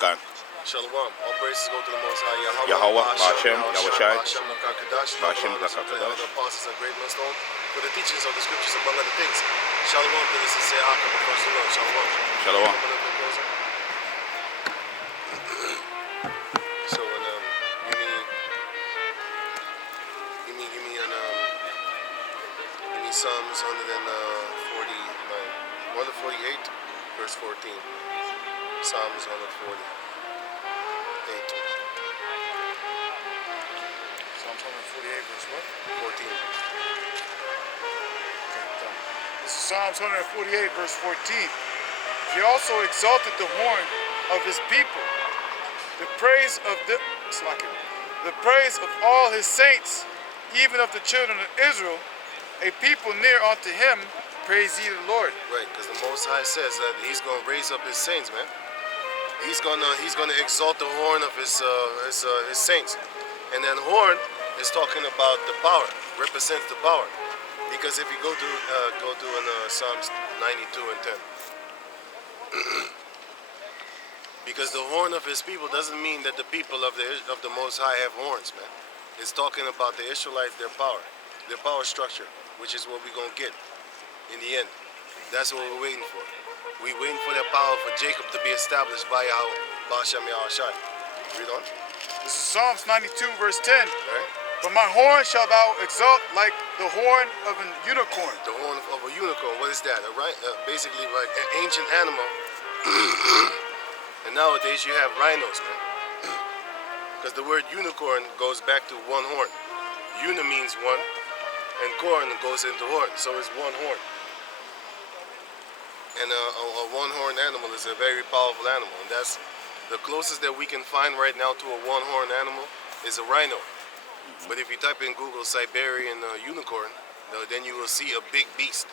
Khan. Shalom. All praises go to the Most High Yahweh, Ba'ashem, Yahushai, Ba'ashem, Makakadash, Ba'ashem, the Makakadash. apostles and great millstone for the teachings of the scriptures, among other things. Shalom to the sincere Akam of Rasulullah. Shalom. Shalom. So, give me Psalms 148, verse 14. Psalms 148. Psalms 148, verse what? 14. Okay, done. This is Psalms 148, verse 14. He also exalted the horn of his people, the praise of all his saints, even of the children of Israel, a people near unto him. Praise ye the Lord. Right, because the Most High says that he's going to raise up his saints, man. He's gonna exalt the horn of his saints, and then horn is talking about the power, represents the power. Because if you go to Psalms 92 and 10, because the horn of his people doesn't mean that the people of the Most High have horns, man. It's talking about the Israelites, their power structure, which is what we're gonna get in the end. That's what we're waiting for. We're waiting for that power for Jacob to be established by Yahweh, Ba'ashem Yahushai. Read on. This is Psalms 92, verse 10. Right? But my horn shalt thou exalt like the horn of an unicorn. The horn of a unicorn, what is that? Basically like an ancient animal. And nowadays you have rhinos, man. Because the word unicorn goes back to one horn. Uni means one, and corn goes into horn, so it's one horn. And a one-horned animal is a very powerful animal, and that's the closest that we can find right now to a one-horned animal is a rhino. But if you type in Google Siberian unicorn, then you will see a big beast,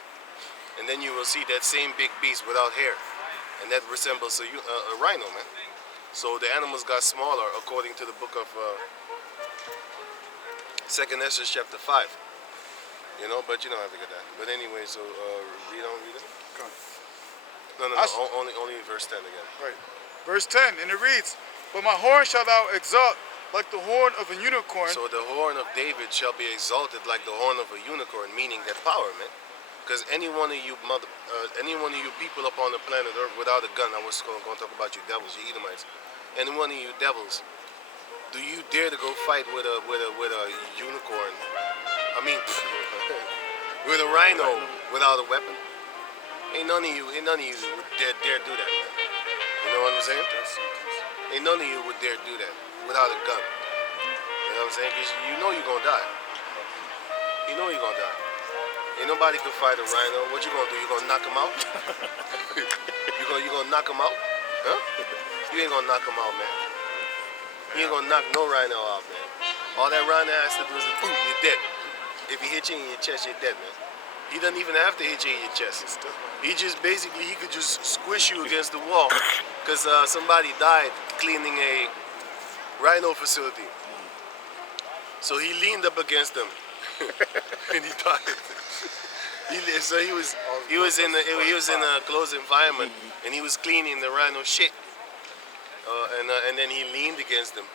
and then you will see that same big beast without hair, and that resembles a rhino, man. So the animals got smaller according to the book of 2nd Ezra chapter 5. You know, but you don't have to get that. But anyway, so read on. Okay. No, only verse 10 again. Right. Verse 10, and it reads, but my horn shalt thou exalt like the horn of a unicorn. So the horn of David shall be exalted like the horn of a unicorn, meaning that power, man. Because any one of you people up on the planet Earth without a gun, I was going to talk about you devils, you Edomites. Any one of you devils, do you dare to go fight with a unicorn? I mean, with a rhino without a weapon? Ain't none of you would dare do that, man. You know what I'm saying? Ain't none of you would dare do that without a gun. You know what I'm saying? Because you know you're gonna die. You know you're gonna die. Ain't nobody can fight a rhino. What you gonna do? You gonna knock him out? you gonna knock him out? Huh? You ain't gonna knock him out, man. You ain't gonna knock no rhino out, man. All that rhino has to do is boom, you're dead. If he hits you in your chest, you're dead, man. He doesn't even have to hit you in your chest. He could just squish you against the wall because somebody died cleaning a rhino facility. So he leaned up against them and he died. He was in a closed environment and he was cleaning the rhino shit. And then he leaned against them.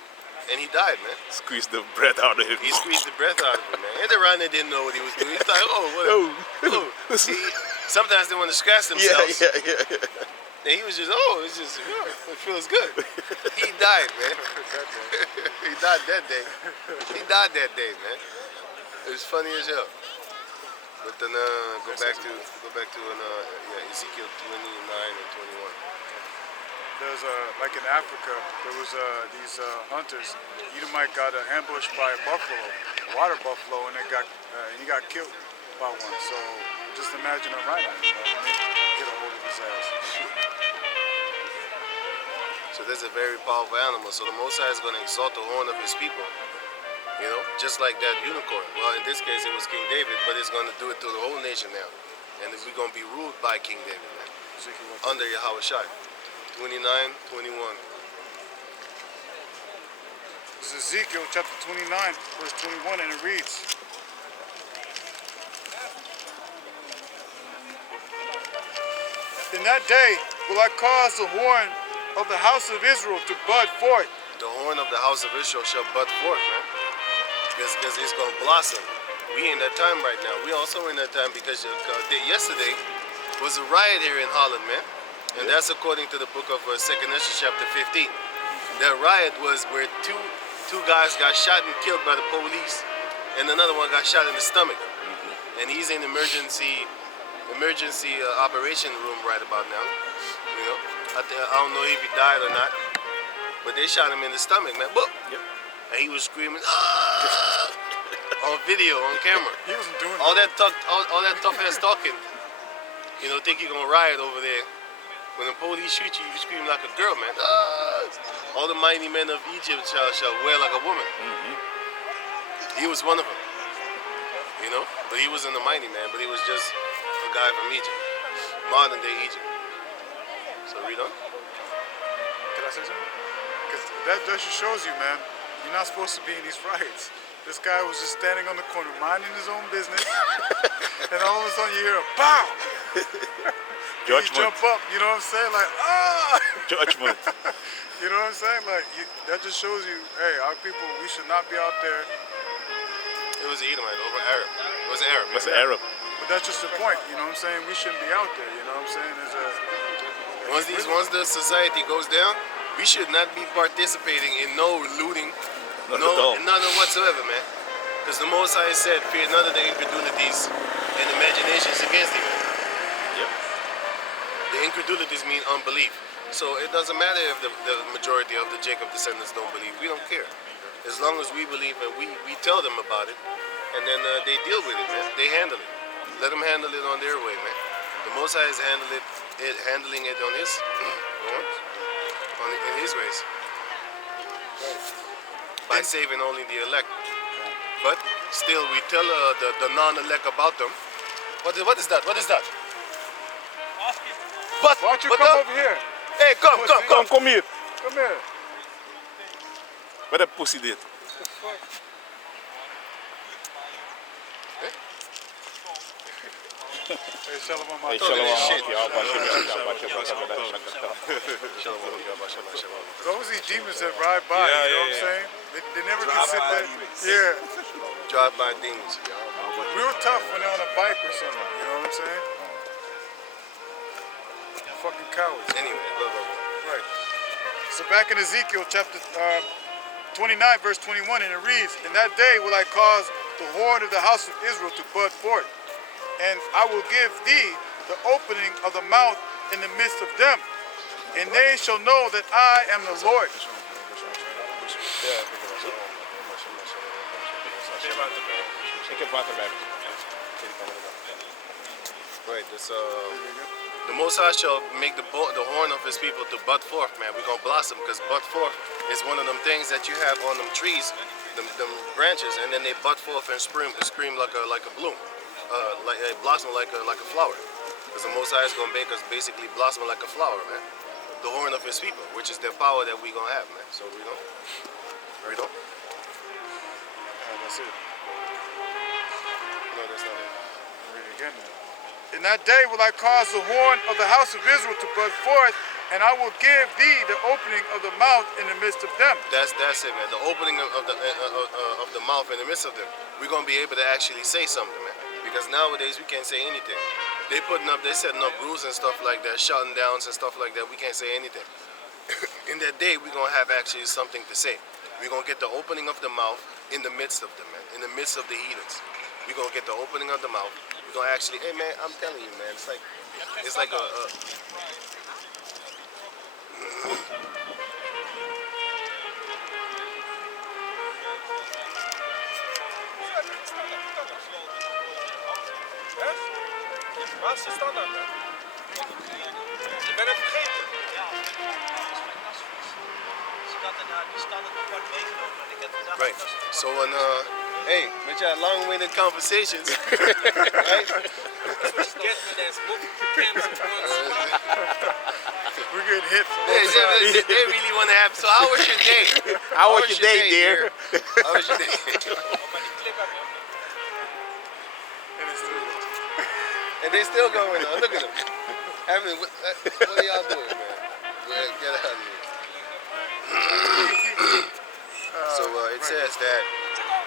And he died, man. Squeezed the breath out of him. He squeezed the breath out of him, man. And the rhino didn't know what he was doing. He's like, sometimes they want to scratch themselves. Yeah. And he was just, it feels good. He died, man. He died that day. He died that day, man. It was funny as hell. But then go back to Ezekiel 29 and 21. There's like in Africa, there was these hunters. Edomite got ambushed by a buffalo, a water buffalo, and he got killed by one. So just imagine a rhino, you know what I mean? Get a hold of his ass. So that's a very powerful animal. So the Most High is going to exalt the horn of his people, you know, just like that unicorn. Well, in this case, it was King David, but it's going to do it to the whole nation now, and we're going to be ruled by King David, man, under Yahushai. 29, 21. This is Ezekiel chapter 29, verse 21, and it reads, in that day will I cause the horn of the house of Israel to bud forth. The horn of the house of Israel shall bud forth, man. Because it's going to blossom. We in that time right now. We also in that time because yesterday was a riot here in Holland, man. And that's according to the book of 2nd Ezra chapter 15. That riot was where two guys got shot and killed by the police, and another one got shot in the stomach. And he's in emergency operation room right about now. You know, I don't know if he died or not, but they shot him in the stomach, man. Boop. Yep. And he was screaming, "Ah!" on video, on camera. He wasn't doing All that tough ass talking. You know, think you're gonna riot over there. When the police shoot you, you scream like a girl, man. Ah! All the mighty men of Egypt shall wail like a woman. He was one of them. You know? But he wasn't a mighty man, but he was just a guy from Egypt. Modern day Egypt. So read on. Can I say something? Because that just shows you, man, you're not supposed to be in these riots. This guy was just standing on the corner minding his own business, and all of a sudden you hear a pow! You jump up, you know what I'm saying? Like, ah! Judgment. You know what I'm saying? Like, that just shows you, hey, our people, we should not be out there. It was an Edomite over Arab. It was an Arab. That's an Arab. But that's just the point, you know what I'm saying? We shouldn't be out there, you know what I'm saying? Once the society goes down, we should not be participating in no looting, none whatsoever, man. Because the Most High said, fear none of the incredulities and imaginations against him. Yep. The incredulities mean unbelief. So it doesn't matter if the majority of the Jacob descendants don't believe. We don't care. As long as we believe and we tell them about it, and then they deal with it, man. They handle it. Let them handle it on their way, man. The Most High is handling it on his, in his ways. By saving only the elect. But still, we tell the non-elect about them. What is that? What is that? But Why don't you come over here? Hey, come here. Come here. Wat een pussy dit. What the fuck? Hey, shalom, man. Hey, Talking this shit. Those these demons that ride by, you know what I'm saying? They never can sit there. Yeah. Drive-by demons. Real tough when they're on a bike or something, you know what I'm saying? Fucking cowards. Anyway, go. Right. So back in Ezekiel chapter 29, verse 21, and it reads, "In that day will I cause the horn of the house of Israel to bud forth, and I will give thee the opening of the mouth in the midst of them, and they shall know that I am the Lord." Ik heb water bij me. Right, this the Most High shall make the horn of his people to bud forth, man. We're gonna blossom because bud forth is one of them things that you have on them trees, them branches, and then they bud forth and scream like a bloom, like a blossom like a flower. Because the Most High is gonna make us basically blossom like a flower, man. The horn of his people, which is their power that we gonna have, man. So we don't. That's it. No, that's not it. Read it again. In that day will I cause the horn of the house of Israel to bud forth, and I will give thee the opening of the mouth in the midst of them. That's it, man. The opening of the mouth in the midst of them. We're gonna be able to actually say something, man. Because nowadays we can't say anything. They setting up rules and stuff like that, shutting downs and stuff like that. We can't say anything. In that day, we're gonna have actually something to say. We're gonna get the opening of the mouth in the midst of them, man. In the midst of the heathens. We're gonna get the opening of the mouth. We're gonna actually, hey man, I'm telling you, man, it's like a Waar is de standaard dan? Ik ben het vergeten. Ja. Dus ik had die standaard apart meegenomen en ik heb vandaag... right. So hey, met your long-winded conversations, right? We're getting hit from They, both sides. they really want to have. So how was your day? How was your day, dear? How was your day? And it's still And they still going on. Look at them. What are y'all doing, man? Man, get out of here. So it says that,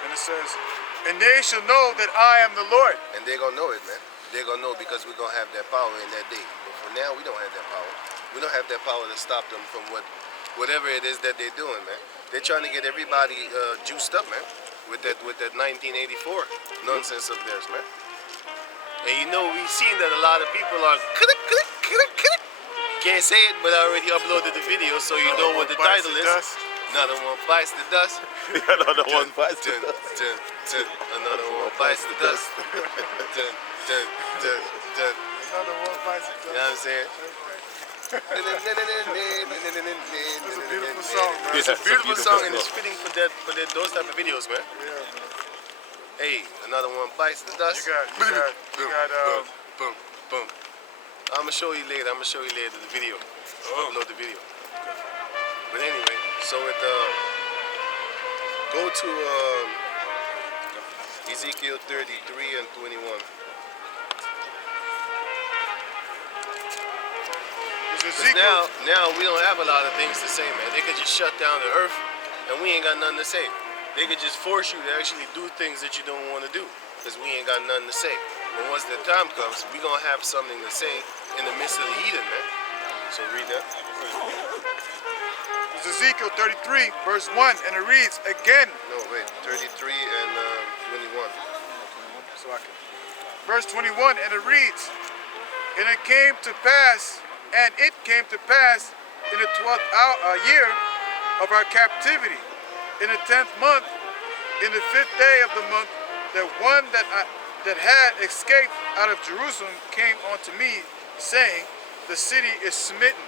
And it says, and they shall know that I am the Lord. and they're gonna know it, man. They're gonna know because we're gonna have that power in that day. But for now, we don't have that power. We don't have that power to stop them from whatever it is that they're doing, man. They're trying to get everybody juiced up, man, with that 1984 nonsense of theirs, man. And you know, we've seen that a lot of people are can't say it, but I already uploaded the video, so you know what the title is. Another one bites the dust. Another one bites the Dun, dust. dun, dun. Another one bites the dust. Dun, dun, dun, dun. Another one bites the You know what I'm saying? It's a beautiful song, man. It's a beautiful song, and it's fitting for those type of videos, man. Yeah, man. Hey, another one bites the dust. You got, boom, boom. I'm gonna show you later. The video. Upload the video. But anyway, so it go to Ezekiel 33 and 21. Now we don't have a lot of things to say, man. They could just shut down the earth, and we ain't got nothing to say. They could just force you to actually do things that you don't want to do, because we ain't got nothing to say. But once the time comes, we gonna have something to say in the midst of the heathen, man. So read that. It's Ezekiel 33, verse 1, and it reads again. No, wait, 33 and 21. So I can. Verse 21, and it reads, and it came to pass in the 12th year of our captivity, in the 10th month, in the 5th day of the month, that one that had escaped out of Jerusalem came unto me, saying, the city is smitten.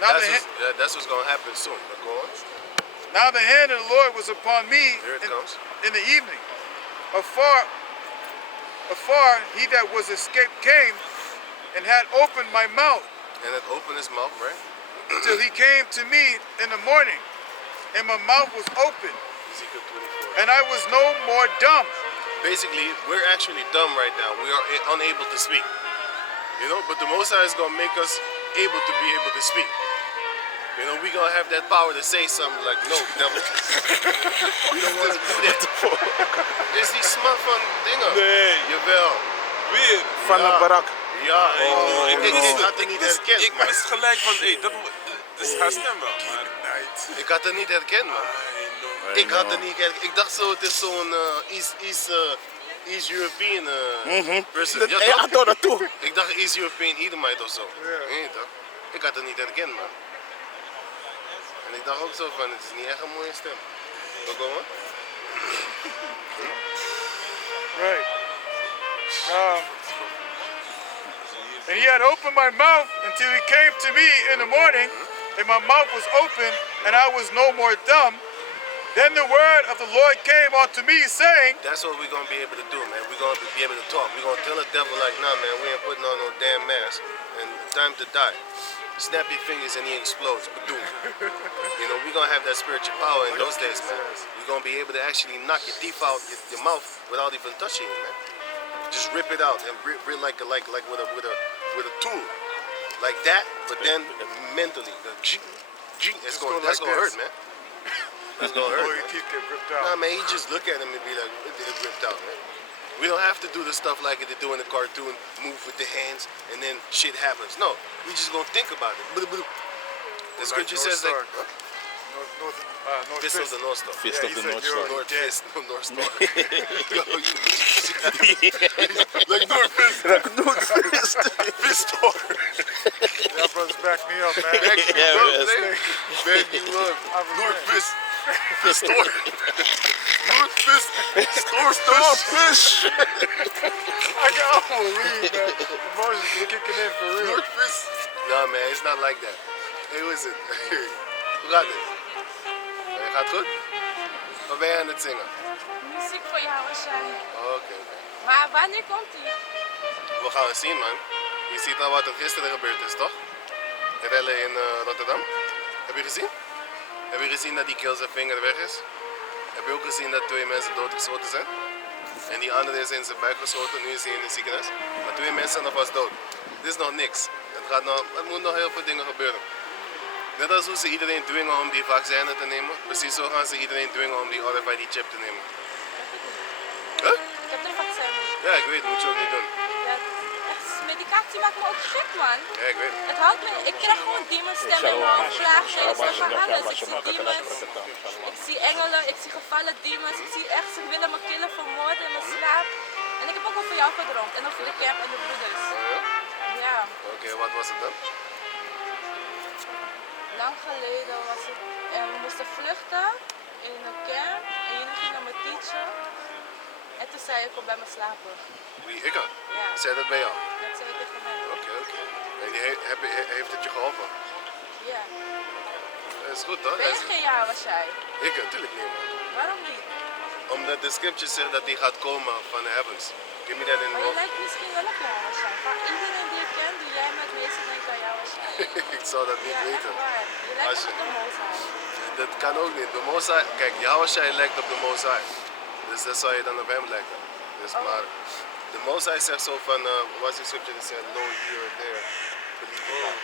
Now that's what's gonna happen soon. But go on. Now the hand of the Lord was upon me Here it comes. in the evening. Afar, he that was escaped came and had opened my mouth. And it opened his mouth, right? Till he came to me in the morning, and my mouth was open, Ezekiel 24. and I was no more dumb. Basically, we're actually dumb right now. We are unable to speak. You know, but the Most High is gonna make us able to be able to speak. You know, we gonna have that power to say something like, no, devil. We don't want to do that. Is die smart van dingen? Nee. Jawel. Weer van de barak. Ja, ik had het niet herkend, Ik man. wist gelijk van, dat is haar stem wel, maar... Ik had het niet herkend, man. Ik had het niet herkend. Ik dacht zo, het is zo'n East European person. Ja, I thought that too. ik dacht East European Edomite of zo. Nee, toch? Ik had het niet herkend, man. En ik dacht ook zo van, het is niet echt een mooie stem. Maar go on. Right. And he had opened my mouth until he came to me in the morning, and my mouth was open, and I was no more dumb. Then the word of the Lord came unto me, saying, That's what we're going to be able to do, man. We're going to be able to talk. We're going to tell the devil like, nah, man, we ain't putting on no damn mask. And time to die. Snap your fingers and he explodes. Badoom. You know, we're going to have that spiritual power in those days, man. We're going to be able to actually knock your teeth out your mouth without even touching it, man. Just rip it out and rip like with a tool. Like that, but then mentally. That's going to hurt, man. That's gonna hurt. oh, your teeth get ripped out. Nah, man, you just look at him and be like, it ripped out, man. We don't have to do the stuff like they do in the cartoon, move with the hands, and then shit happens. No, we just gonna think about it. The scripture says like, huh? North Fist of the North Star. Fist of the North Star. North Fist, no North Star. Yo, you like North Fist. Fist Star. Y'all brothers back me up, man. Back you Yeah, up, man. man. Back you up. North Fist. Fist Star. North Fist. Star Fish. I got all read, man. Emotions are kicking in for real. North Fist. Nah, man, it's not like that. Hey, what is it? Hoe gaat het? Gaat goed? Wat ben je aan het zingen? Muziek voor jou waarschijnlijk. Oh, oké. Maar wanneer komt die? We gaan het zien, man. Je ziet nou wat er gisteren gebeurd is, toch? Rellen in Rotterdam. Heb je gezien? Heb je gezien dat die kill zijn vinger weg is? Heb je ook gezien dat 2 mensen doodgeschoten zijn? En die andere is in zijn buik geschoten, nu is hij in het ziekenhuis. Maar 2 mensen zijn alvast dood. Dit is nog niks. Het Er moet nog heel veel dingen gebeuren. Net als hoe ze iedereen dwingen om die vaccinen te nemen, precies zo gaan ze iedereen dwingen om die RFID-chip te nemen. Huh? Ik heb er vaccin mee. Ja, ik weet, moet je ook niet doen. Ja, echt, medicatie maakt me ook gek, man. Ja, ik weet. Het houdt me, ik krijg gewoon demonstemmen, man. Slaapjes, van alles. Ik zie demons, ik zie engelen, ik zie gevallen demons. Ik zie echt, ze willen me killen, vermoorden in mijn slaap. En ik heb ook over jou gedroomd en over de camp en de broeders. Ja, Oké, wat was het dan? lang geleden was het. En we moesten vluchten in een camp en jullie gingen me teachen. En toen zei ik, kom bij me slapen. Wie? Ik? Ja, Zei dat bij jou? dat zei ik tegen mij. Oké. En die heeft het je geholpen? Ja. Dat is goed, toch? Ben je geen jaar was jij? Ik natuurlijk niet, man. Waarom niet? Omdat de scripture zegt dat hij gaat komen van de heavens. Give me that in Maar je lijkt misschien wel op jou was jij. Van iedereen die ik ken, die jij met meeste denkt aan jou was jij. Ik zou dat niet Ja, echt weten. waar. Je lijkt Als je- op de Mozart. Dat kan ook niet. De Mozai, kijk, Yahushua lijkt op de Mozai. Dus dat zou je dan op hem lijken. Dus, maar de Mozai zegt zo van, wat is die scripture that said, no, here or there. Believe it not.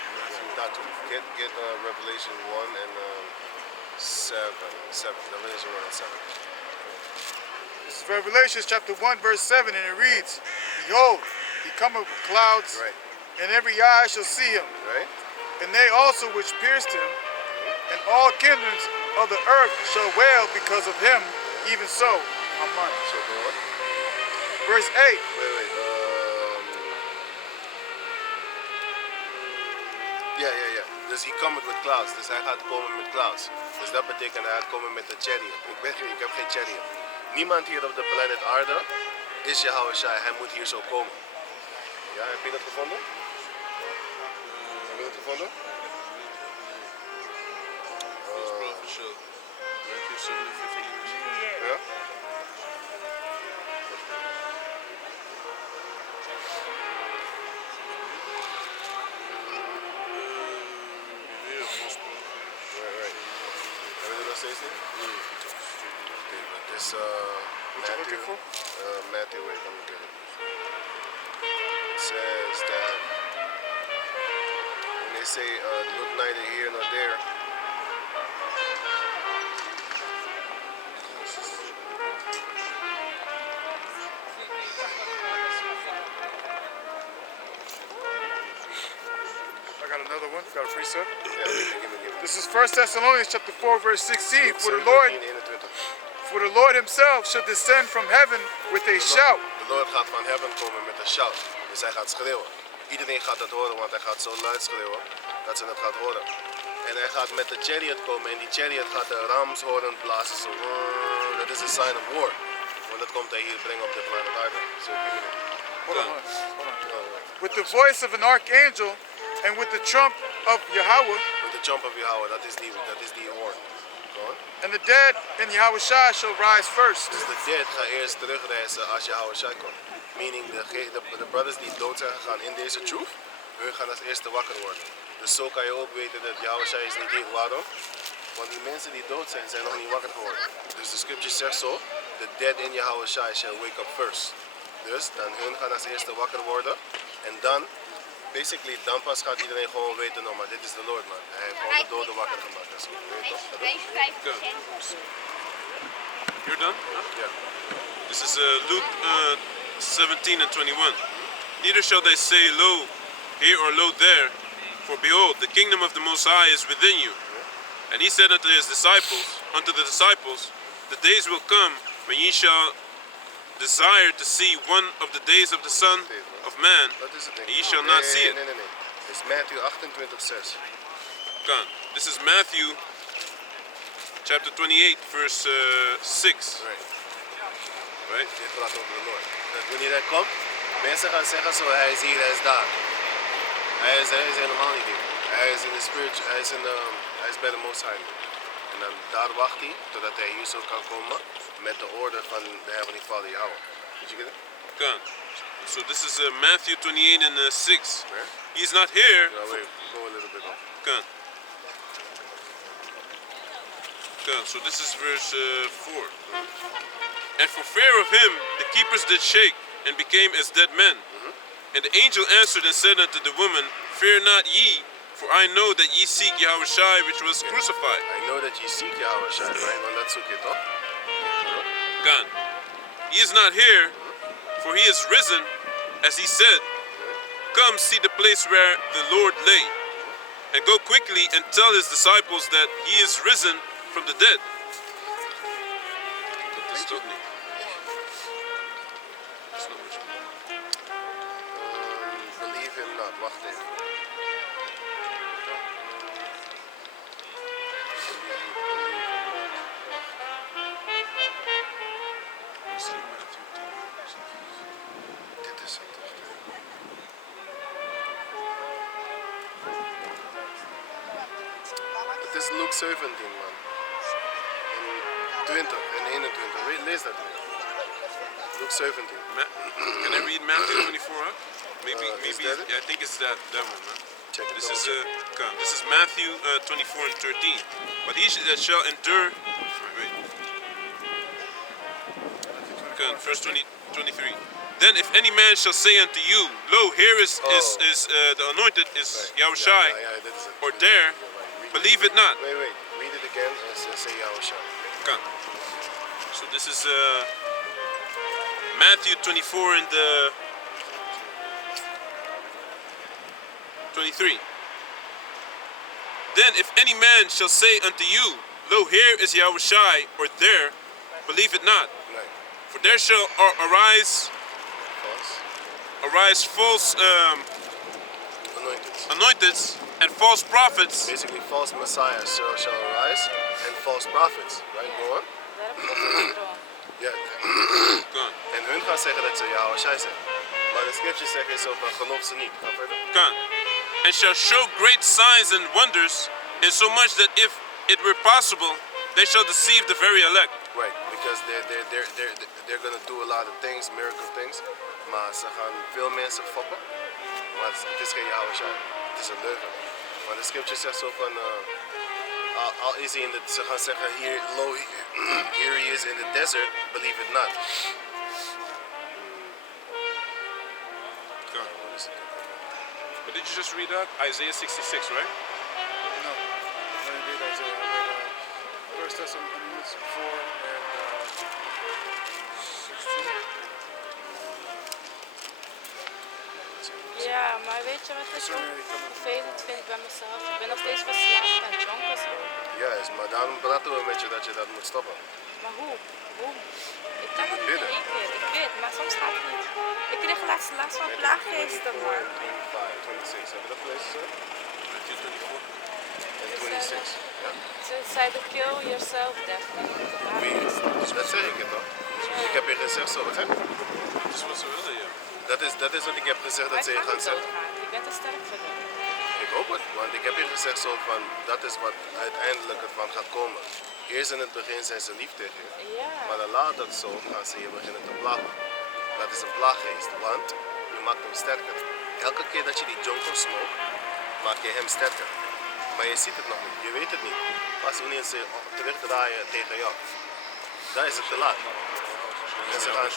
That one. Get Revelation 1 and 7. Revelation 1 and 7. This is Revelation chapter 1, verse 7, and it reads, Behold, he cometh with clouds, Right. and every eye shall see him, Right? and they also which pierced him, and all kindreds of the earth shall wail because of him, even so. Amen. So go on. Verse 8, Wait. Ja. Dus he cometh with clouds. Dus hij gaat komen met clouds. Dus dat betekent hij gaat komen met de chariot. Ik heb geen chariot. Niemand hier op de planeet aarde is Yahushua. Hij moet hier zo komen. Ja, heb je dat gevonden? Heb je dat gevonden? Ja? Right. Heb je dat nog steeds niet? Okay, but this what you looking for? Matthew, wait, let me get it. It says that when they say look neither here nor there, I got another one, got a precept. yeah, give me. This is 1 Thessalonians chapter 4, verse 16. For 17, 21. the Lord himself shall descend from heaven with a shout. De Lord gaat van heaven komen met een shout. Dus hij gaat schreeuwen. Iedereen gaat dat horen, want hij gaat zo luid schreeuwen dat ze het gaat horen. En hij gaat met de chariot komen en die chariot gaat de ramshoorn blazen. Zo, dat is een sign of war. Want dat komt hij hier brengen op de planeet aarde. Zo, Hold on. With the voice of an archangel and with the trump of Yahweh, With the jump of Yahweh, dat is die hoorn. Go on. and the dead in Yahushua shall rise first. Dus de dead gaan eerst terugreizen als Yahushua komt. Meaning de brothers die dood zijn gegaan in deze truth, hun gaan als eerste wakker worden. Dus zo kan je ook weten dat Yahushua is niet hier. Waarom? Want die mensen die dood zijn, zijn nog niet wakker geworden. Dus de scripture zegt zo, the dead in Yahushua shall wake up first. Dus dan hun gaan als eerste wakker worden. En dan, basically, dan pas gaat iedereen gewoon weten, nou maar dit is de Lord man. Hij heeft gewoon de doden wakker gemaakt. Dat is goed. Weet je toch? Dat is- You're done? Ja. This is Luke 17 and 21. Neither shall they say, Lo here or lo there, for behold, the kingdom of the Most High is within you. And he said unto the disciples, the days will come when ye shall desire to see one of the days of the Son of Man, Dat is het ding. and ye shall not see it. Nee. Het is Matthew 28, 6. Come. This is Matthew chapter 28, verse 6. Right. Right? Dit praat over de Lord. Dat wanneer hij komt, mensen gaan zeggen zo, hij is hier, hij is daar. Hij is helemaal niet hier. Hij is in de spirit, hij is bij de Most High. En dan daar wacht hij, totdat hij hier zo kan komen met de orde van de Heavenly Father Yahweh. Did you get it? Come. So this is Matthew 28 and 6. Where? He's not here. No, wait, go a little bit off. Come. Come. So this is verse 4. And for fear of him, the keepers did shake and became as dead men. And the angel answered and said unto the woman, Fear not ye, for I know that ye seek Yahushua which was crucified. I know that ye seek Yahushua, right? Want dat zoek je toch? Gone. He is not here, for he is risen, as he said. Come see the place where the Lord lay, and go quickly and tell his disciples that he is risen from the dead. Dat is toch niet. Dat is nog wat je bedoelt. Believe him not. Wacht even. Dit is het toch? Het is Luke 17, man. En 20 en 21. Lees dat weer. Luke 17. Can I read Matthew 24? Huh? Maybe, Is maybe. that it? Yeah, I think it's that one, man. Check it. This double is check. come. This is Matthew 24 and 13. But he that shall endure. Wait. Come, verse 23. Then if any man shall say unto you, Lo, here is the anointed is Yahushua, Ja, dit is het. or there, believe it not. Wait. Read it again and say Yahushua. Come. So this is Matthew 24 and 23. Then if any man shall say unto you, Lo, here is Yahushua, or there, believe it not. Nee. For there shall arise False. false Anointed. anointeds and false prophets. Basically, false messiahs shall arise and false prophets. Right? Go on. Daar heb ik ook een droom. Ja. Come, En hun gaan zeggen dat ze Yahushua zijn. Maar de scriptures zeggen zo van geloof ze niet. Ga verder. come. And shall show great signs and wonders, insomuch that if it were possible, they shall deceive the very elect. Right, because they're gonna do a lot of things, miracle things. Maar ze gaan veel mensen foppen. Maar het is geen Yahushua. Het is een leugen. Maar de scripture zegt zo van al is hij in de, ze gaan zeggen here, lo, here he is in the desert, believe it not. Come. What is it? But did you just read that? Isaiah 66, right? No, I didn't read Isaiah. I read First Thessalonians 4 and 16. Ja, maar weet je wat ik ook vervelend vind bij mezelf? Ik ben nog steeds verslaafd aan jonkers. Juist, maar daarom praten we met je dat je dat moet stoppen. Maar hoe? Hoe? Ik kan het niet Bidden. in één keer. Ik weet, maar soms gaat het niet. Ik kreeg laatst last van plaaggeesten, man. 25, 26, heb je dat gelezen, sir? Matthew 24. En 26, ja. Ze zeiden kill yourself, definitely. Wie? Dat zeg ik het toch? Ik heb je gezegd zo, wat hè? Dat is wat ze willen, ja. Dat is wat ik heb gezegd Maar dat ik ze ga gaan niet zeggen. doodgaan. Je bent te sterk voor dat. Ik hoop het, want ik heb je gezegd zo van dat is wat uiteindelijk ervan gaat komen. Eerst in het begin zijn ze lief tegen je, Ja. maar dan later zo gaan ze je beginnen te plagen. Dat is een plaaggeest, want je maakt hem sterker. Elke keer dat je die jonko smokt, maak je hem sterker. Maar je ziet het nog niet, je weet het niet. Pas wanneer ze terugdraaien tegen jou, dan is het te laat. En ze gaan,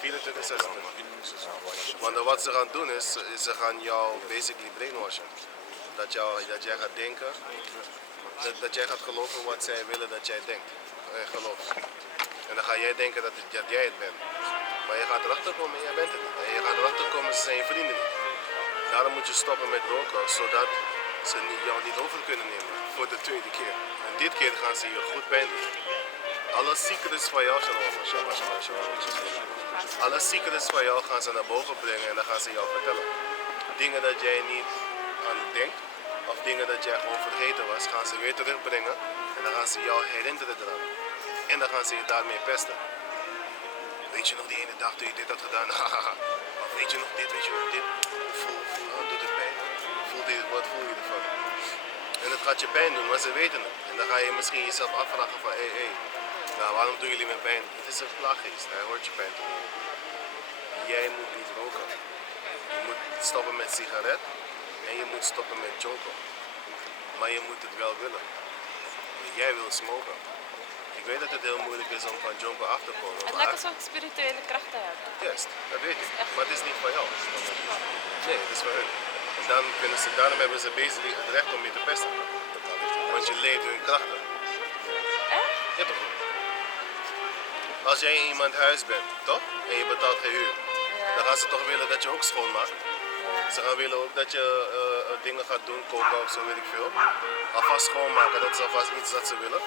24, 26. Want wat ze gaan doen is, ze gaan jou basically brainwashen. Dat jij gaat denken, dat jij gaat geloven wat zij willen dat jij denkt. Gelooft. En dan ga jij denken dat jij het bent. Maar je gaat erachter komen en jij bent het niet. En je gaat erachter komen, ze zijn je vrienden niet. Daarom moet je stoppen met roken, zodat ze jou niet over kunnen nemen voor de tweede keer. En dit keer gaan ze je goed pijn doen. Alle secrets van jou, alle secrets van jou gaan ze naar boven brengen en dan gaan ze jou vertellen. Dingen dat jij niet aan denkt, of dingen dat jij gewoon vergeten was, gaan ze weer terugbrengen en dan gaan ze jou herinneren eraan. En dan gaan ze je daarmee pesten. Weet je nog die ene dag toen je dit had gedaan? Of weet je nog dit, weet je nog dit? Doet het pijn? Wat voel je ervan? En het gaat je pijn doen, maar ze weten het. En dan ga je misschien jezelf afvragen van, hé, nou, waarom doen jullie me pijn? Het is een plaaggeest, hij hoort je pijn te doen. Jij moet niet roken. Je moet stoppen met sigaret en je moet stoppen met jonko. Maar je moet het wel willen. Jij wil smoken. Ik weet dat het heel moeilijk is om van jonko af te komen. Het Maar, lijkt alsof ik spirituele krachten heb. juist, dat weet ik. echt Maar het is niet van jou. Wow. Nee, het is van hun. En dan kunnen ze, daarom hebben ze basically het recht om je te pesten. Want je leent hun krachten. Echt? Ja toch? Als jij in iemand huis bent, toch? En je betaalt geen huur. Dan gaan ze toch willen dat je ook schoonmaakt. Ze gaan willen ook dat je dingen gaat doen, koken of zo, weet ik veel. Alvast schoonmaken, dat is alvast iets dat ze willen.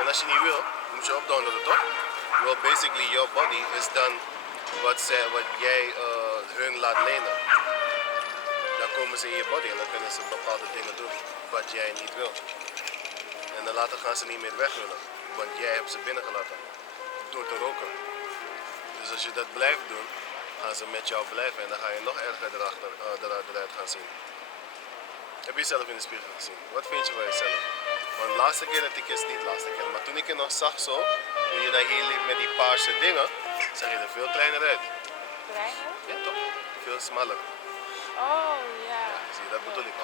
En als je niet wil, moet je opdonderen, toch? Well, basically, your body is dan wat jij hun laat lenen. Dan komen ze in je body en dan kunnen ze bepaalde dingen doen wat jij niet wil. En dan later gaan ze niet meer weg willen, want jij hebt ze binnengelaten door te roken. Dus als je dat blijft doen, gaan ze met jou blijven en dan ga je nog erger eruit gaan zien. Heb je jezelf in de spiegel gezien? Wat vind je van jezelf? Want de laatste keer dat ik eens, niet de laatste keer, maar toen ik je nog zag zo, toen je naar hier liep met die paarse dingen, zag je er veel kleiner uit. Kleiner? Ja toch? Veel smaller. Oh, ja. Zie je, dat bedoel ik.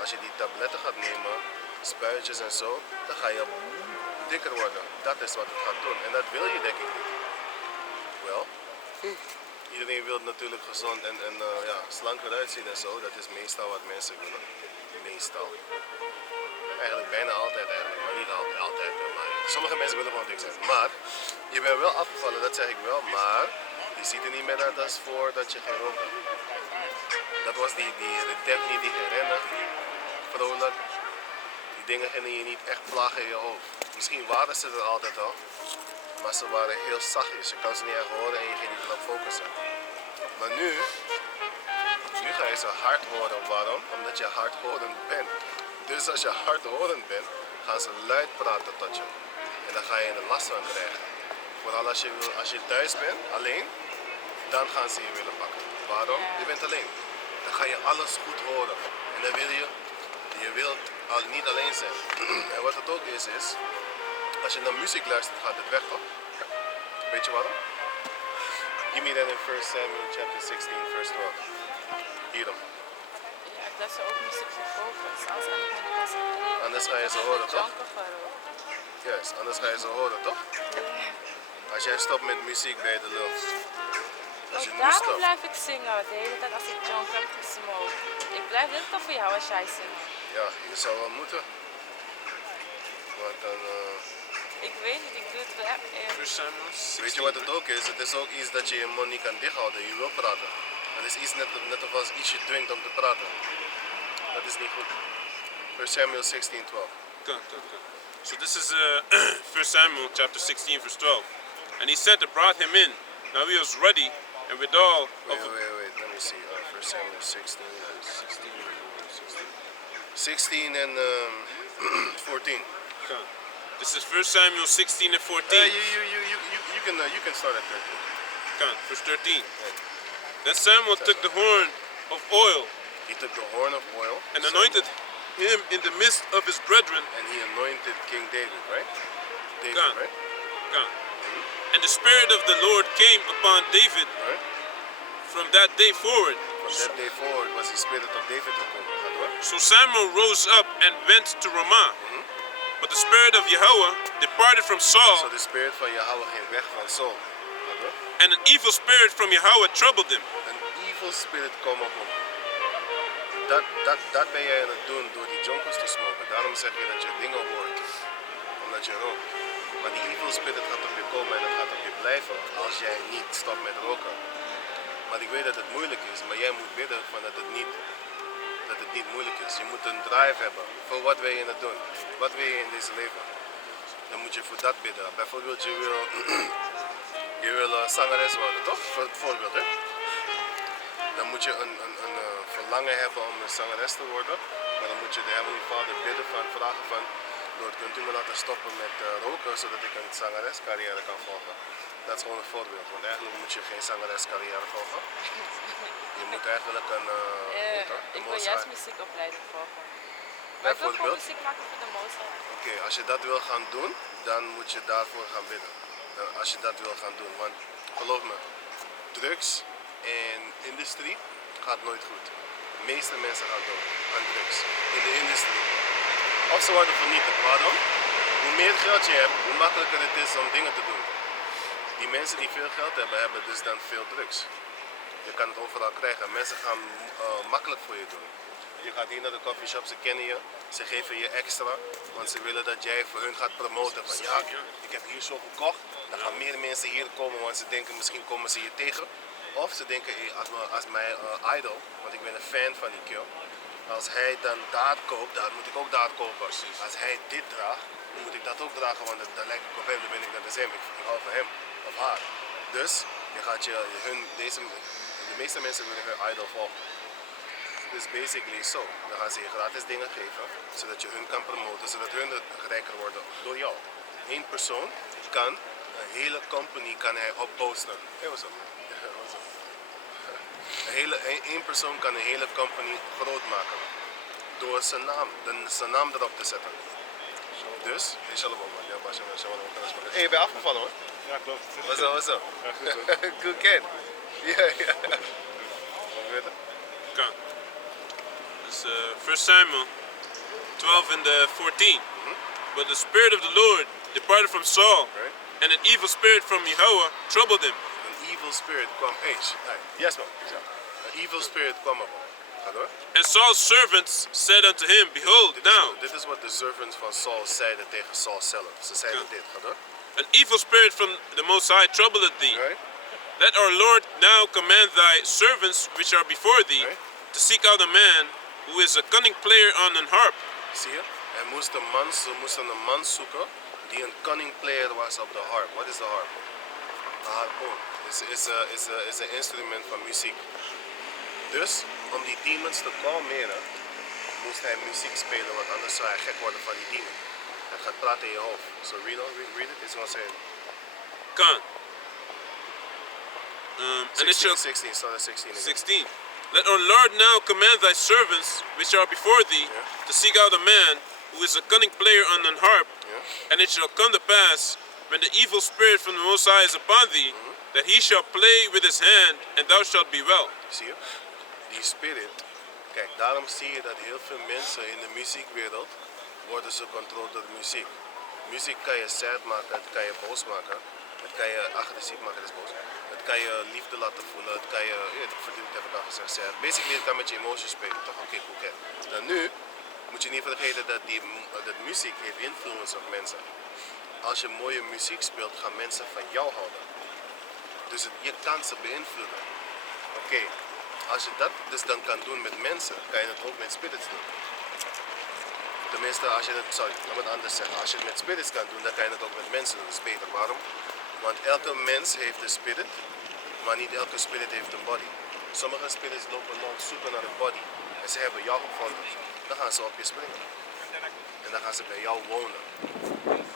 Als je die tabletten gaat nemen, spuitjes en zo, dan ga je dikker worden. Dat is wat het gaat doen. En dat wil je denk ik niet. Wel, iedereen wil natuurlijk gezond en ja, slank eruit zien en zo. Dat is meestal wat mensen willen. Meestal. Eigenlijk bijna altijd eigenlijk, maar niet altijd. Maar sommige mensen willen gewoon dik zijn. Maar je bent wel afgevallen, dat zeg ik wel. Maar je ziet er niet meer uit als voordat je ging roken. Dat was die Daphne die ging rennen, vrolijk. Die dingen gingen je niet echt plagen in je hoofd. Misschien waren ze er altijd al, maar ze waren heel zachtjes. Je kan ze niet echt horen en je ging niet erop focussen. Maar nu ga je ze hard horen. Waarom? Omdat je hardhorend bent. Dus als je hardhorend bent, gaan ze luid praten tot je. En dan ga je er last van krijgen. Vooral als je thuis bent, alleen, dan gaan ze je willen pakken. Waarom? Je bent alleen. Dan ga je alles goed horen. En dan je wilt al niet alleen zijn. En wat het ook is, als je naar muziek luistert, gaat het weg toch? Weet je waarom? Give me that in 1 Samuel chapter 16, verse 12. Hierom. Ja, ik luister ook muziek voor focus. Anders kan ik me niet concentreren. Anders ga je ze horen, toch? Janken gerookt. Juist, anders ga je ze horen, toch? Als jij stopt met muziek, ben je de lul. Als je nu Daarom stopt. blijf ik zingen de hele tijd als ik junk heb gesmokt. Ik blijf dit toch voor jou als jij zingt. Ja, je zou wel moeten. Want dan, Ik weet niet, ik doe het wel echt. First Samuel 16. weet je wat het ook is? Het is ook iets dat je je mond niet kan dichthouden. Je wil praten. Dat is iets net of als iets je dwingt om te praten. Dat is niet goed. 1 Samuel 16, 12. Good. So this is 1 Samuel chapter 16 verse 12. And he said they brought him in. Now he was ready and with all of Wait. Let me see. 1 Samuel 16. 16 and 14. Good. This is 1 Samuel 16 and 14. You can start at 13. Good. Verse 13. Then Samuel took the horn of oil He took the horn of oil and anointed him in the midst of his brethren. and he anointed King David, right? David, God. right? God. And the Spirit of the Lord came upon David Right? from that day forward. From that day forward was the spirit of David gekomen. Gaat door. So Samuel rose up and went to Ramah. But the Spirit of Yahweh departed from So Saul, de spirit van Yahweh ging weg van Saul. Gaat door. and an evil spirit from Yahweh troubled him. Een evil spirit kwam op hem. Dat ben jij aan het doen door die jonkers te smoken. Daarom zeg je dat je dingen hoort. Omdat je rookt. Maar die evil spirit gaat op je komen en dat gaat op je blijven als jij niet stopt met roken. Maar ik weet dat het moeilijk is, maar jij moet bidden van dat het niet moeilijk is. Je moet een drive hebben voor wat wil je aan het doen. Wat wil je in deze leven? Dan moet je voor dat bidden. Bijvoorbeeld je wil zangeres worden, toch? Voor het voorbeeld, hè? Dan moet je een verlangen hebben om een zangeres te worden. Maar dan moet je de Heavenly Father bidden vragen van... Lord, kunt u me laten stoppen met roken, zodat ik een zangerescarrière kan volgen? Dat is gewoon een voorbeeld, want eigenlijk moet je geen zangerescarrière volgen. Je moet eigenlijk Ik wil juist muziekopleiding volgen. Maar ik wil gewoon bijvoorbeeld. muziek maken voor de Mozart. Oké, als je dat wil gaan doen, dan moet je daarvoor gaan bidden. Als je dat wil gaan doen, want geloof me, drugs en industrie gaat nooit goed. De meeste mensen gaan dood aan drugs in de industrie. Of ze worden vernietigd. Waarom? hoe meer geld je hebt, hoe makkelijker het is om dingen te doen. Die mensen die veel geld hebben, hebben dus dan veel drugs. Je kan het overal krijgen. Mensen gaan makkelijk voor je doen. Je gaat hier naar de coffeeshop, ze kennen je, ze geven je extra, want ze willen dat jij voor hun gaat promoten. Van ja, ik heb hier zo gekocht, dan gaan meer mensen hier komen, want ze denken misschien komen ze je tegen. Of ze denken, hey, als mijn idol, want ik ben een fan van die kill, als hij dan daar koopt, dan moet ik ook daar kopen. Als hij dit draagt, dan moet ik dat ook dragen, want dan lijkt ik op hem, dan ben ik net als hem. Ik hou van hem of haar. Dus je gaat de meeste mensen willen hun idol volgen. Dus basically zo. Dan gaan ze je gratis dingen geven, zodat je hun kan promoten, zodat hun rijker worden door jou. Eén persoon kan een hele company kan hij opposten. Hey, what's up? What's up? Één persoon kan een hele company groot maken door zijn naam erop te zetten. Dus, hey, je bent afgevallen hoor. Ja, klopt. What's up? Good kid. Ja. Kan. Dus 1 Samuel 12 and 14. But the Spirit of the Lord departed from Saul, Right. and an evil spirit from Yahweh troubled him. An evil spirit kwam. Yes man. An evil spirit kwam op hem. Ga door. And Saul's servants said unto him, Behold, now Dit is wat de servants van Saul zeiden tegen Saul zelf. Ze zeiden dit. Ga door. an evil spirit from the Most High troubleth thee. Right? Let our Lord now command thy servants which are before thee Right. to seek out a man who is a cunning player on an harp. Zie je? Ze moesten een man zoeken die een cunning player was op de harp. Wat is de harp? Een harpoon. Is een instrument van muziek. Dus om die demons te kalmeren, moest hij muziek spelen, want anders zou hij gek worden van die demon. Hij gaat praten in je hoofd. So read it. It's gonna say Con. And it shall 16, start at 16 again. 16. Let our Lord now command thy servants which are before thee to seek out a man who is a cunning player on an harp, and it shall come to pass when the evil spirit from the Most High is upon thee, that he shall play with his hand, and thou shalt be well. Zie je? Die spirit. Kijk, daarom zie je dat heel veel mensen in de muziekwereld worden ze controleerd door de muziek. Muziek kan je sad maken, het kan je boos maken, het kan je agressief maken, dat is boos. Het kan je liefde laten voelen, het kan je, verdient heb ik al gezegd, sad. Basically het kan met je emoties spelen, toch? Oké, cool, kijk. Dan nu moet je niet vergeten dat muziek heeft influence op mensen. Als je mooie muziek speelt, gaan mensen van jou houden. Dus je kan ze beïnvloeden. Oké, als je dat dus dan kan doen met mensen, kan je het ook met spirits doen. Tenminste, als je het, laat me het anders zeggen. Als je het met spirits kan doen, dan kan je het ook met mensen doen. Dat is beter. Waarom? Want elke mens heeft een spirit, maar niet elke spirit heeft een body. Sommige spirits lopen rond zoeken naar een body en ze hebben jou gevonden. Dan gaan ze op je springen. En dan gaan ze bij jou wonen.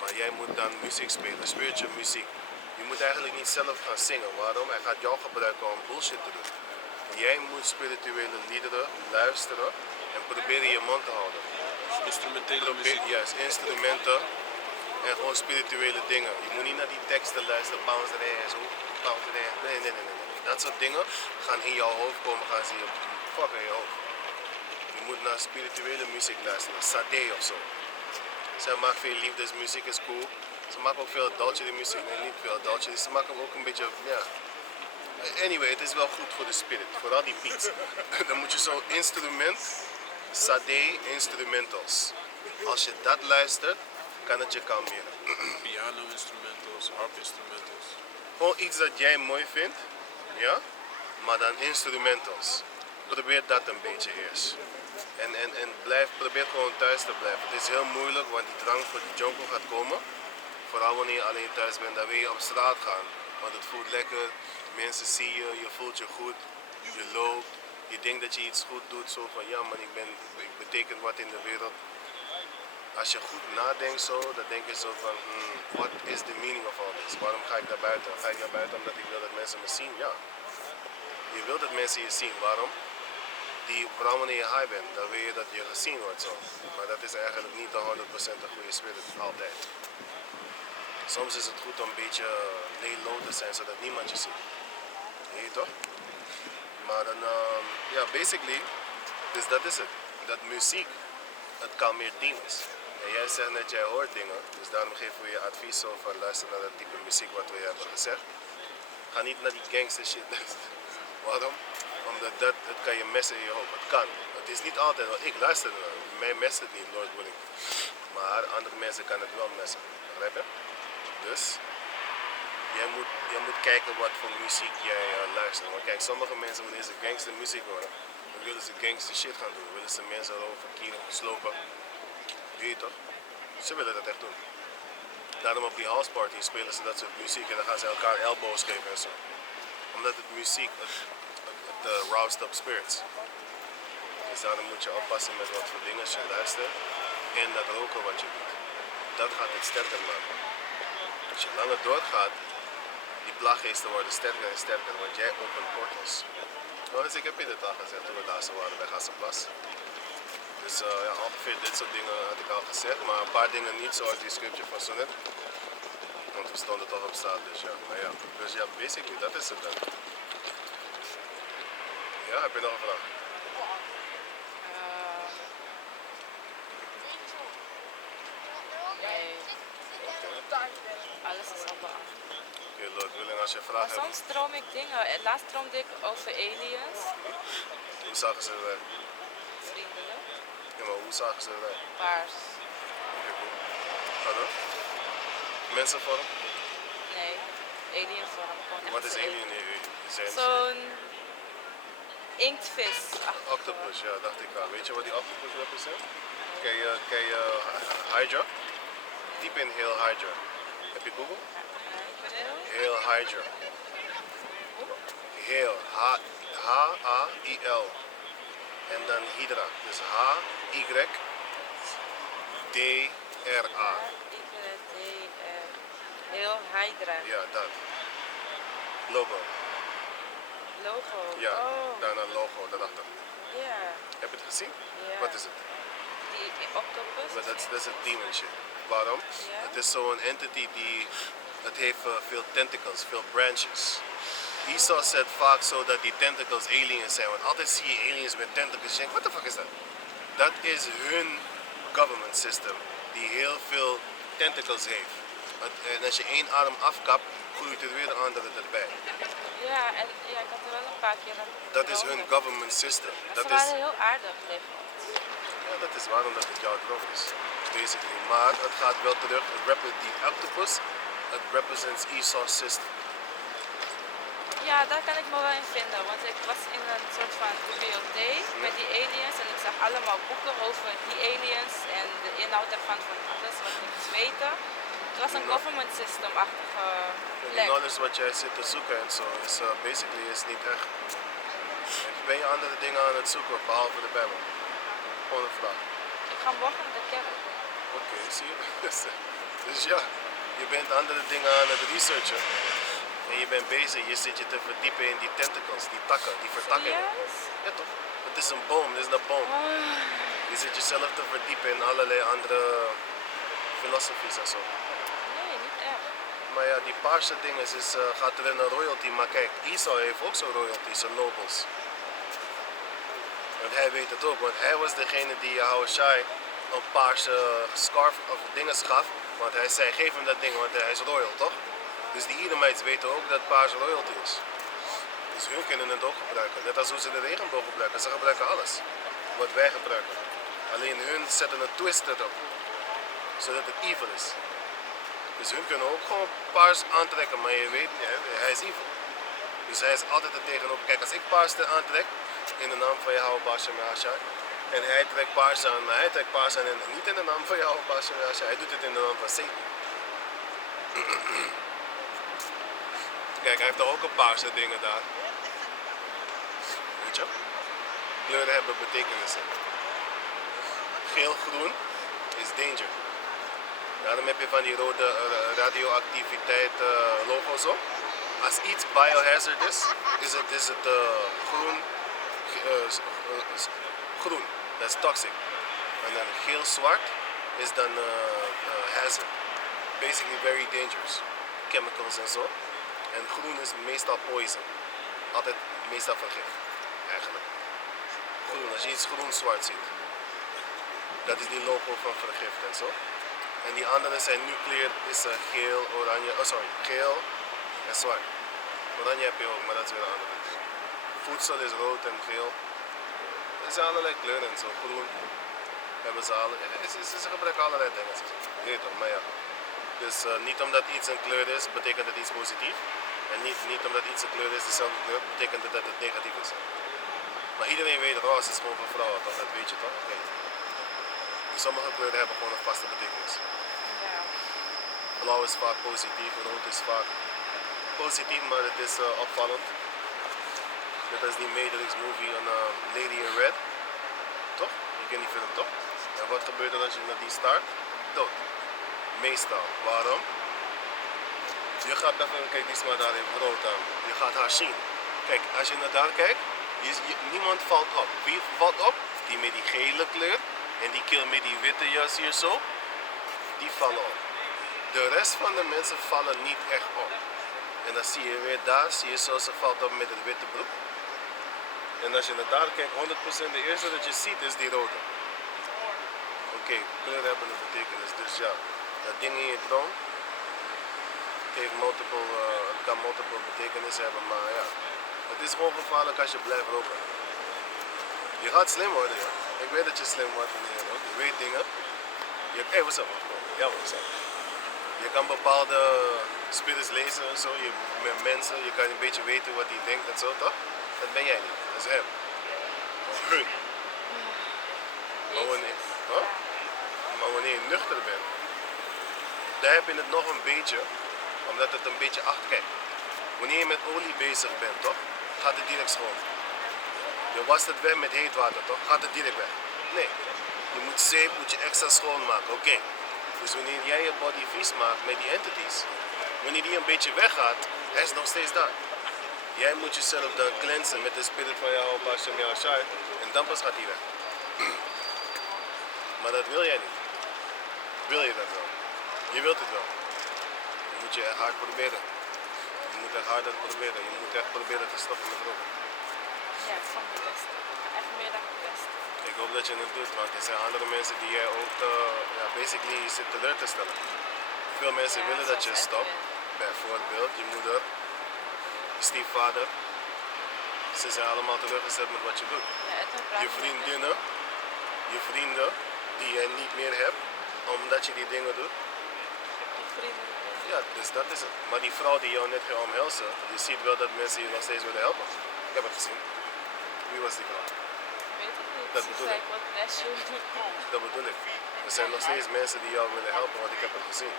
Maar jij moet dan muziek spelen, spiritual muziek. Je moet eigenlijk niet zelf gaan zingen. Waarom? Hij gaat jou gebruiken om bullshit te doen. Jij moet spirituele liederen luisteren en proberen je mond te houden. Instrumentele muziek. Juist, instrumenten en gewoon spirituele dingen. Je moet niet naar die teksten luisteren, bounce there, zo, bounce there. Nee. Dat soort dingen gaan in jouw hoofd komen, gaan ze je fucken in je hoofd. Je moet naar spirituele muziek luisteren, sade of zo. Zij maken veel liefdesmuziek, is cool. Ze maken ook veel adultery muziek, nee niet veel adultery. Ze maken ook een beetje, ja. Anyway, het is wel goed voor de spirit, vooral die beats. Dan moet je zo'n instrument, sade instrumentals. Als je dat luistert, kan het je kalmeren. Piano instrumentals, harp instrumentals. Gewoon iets dat jij mooi vindt, ja, maar dan instrumentals. Probeer dat een beetje eerst. En probeer gewoon thuis te blijven. Het is heel moeilijk, want die drang voor die jonko gaat komen. Vooral wanneer je alleen thuis bent, dan wil je op straat gaan. Want het voelt lekker, mensen zien je, je voelt je goed, je loopt. Je denkt dat je iets goed doet, zo van ja man, ik beteken wat in de wereld. Als je goed nadenkt zo, dan denk je zo van, what is the meaning of all this? Waarom ga ik naar buiten? Ga ik naar buiten omdat ik wil dat mensen me zien? Ja. Je wilt dat mensen je zien. Waarom? Vooral wanneer je high bent, dan wil je dat je gezien wordt zo. Maar dat is eigenlijk niet 100% een goede spirit, altijd. Soms is het goed om een beetje lay low te zijn, zodat niemand je ziet. Weet je toch? Maar dan, ja, basically, dus dat is het. Dat muziek, het kalmeert demons. En jij zegt net, jij hoort dingen. Dus daarom geven we je advies over luister naar het type muziek wat we je hebben gezegd. Ga niet naar die gangster shit luisteren. Waarom? Omdat het kan je messen in je hoofd. Het kan. Het is niet altijd, want ik luister naar. Mij mest het niet, Lord willing. Maar andere mensen kan het wel messen. Begrijp je? Dus jij moet kijken wat voor muziek jij luistert. Want kijk, sommige mensen wanneer ze gangster muziek horen, dan willen ze gangster shit gaan doen. Willen ze mensen over kieren, slopen. Weet je toch? Ze willen dat echt doen. Daarom op die houseparty spelen ze dat soort muziek en dan gaan ze elkaar elbows geven en zo. Omdat het muziek, het roused up spirits. Dus daarom moet je oppassen met wat voor dingen je luistert en dat roken wat je doet. Dat gaat het sterker maken. Als je langer doorgaat, die plaaggeesten worden sterker en sterker, want jij opent portals. Dus ik heb je dit al gezegd toen we daar zo waren bij Gassenplas. Dus ja, ongeveer dit soort dingen had ik al gezegd, maar een paar dingen niet, zoals die scripture van Sonnet. Want we stonden toch op straat, dus ja. Maar ja, dus ja, basically, dat is het dan. Ja, heb je nog een vraag? Nee. Alles is al beantwoord. Oké, Lord willing, als je vragen hebt, Soms droom ik dingen. Laatst droomde ik over aliens. hoe zagen ze eruit? Vriendelijk. Ja, maar hoe zagen ze eruit? Paars. Oké, cool. Ga door. Mensenvorm? Nee. Alienvorm. Gewoon Wat is echt alien in zijn? zo'n inktvis. Octopus, ja, dacht ik al. Weet je wat die octopus represent? Ken je Hydra? Typ in heel Hydra. Heb je Google? Heel Hydra. Heel, H-A-I-L. En dan Hydra. Dus H-Y-D-R-A. Heel Hydra. Ja, dat. Logo. Logo. Ja, Oh. daarna logo, daarachter. Ja. Heb je het gezien? Ja. Wat is het? Die octopus. Dat is een demon shit. Waarom? Ja. Het is zo'n entity die, het heeft veel tentacles, veel branches. Esau zegt vaak zo dat die tentacles aliens zijn, want altijd zie je aliens met tentacles. Je denkt, what the fuck is dat? Dat is hun government system, die heel veel tentacles heeft. En als je één arm afkapt, groeit er weer een andere erbij. Ja, en ja, ik had er wel een paar keer aan Dat is gedroomd. hun government system. Ze Dat is, waren heel aardig tegen ons. ja, dat is waarom dat het jouw droom is. Basically. Maar het gaat wel terug, die octopus, het represents Esau's system. Ja, daar kan ik me wel in vinden, want ik was in een soort van bibliotheek met die aliens en ik zag allemaal boeken over die aliens en de inhoud ervan van alles wat ik moest weten. Het was een government system-achtige Die plek. knowledge wat jij zit te zoeken en zo, is basically is niet echt. Ben je andere dingen aan het zoeken, behalve de Bijbel? Gewoon een vraag. Ik ga morgen naar de kerk. Oké, zie je? Dus ja, je bent andere dingen aan het researchen. En je bent bezig, je zit je te verdiepen in die tentacles, die takken, die vertakkingen. Serieus? Ja toch? Het is een boom, dit is een boom. Je zit jezelf te verdiepen in allerlei andere filosofies en zo. Nee, niet echt. Maar ja, die paarse dingen gaat erin naar royalty. Maar kijk, Esau heeft ook zo'n royalty, zijn nobles. Want hij weet het ook, want hij was degene die Yahushai een paarse scarf of dingen gaf. Want hij zei, geef hem dat ding, want hij is royal, toch? Dus die Edomites weten ook dat paars royalty is. Dus hun kunnen het ook gebruiken. Net als hoe ze de regenboog gebruiken. Ze gebruiken alles wat wij gebruiken. Alleen hun zetten een twist erop. Zodat het evil is. Dus hun kunnen ook gewoon paars aantrekken. Maar je weet, ja, hij is evil. Dus hij is altijd er tegenover. Kijk, als ik paars aantrek, in de naam van Yahweh Bashem Yahashai. En hij trekt paars aan, maar hij trekt paars aan en niet in de naam van Yahweh Bashem Yahashai. Hij doet het in de naam van Satan. Kijk, hij heeft toch ook een paarse dingen daar. Weet je? Kleuren hebben betekenissen. Geel-groen is danger. Daarom heb je van die rode radioactiviteit logo's op. Als iets biohazard is het groen. Groen, dat is toxic. En dan geel-zwart is dan hazard. Basically very dangerous. Chemicals en zo. En groen is meestal poison. Altijd meestal vergif, eigenlijk. Groen, als je iets groen-zwart ziet. Dat is die logo van vergift en zo. En die andere zijn nuclear, is geel, oranje, geel en zwart. Oranje heb je ook, maar dat is weer een andere kleur. Voedsel is rood en geel. Er zijn allerlei kleuren en zo, groen. Hebben ze alle, ze gebruiken allerlei dingen. Je weet toch, maar ja. Dus niet omdat iets een kleur is, betekent het iets positiefs. En niet omdat iets een kleur is, dezelfde kleur, betekent het dat het negatief is. Maar iedereen weet, roze is gewoon voor vrouwen, toch? Dat weet je toch? Okay. Sommige kleuren hebben gewoon een vaste betekenis. Ja. Blauw is vaak positief, rood is vaak positief, maar het is opvallend. Net als die Matrix movie, een Lady in Red. Toch? Je kent die film toch? En wat gebeurt er als je naar die start? Dood. Meestal. Waarom? Je gaat even, kijk die is maar daar even rood aan. Je gaat haar zien. Kijk, als je naar daar kijkt, niemand valt op. Wie valt op? Die met die gele kleur en die kill met die witte jas hier zo. Die vallen op. De rest van de mensen vallen niet echt op. En dan zie je weer daar, zie je zo, ze valt op met het witte broek. En als je naar daar kijkt, 100% de eerste dat je ziet is die rode. Oké, kleuren hebben een betekenis. Dus ja, dat ding in je troon het kan multiple betekenis hebben, maar ja. Het is gewoon gevaarlijk als je blijft roken. Je gaat slim worden, ja. Ik weet dat je slim wordt wanneer je rookt. Je weet dingen. Hey, what's up? Ja, what's up? Je kan bepaalde spirits lezen en zo, met mensen, je kan een beetje weten wat hij denkt en zo, toch? Dat ben jij niet, dat is hem. Of hun. Maar wanneer je nuchter bent, dan heb je het nog een beetje, omdat het een beetje achterkijkt. Wanneer je met olie bezig bent, toch? Gaat het direct schoon. Je wast het weg met heet water, toch? Gaat het direct weg. Nee. Je moet zeep, moet je extra schoonmaken, oké. Dus wanneer jij je body vies maakt met die entities, wanneer die een beetje weggaat, hij is nog steeds daar. Jij moet jezelf dan cleansen met de spirit van jou, Hashem, Yahshai, en dan pas gaat hij weg. Maar dat wil jij niet. Wil je dat wel? Je wilt het wel. Dan moet je echt hard proberen. Je moet echt harder proberen. Je moet echt proberen te stoppen met roken. Ja, ik ga mijn best. Ik ga echt meer dan mijn best. Ik hoop dat je het doet, want er zijn andere mensen die jij ook basically zit teleur te stellen. Veel mensen willen dat je stopt. Bijvoorbeeld je moeder, je stiefvader. Ze zijn allemaal teleurgesteld met wat je doet. Je vriendinnen, je vrienden die jij niet meer hebt, omdat je die dingen doet. Ja, dus dat is het. Maar die vrouw die jou net gaat omhelzen, je ziet wel dat mensen je nog steeds willen helpen. Ik heb het gezien. Wie was die vrouw? Weet ik niet. Dat bedoel ik. Dat bedoel ik. Er zijn nog steeds mensen die jou willen helpen, want ik heb het gezien.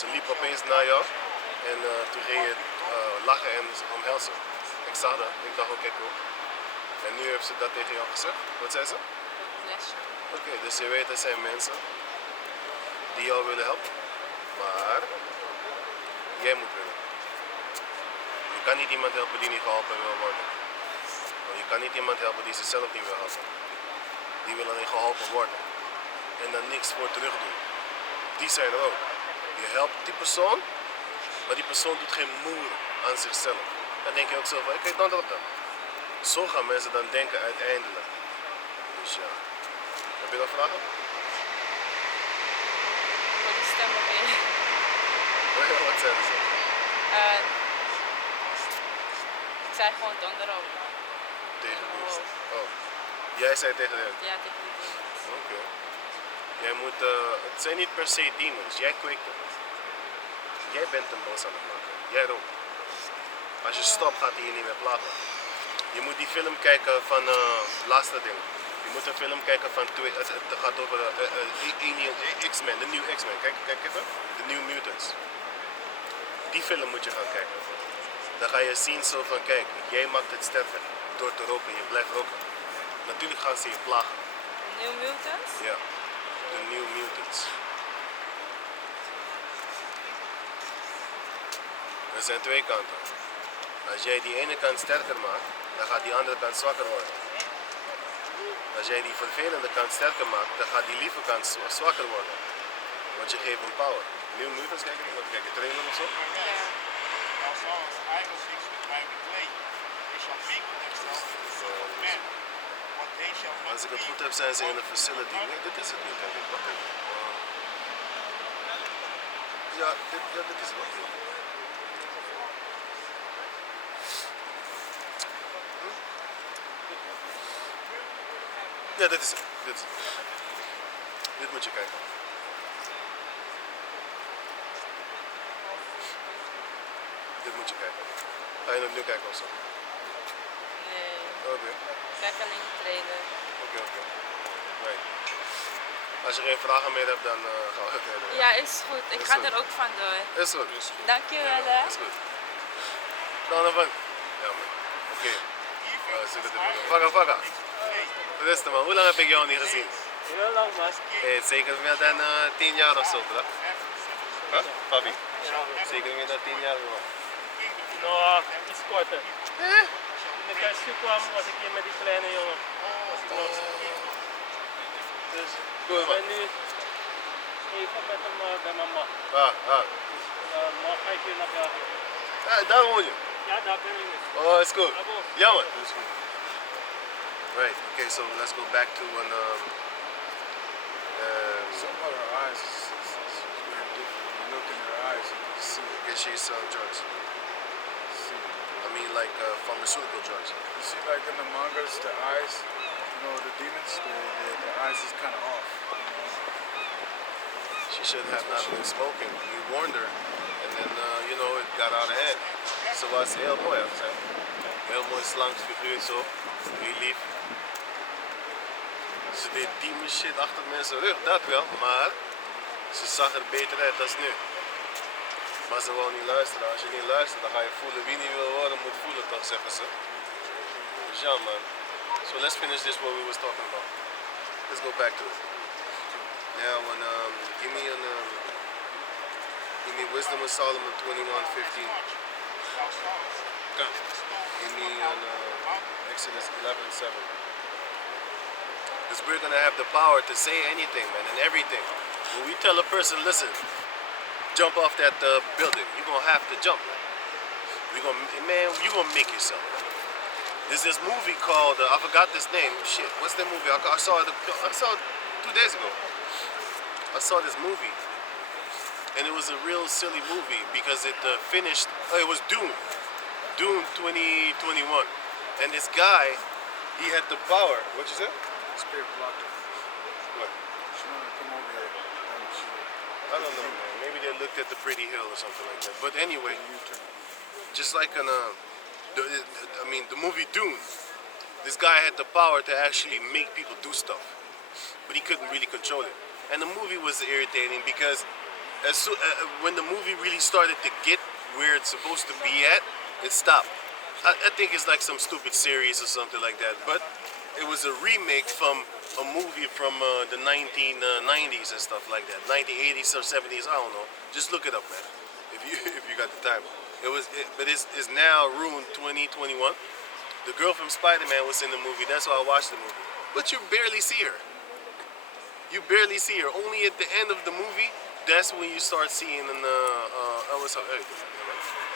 Ze liep opeens naar jou en toen ging je lachen en omhelzen. Ik zag dat. Ik dacht, oké, cool. En nu heeft ze dat tegen jou gezegd. Wat zei ze? Oké, dus je weet, er zijn mensen die jou willen helpen. Maar jij moet willen. Je kan niet iemand helpen die niet geholpen wil worden. Je kan niet iemand helpen die zichzelf niet wil helpen. Die wil alleen geholpen worden. En dan niks voor terug doen. Die zijn er ook. Je helpt die persoon, maar die persoon doet geen moer aan zichzelf. Dan denk je ook zo van, oké, dan dat dan. Zo gaan mensen dan denken uiteindelijk. Dus ja. Heb je nog vragen? Voor die stemmen weer. Wat zeiden ze? Ik zei gewoon donderop. Tegen beest. Oh. Jij zei tegen hen? Ja, tegen die demons. Oké. Jij moet, het zijn niet per se demons, jij kweekt het. Jij bent een boos aan het maken. Jij rookt. Als je stopt gaat hij je niet meer plagen. Je moet die film kijken van, laatste ding. Je moet een film kijken van, het gaat over Alien, X-Men, de nieuwe X-Men. Kijk even, de New Mutants. Die film moet je gaan kijken. Dan ga je zien zo van, kijk, jij maakt het sterker door te roken. Je blijft roken. Natuurlijk gaan ze je plagen. New Mutants? Ja, de New Mutants. Er zijn twee kanten. Als jij die ene kant sterker maakt, dan gaat die andere kant zwakker worden. Als jij die vervelende kant sterker maakt, dan gaat die lieve kant zwakker worden. Want je geeft hem power. New Mutants, kijk je trailer of zo? Ja. Als ik het goed heb, zijn ze in een facility. Nee, dit is het niet, denk ik. Wacht even. Ja, dit is het. Wacht even. Ja, dit is het. Dit moet je kijken. Dit moet je kijken. Ga je nog nu kijken of zo? Nee, Oké. ik kijk alleen de trailer. Oké. Right. Als je geen vragen meer hebt, dan gaan we verder. Ja, is goed. Ik Is ga goed. er ook van door. Is goed. Dankjewel hè. Is goed. Donovan. Ja man. Oké. Vaga. Rustig man, hoe lang heb ik jou niet gezien? Heel lang, man. Zeker meer dan 10 jaar of zo, bro. Huh? Papi? Zeker meer dan 10 jaar, man. Nou, iets korter. Toen ik uit school kwam, was ik hier met die kleine jongen. Was ik nog. Dus Cool, ik man. ben nu even met hem bij mama. Dus morgen ga ik weer naar België. Daar woon je? Ja, daar ben ik nu. Oh, it's cool. Bravo. Ja, man. Right, okay, so let's go back to when Some of her eyes is very different. When you look in her eyes, you can see it. okay, she's drugs. I mean, like pharmaceutical drugs. You see, like in the mangas, the eyes, you know, the demons, the eyes is kind of off. She should have not been smoking. We warned her, and then, it got out of hand. Ze was heel mooi, had ze. Heel mooi slank figuur zo. Heel lief. Ze deed demon shit achter mensen rug, dat wel, maar ze zag er beter uit dan nu. Maar ze wou niet luisteren. Als je niet luistert, dan ga je voelen. Wie niet wil horen, moet voelen, toch, zeggen ze. Dus ja, man. So let's finish this what we was talking about. Let's go back to it. Now, when give me Wisdom of Solomon 21:15. Give me Exodus 11:7. Because we're gonna have the power to say anything, man, and everything. When we tell a person, listen, jump off that building, you're gonna have to jump. You're gonna make yourself. There's this movie called I forgot this name. Shit, what's that movie? I saw it 2 days ago. I saw this movie, and it was a real silly movie because it finished. It was Dune 2021, and this guy, he had the power. What you said? Spirit blocked her. What? She wanted to come over here. And she I don't know, man. Maybe they looked at the pretty hill or something like that. But anyway, U-turned. just like in the movie Dune, this guy had the power to actually make people do stuff, but he couldn't really control it. And the movie was irritating because when the movie really started to get where it's supposed to be at, it stopped. I think it's like some stupid series or something like that, but it was a remake from a movie from the 1990s and stuff like that, 1980s or 70s. I don't know. Just look it up, man, if you got the time. But it's now ruined 2021. The girl from Spider-Man was in the movie. That's why I watched the movie. But you barely see her. You barely see her. Only at the end of the movie, that's when you start seeing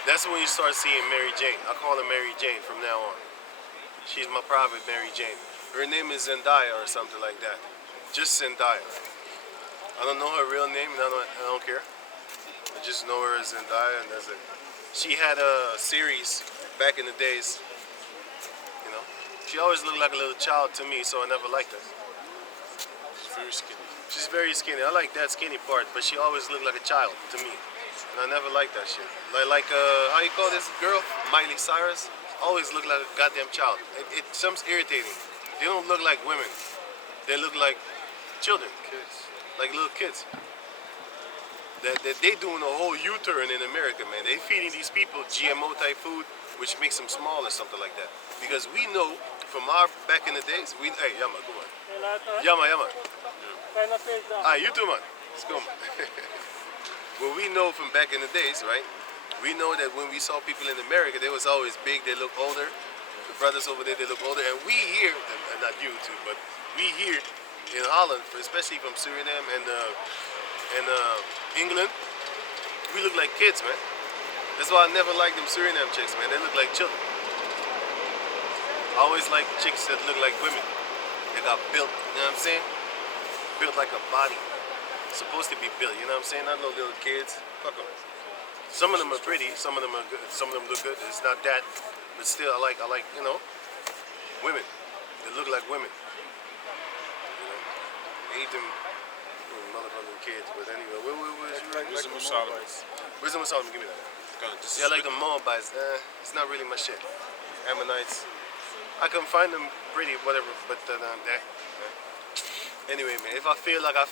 that's when you start seeing Mary Jane. I call her Mary Jane from now on. She's my private Mary Jane. Her name is Zendaya or something like that. Just Zendaya. I don't know her real name, and I don't care. I just know her as Zendaya, and that's it. She had a series back in the days. She always looked like a little child to me, so I never liked her. She's very skinny. She's very skinny. I like that skinny part, but she always looked like a child to me, and I never liked that shit. Like how you call this girl? Miley Cyrus. Always look like a goddamn child. It sounds irritating. They don't look like women. They look like children, Kids. like little kids. They doing a whole U-turn in America, man. They feeding these people GMO type food, which makes them small or something like that. Because we know from our back in the days, hey, Yama, go on. Hey, later. Yama. Fijne feestdag. Ah, you too, man. Let's go, man. Well, we know from back in the days, right? We know that when we saw people in America, they was always big, they look older. The brothers over there, they look older. And we here, and not you too, but we here in Holland, especially from Suriname and England, we look like kids, man. That's why I never liked them Suriname chicks, man. They look like children. I always like chicks that look like women. They got built, you know what I'm saying? Built like a body. Supposed to be built, you know what I'm saying? Not no little kids. Fuck them. Some of them are pretty, some of them are good, some of them look good. It's not that, but still, I like, you know, women. They look like women. You know, they eat them motherfucking kids. But anyway, what was you Wisdom of Solomon. Wisdom of Solomon, give me that. God, this Yeah, I is like the Moabites. It's not really my shit. Ammonites. I can find them pretty, whatever, but anyway, man, if I feel like I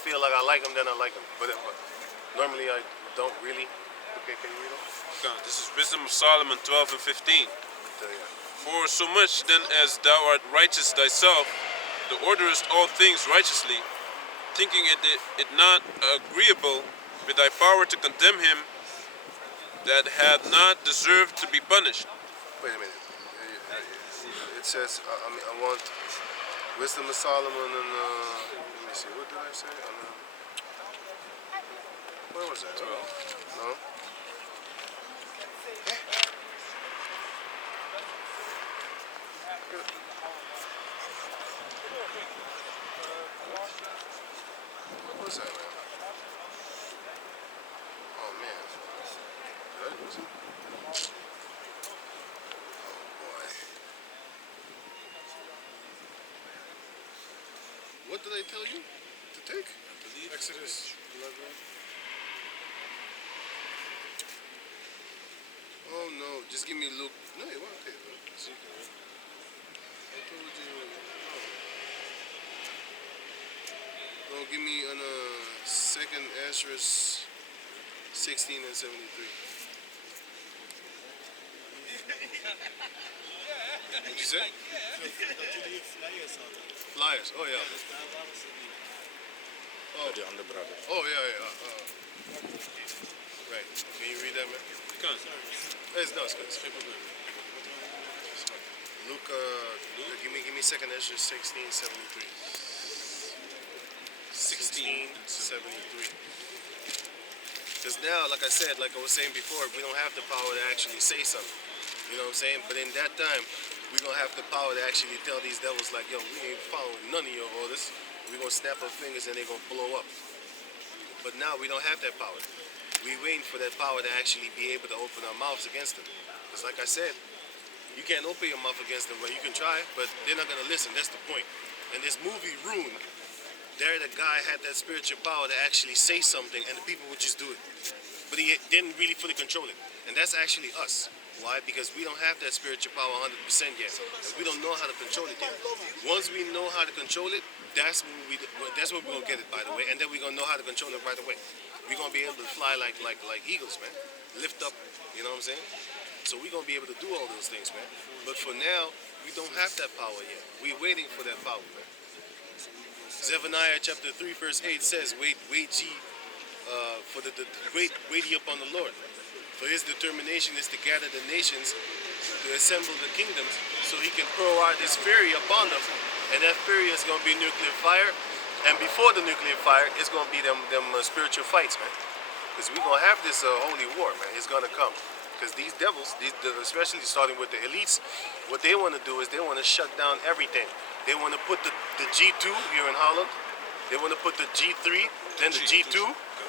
like them, then I like them. But normally I don't really. Okay, can you read them? God, this is Wisdom of Solomon 12 and 15. Tell you. For so much then as thou art righteous thyself, thou orderest all things righteously, thinking it not agreeable with thy power to condemn him that had not deserved to be punished. Wait a minute. It says, I want Wisdom of Solomon and, let me see, what did I say? Where was that? 12. No? What was that, man? Oh, man. Did I lose it? What did I tell you to take? Exodus 11. Oh no, just give me Luke. No, you won't take it. Ezekiel. I told you. No, give me on second Ezra's 16 and 73. What'd you say? Flyers. Oh yeah. Oh, Die andere brother. oh yeah. Right. Can you read that, man? God, It's no, it's good. Luke, give me second Ezra 16:73. 16:73. Because now, like I said, like I was saying before, we don't have the power to actually say something. You know what I'm saying? But in that time, we're going to have the power to actually tell these devils like, yo, we ain't following none of your orders. We're going to snap our fingers and they're going to blow up. But now we don't have that power. We waiting for that power to actually be able to open our mouths against them. Because like I said, you can't open your mouth against them, but you can try, but they're not going to listen. That's the point. And this movie, Rune, there the guy had that spiritual power to actually say something and the people would just do it. But he didn't really fully control it. And that's actually us. Why? Because we don't have that spiritual power 100% yet. And we don't know how to control it yet. Once we know how to control it, that's when we're going to get it, by the way. And then we're going to know how to control it right away. We're going to be able to fly like eagles, man. Lift up, you know what I'm saying? So we're going to be able to do all those things, man. But for now, we don't have that power yet. We're waiting for that power, man. Zephaniah chapter 3 verse 8 says, wait ye wait ye upon the Lord. For his determination is to gather the nations, to assemble the kingdoms, so he can pour out his fury upon them. And that fury is going to be nuclear fire. And before the nuclear fire, it's going to be them spiritual fights, man. Because we're going to have this holy war, man. It's going to come. Because these devils, especially starting with the elites, what they want to do is they want to shut down everything. They want to put the G2 here in Holland. They want to put the G3, then the G2,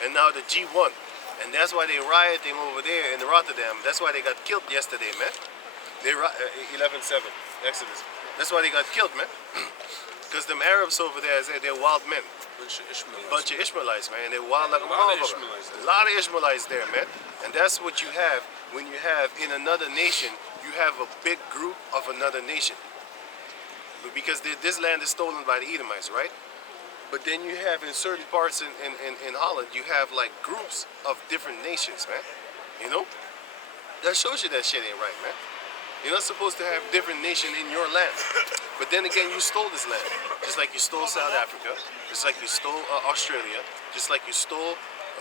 and now the G1. And that's why they rioting over there in Rotterdam. That's why they got killed yesterday, man. They 11/7 Exodus. That's why they got killed, man. Because them Arabs over there, they're wild men. Bunch of Ishmaelites, man. They're wild like a motherfucker. A lot of Ishmaelites there, man. And that's what you have when you have in another nation, you have a big group of another nation. But because this land is stolen by the Edomites, right? But then you have in certain parts in Holland, you have like groups of different nations, man. You know? That shows you that shit ain't right, man. You're not supposed to have different nation in your land. But then again, you stole this land. Just like you stole South Africa, just like you stole Australia, just like you stole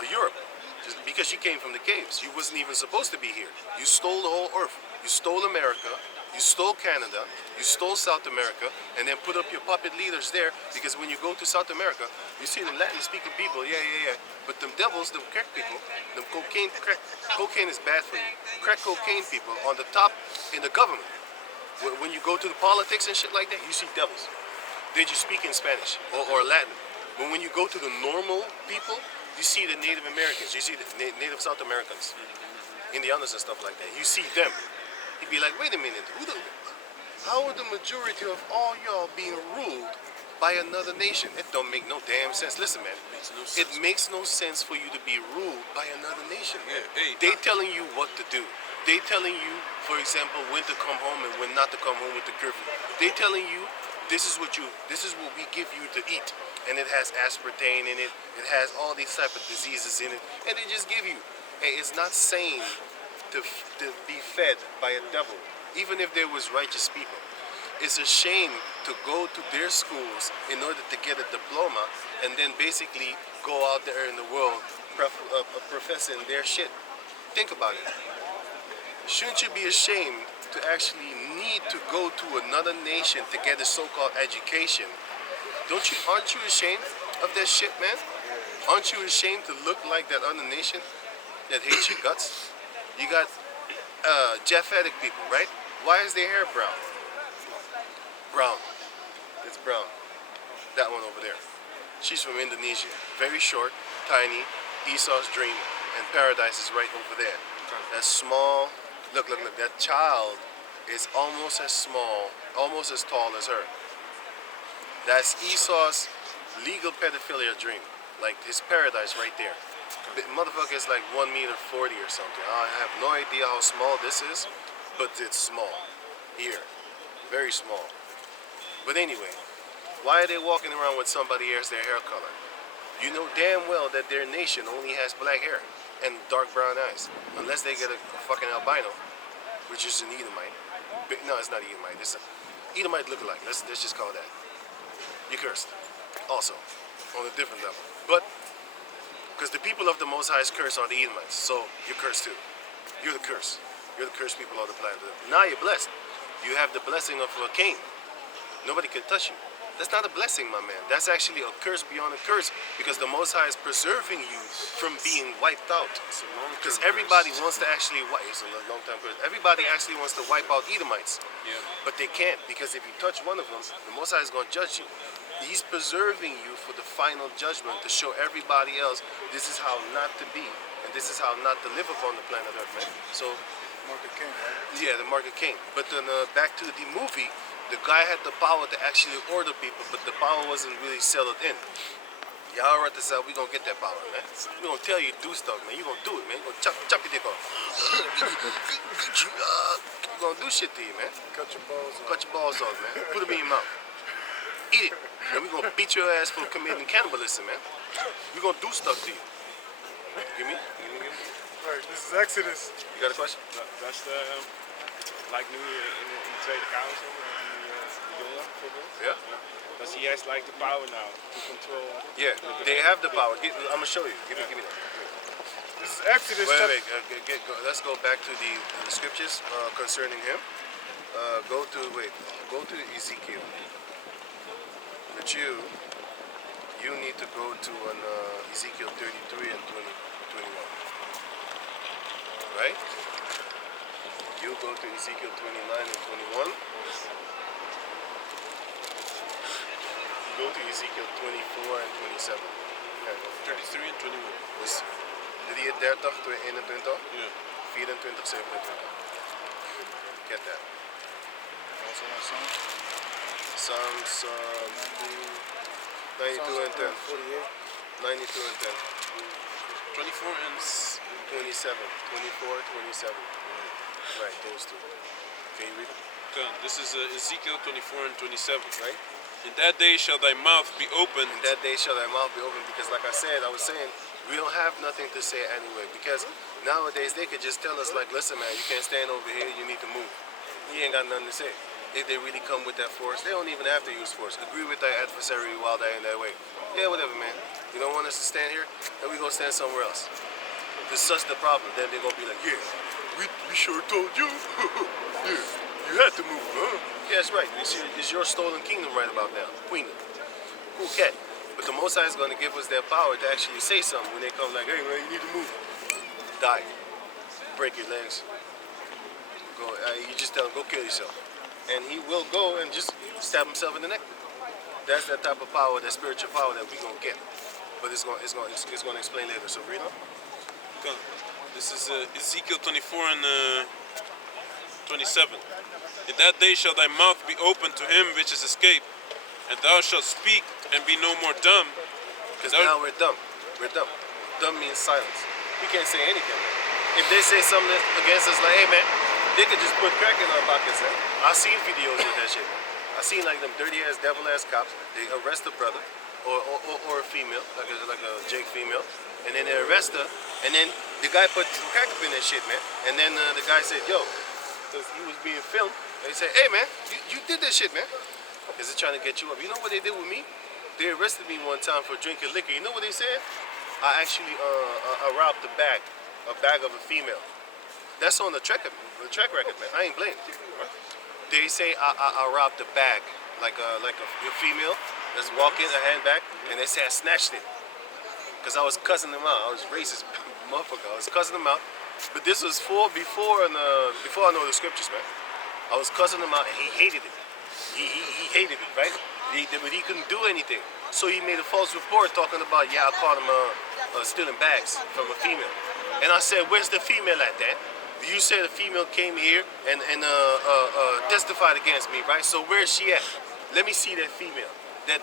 Europe. Just because you came from the caves. You wasn't even supposed to be here. You stole the whole earth. You stole America. You stole Canada, you stole South America, and then put up your puppet leaders there, because when you go to South America, you see the Latin-speaking people, yeah. But them devils, them crack people, them cocaine is bad for you. Crack cocaine people on the top in the government. When you go to the politics and shit like that, you see devils. They just speak in Spanish or Latin. But when you go to the normal people, you see the Native Americans, you see the Native South Americans, Indianos and stuff like that. You see them. You'd be like, wait a minute, how are the majority of all y'all being ruled by another nation? It don't make no damn sense. Listen, man, it makes no sense for you to be ruled by another nation. Man. They telling you what to do. They telling you, for example, when to come home and when not to come home with the curfew. They telling you this is what we give you to eat, and it has aspartame in it. It has all these type of diseases in it, and they just give you. Hey, it's not sane to be fed by a devil, even if there was righteous people. It's a shame to go to their schools in order to get a diploma and then basically go out there in the world professing their shit. Think about it. Shouldn't you be ashamed to actually need to go to another nation to get a so-called education? Aren't you ashamed of that shit, man? Aren't you ashamed to look like that other nation that hates your guts? You got Japhetic people, right? Why is their hair brown? Brown. It's brown. That one over there. She's from Indonesia. Very short, tiny, Esau's dream, and paradise is right over there. That small, look, that child is almost as small, almost as tall as her. That's Esau's legal pedophilia dream. Like his paradise right there. The motherfucker is like 1.40 meters or something. I have no idea how small this is, but it's small. Here. Very small. But anyway, why are they walking around with somebody else their hair color? You know damn well that their nation only has black hair and dark brown eyes. Unless they get a fucking albino, which is an Edomite. But no, it's not Edomite. It's an Edomite lookalike. Let's just call it that. You're cursed. Also, on a different level. But, because the people of the Most High's curse are the Edomites, so you're cursed too. You're the curse. You're the cursed people of the planet. Now you're blessed. You have the blessing of Cain. Nobody can touch you. That's not a blessing, my man. That's actually a curse beyond a curse, because the Most High is preserving you from being wiped out. Because everybody wants to actually it's a long-term curse. Everybody actually wants to wipe out Edomites. Yeah. But they can't, because if you touch one of them, the Most High is going to judge you. He's preserving you for the final judgment to show everybody else this is how not to be, and this is how not to live upon the planet Earth, man. So, Mark the King, right? yeah, the Mark of Cain. But then back to the movie, the guy had the power to actually order people, but the power wasn't really settled in. Yahweh said, we gonna get that power, man. We gonna tell you to do stuff, man. You gonna do it, man. You gonna chop your dick off. We gonna do shit to you, man. Cut your balls off. Cut your balls off, man. Put them in your mouth. Eat it. And we gonna beat your ass for committing cannibalism, man. We gonna do stuff to you. Give me. Right, this is Exodus. You got a question? Dat is like nu in de Tweede Kamer, zo, die jongen bijvoorbeeld. Yeah. Dan zie hij like the power now to control. Yeah, they have the power. I'm gonna show you. Give me that. This is Exodus. Wait. Let's go back to the scriptures concerning him. Go to Ezekiel. But you need to go to Ezekiel 33 and 21. Right? You go to Ezekiel 29 and 21. Go to Ezekiel 24 and 27. Okay. 33 and 21. Dus 33, 21, Yeah. 24, 27. Get that. Also my song. Psalms 92 and 10. 48. 92 and 10. 24 and 27. 24, 27. Right, those two. Can you read them? okay, this is Ezekiel 24 and 27, right? In that day shall thy mouth be opened. In that day shall thy mouth be open, because like I was saying, we don't have nothing to say anyway, because nowadays they could just tell us like, listen man, you can't stand over here, you need to move. You ain't got nothing to say. If they really come with that force, they don't even have to use force. Agree with thy adversary while they're in that way. Yeah, whatever man. You don't want us to stand here, then we gonna stand somewhere else. If it's such the problem, then they're gonna be like, yeah, we sure told you. Yeah, you had to move, huh? Yeah, that's right. It's your stolen kingdom right about now. Queendom. Cool cat. But the Most High is going to give us their power to actually say something when they come like, hey man, you need to move. Die. Break your legs. Go. You just tell him, go kill yourself. And he will go and just stab himself in the neck. That's that type of power, that spiritual power that we gonna get. But it's gonna explain later. So read on. Okay. This is Ezekiel 24 and 27. In that day shall thy mouth be opened to him which is escaped, and thou shalt speak and be no more dumb. Because now we're dumb. We're dumb. Dumb means silence. We can't say anything. If they say something against us, like, hey man, they could just put crack in our pockets. I've seen videos of that shit. I seen like them dirty ass, devil ass cops. They arrest a brother or a female, like a Jake female, and then they arrest her, and then the guy put crack up in that shit, man. And then the guy said, yo, because he was being filmed, they said, hey man, you did that shit, man. Because they're trying to get you up. You know what they did with me? They arrested me one time for drinking liquor. You know what they said? I actually I robbed a bag of a female. That's on the track record, man. I ain't blamed. They say I robbed a bag, like a female that's walking a handbag, and they say I snatched it. Because I was cussing them out. I was racist, motherfucker. I was cussing them out. But this was before I know the scriptures, man. I was cussing him out, and he hated it. He hated it, right? But he couldn't do anything. So he made a false report talking about, yeah, I caught him stealing bags from a female. And I said, where's the female at, Dad? You said a female came here and testified against me, right? So where is she at? Let me see that female that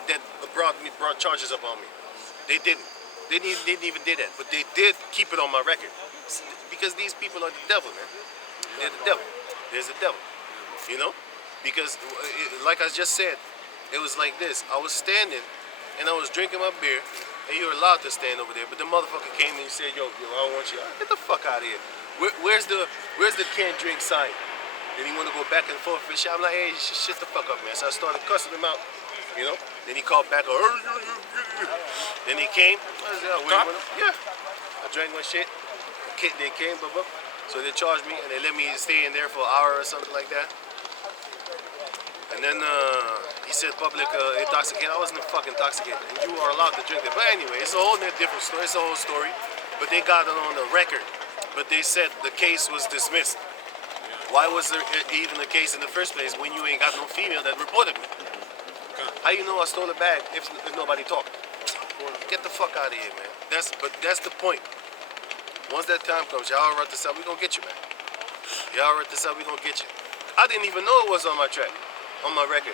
brought charges up on me. They didn't. They didn't even do that. But they did keep it on my record. Because these people are the devil, man. They're the devil. There's the devil. You know? Because, like I just said, it was like this. I was standing, and I was drinking my beer, and you're allowed to stand over there. But the motherfucker came and he said, yo, I don't want you. Get the fuck out of here. Where's the can't drink sign? And he want to go back and forth and shit. I'm like, hey, shut the fuck up, man. So I started cussing him out, you know. Then he called back. Then he came. Yeah. I drank my shit. They came, so they charged me, and they let me stay in there for an hour or something like that. And then he said public intoxicated. I wasn't fucking intoxicated. And you are allowed to drink it. But anyway, it's a whole different story. It's a whole story. But they got it on the record. But they said the case was dismissed. Why was there even a case in the first place when you ain't got no female that reported me? How you know I stole a bag if nobody talked? Get the fuck out of here, man. That's the point. Once that time comes, y'all write this up, we gonna get you, man. Y'all write this up, we gonna get you. I didn't even know it was on my track, on my record.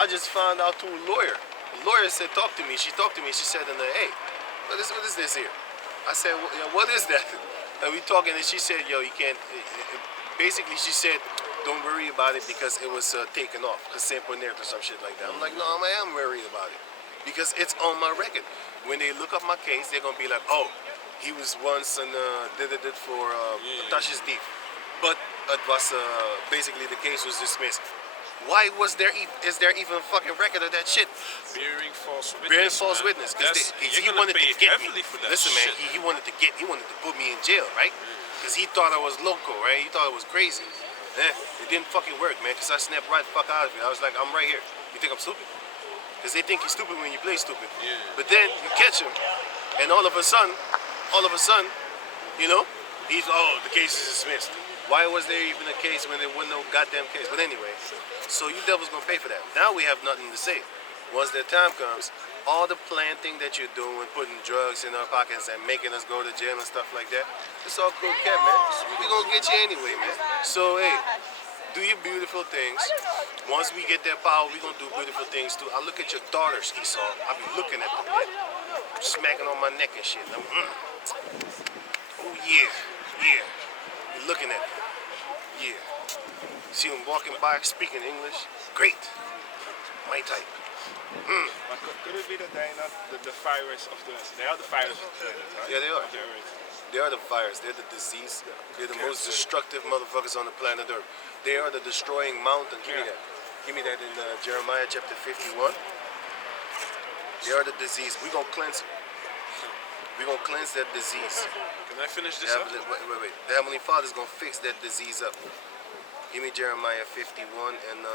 I just found out through a lawyer. The lawyer said, talk to me. She talked to me. She said, hey, what is this here? I said, what is that? And we talking, and she said, yo, you can't. Basically, she said, don't worry about it because it was taken off. Because Saint Ponert or some shit like that. I'm like, no, I am worried about it. Because it's on my record. When they look up my case, they're going to be like, oh, he was once and did it for Tasha's thief. But it was basically the case was dismissed. Why is there even a fucking record of that shit? Bearing false witness. Bearing false witness. He wanted to get heavily me. for that. Listen, man, he wanted to put me in jail, right? Because he thought I was loco, right? He thought I was crazy. It didn't fucking work, man. Because I snapped right the fuck out of it. I was like, I'm right here. You think I'm stupid? Because they think you're stupid when you play stupid. Yeah. But then you catch him, and all of a sudden, you know, he's the case is dismissed. Why was there even a case when there wasn't no goddamn case? But anyway, so you devils gonna pay for that. Now we have nothing to say. Once that time comes, all the planting that you're doing, putting drugs in our pockets and making us go to jail and stuff like that, it's all cool cat, man. We gonna get you anyway, man. So hey, do your beautiful things. Once we get that power, we gonna do beautiful things too. I look at your daughters, Esau. I be looking at them, man. Smacking on my neck and shit. Oh yeah. You're looking at them. Yeah. See them walking by, speaking English. Great. My type. But could it be that they're not the virus of the... They are the virus of the planet, right? Yeah, they are. Of the earth. They are the virus. They're the disease. They're the most destructive motherfuckers on the planet Earth. They are the destroying mountain. Give me that. Give me that in Jeremiah chapter 51. They are the disease. We're going to cleanse it. We're going to cleanse that disease. Can I finish this up? Wait. The Heavenly Father's going to fix that disease up. Give me Jeremiah 51 and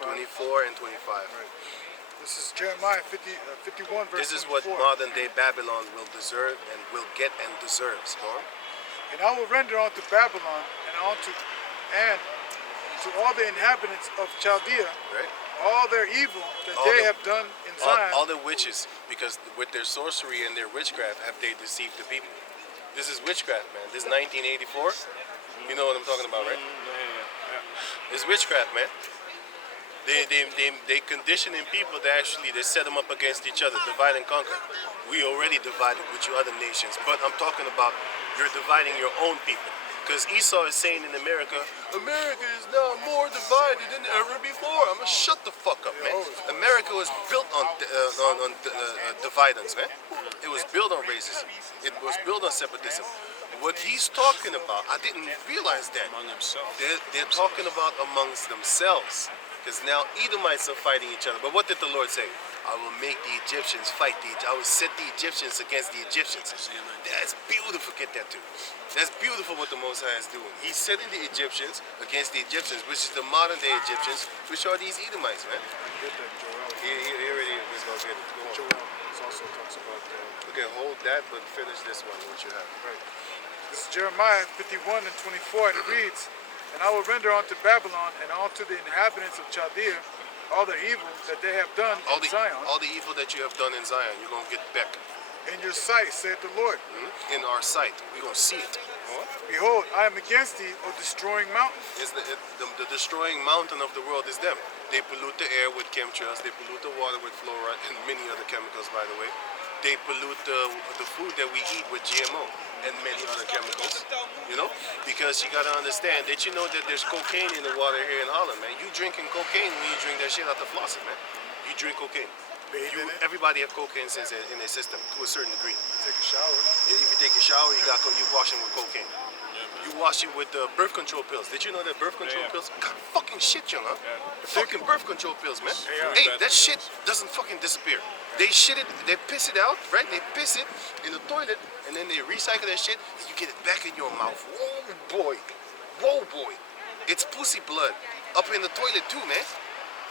24 and 25. This is Jeremiah 51 verse 24. This is what modern day Babylon will deserve and will get and deserves. Go on. And I will render unto Babylon and to all the inhabitants of Chaldea, Right? all their evil that All they the- have done in Zion. All the witches, because with their sorcery and their witchcraft, have they deceived the people. This is witchcraft, man. This is 1984. You know what I'm talking about, right? It's witchcraft, man. They conditioning people to actually they set them up against each other, divide and conquer. We already divided with you other nations, but I'm talking about you're dividing your own people. Because Esau is saying in America, America is now more divided than ever before. I'm gonna shut the fuck up, man. America was built on dividends, man. It was built on racism. It was built on separatism. What he's talking about, I didn't realize that. Among themselves. They're talking about amongst themselves. Because now Edomites are fighting each other. But what did the Lord say? I will make the Egyptians fight I will set the Egyptians against the Egyptians. That's beautiful. Get that too. That's beautiful what the Most High is doing. He's setting the Egyptians against the Egyptians, which is the modern day Egyptians, which are these Edomites, man. Get that, Joel. Here it is. Let's go get it. Go on. Joel also talks about Okay, hold that, but finish this one, what you have. right. This is Jeremiah 51 and 24, and it reads, "And I will render unto Babylon and unto the inhabitants of Chaldea all the evil that they have done in Zion All the evil that you have done in Zion, you're going to get back. in your sight, saith the Lord. In our sight, we're going to see it. Behold, I am against thee, O destroying mountain." Is the destroying mountain of the world is them. They pollute the air with chemtrails, they pollute the water with fluoride and many other chemicals, by the way. They pollute the food that we eat with GMO and many other chemicals, you know? Because you gotta understand, did you know that there's cocaine in the water here in Holland, man? You drinking cocaine when you drink that shit out the faucet, man. You drink cocaine. Everybody have cocaine in their system to a certain degree. Take a shower. If you take a shower, you washing with cocaine. You wash it with birth control pills. Did you know that birth control pills got fucking shit, young, huh? Fucking birth control pills, man. Hey, that shit doesn't fucking disappear. They shit it, they piss it out, right? They piss it in the toilet, and then they recycle that shit, and you get it back in your mouth. Whoa, boy. Whoa, boy. It's pussy blood. Up in the toilet, too, man.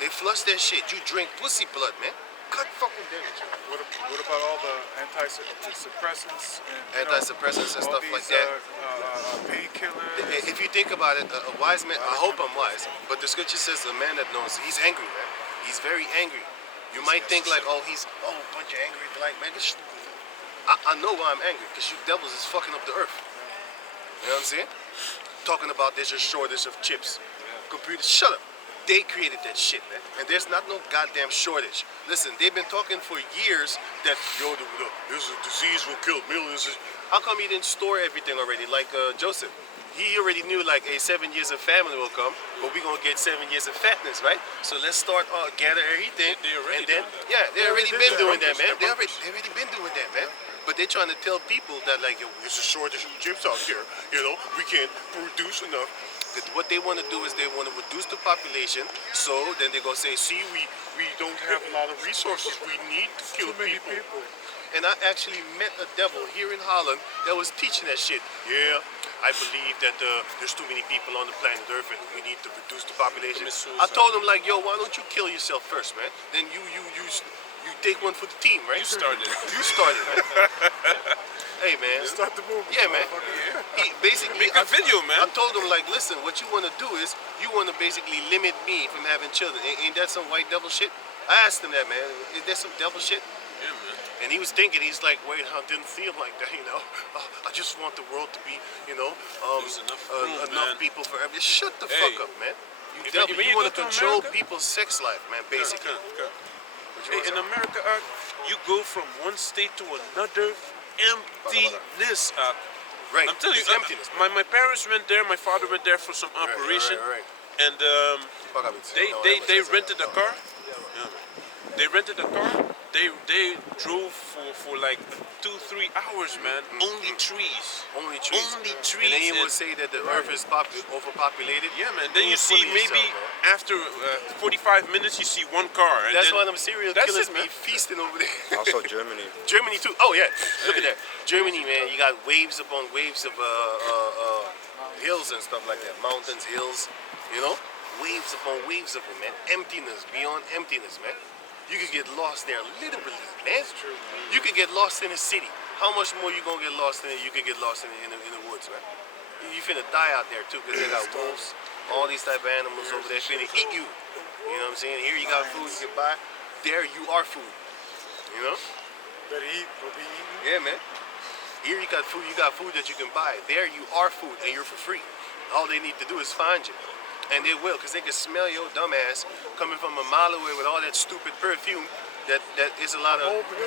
They flush that shit. You drink pussy blood, man. God fucking damn it, young. What about all the anti-suppressants and Anti-suppressants and all stuff these, like that. painkillers? If you think about it, a wise man, I hope I'm wise, but the scripture says the man that knows, he's angry, man. He's very angry. You might think like, oh, a bunch of angry, like, man, I know why I'm angry, because you devils is fucking up the earth. You know what I'm saying? Talking about there's a shortage of chips. Computers, shut up. They created that shit, man. And there's not no goddamn shortage. Listen, they've been talking for years that, yo, this disease will kill millions. How come he didn't store everything already? Like Joseph. He already knew like 7 years of famine will come, but we're gonna get 7 years of fatness, right? So let's start gather everything. They already and then, done that. yeah, they already been doing that, man. They They're already been doing that, man. But they're trying to tell people that like, yo, there's a shortage of chips out here. You know, we can't produce enough. What they want to do is they want to reduce the population, so then they're going to say, see, we don't have a lot of resources, we need to kill people. And I actually met a devil here in Holland that was teaching that shit. Yeah, I believe that there's too many people on the planet Earth and we need to reduce the population. I told him like, yo, why don't you kill yourself first, man? Then you take one for the team, right? You started. You started, man. Hey, man. Start the movement. Yeah, man. He basically Make a video, man. I told him like, listen, what you want to do is you want to basically limit me from having children. Ain't that some white devil shit? I asked him that, man. Is that some devil shit? Yeah, man. And he was thinking, he's like, wait, I didn't feel like that, you know. I just want the world to be, you know, There's enough room, enough man. people for every. Shut the Hey. fuck up, man. You If devil, when you you want to go to control America- people's sex life, man, basically. Hey, in America, you go from one state to another, emptiness. Right, I'm telling you, it's emptiness. my parents went there. My father went there for some operation, Right. and they rented a car. Yeah, man. They rented a car. They drove for like 2-3 hours, man. Only trees. Only trees. Only And trees. then you And- would say that the earth is overpopulated. Yeah, man. Then And you you're see fooling maybe yourself, man. after 45 minutes, you see one car. And That's then, why them serial that's killers it, be man. feasting over there. Also Germany. Germany too. Oh yeah, look at that. Germany, man. You got waves upon waves of hills and stuff like that. Mountains, hills. You know, waves upon waves of them, man. Emptiness beyond emptiness, man. You could get lost there literally, man. True. You could get lost in a city. How much more you gonna get lost in it? You could get lost in the woods, man. You finna die out there too, because they got wolves. all these type of animals over there finna eat you. You know what I'm saying? Here you got food you can buy. There you are food. You know? Better eat or be eaten. Yeah, man. Here you got food that you can buy. There you are food and you're for free. All they need to do is find you. And they will, because they can smell your dumb ass coming from a mile away with all that stupid perfume that is a lot of... I'm open.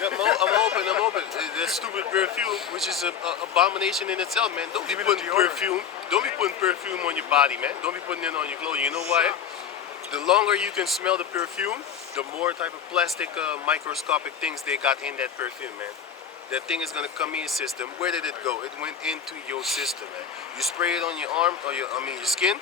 Yeah, I'm open. That stupid perfume, which is an abomination in itself, man. Don't be Even putting the deodorant. perfume. Don't be putting perfume on your body, man. Don't be putting it on your clothes. You know why? The longer you can smell the perfume, the more type of plastic, microscopic things they got in that perfume, man. That thing is gonna come in your system. Where did it go? It went into your system, man. You spray it on your arm or your skin,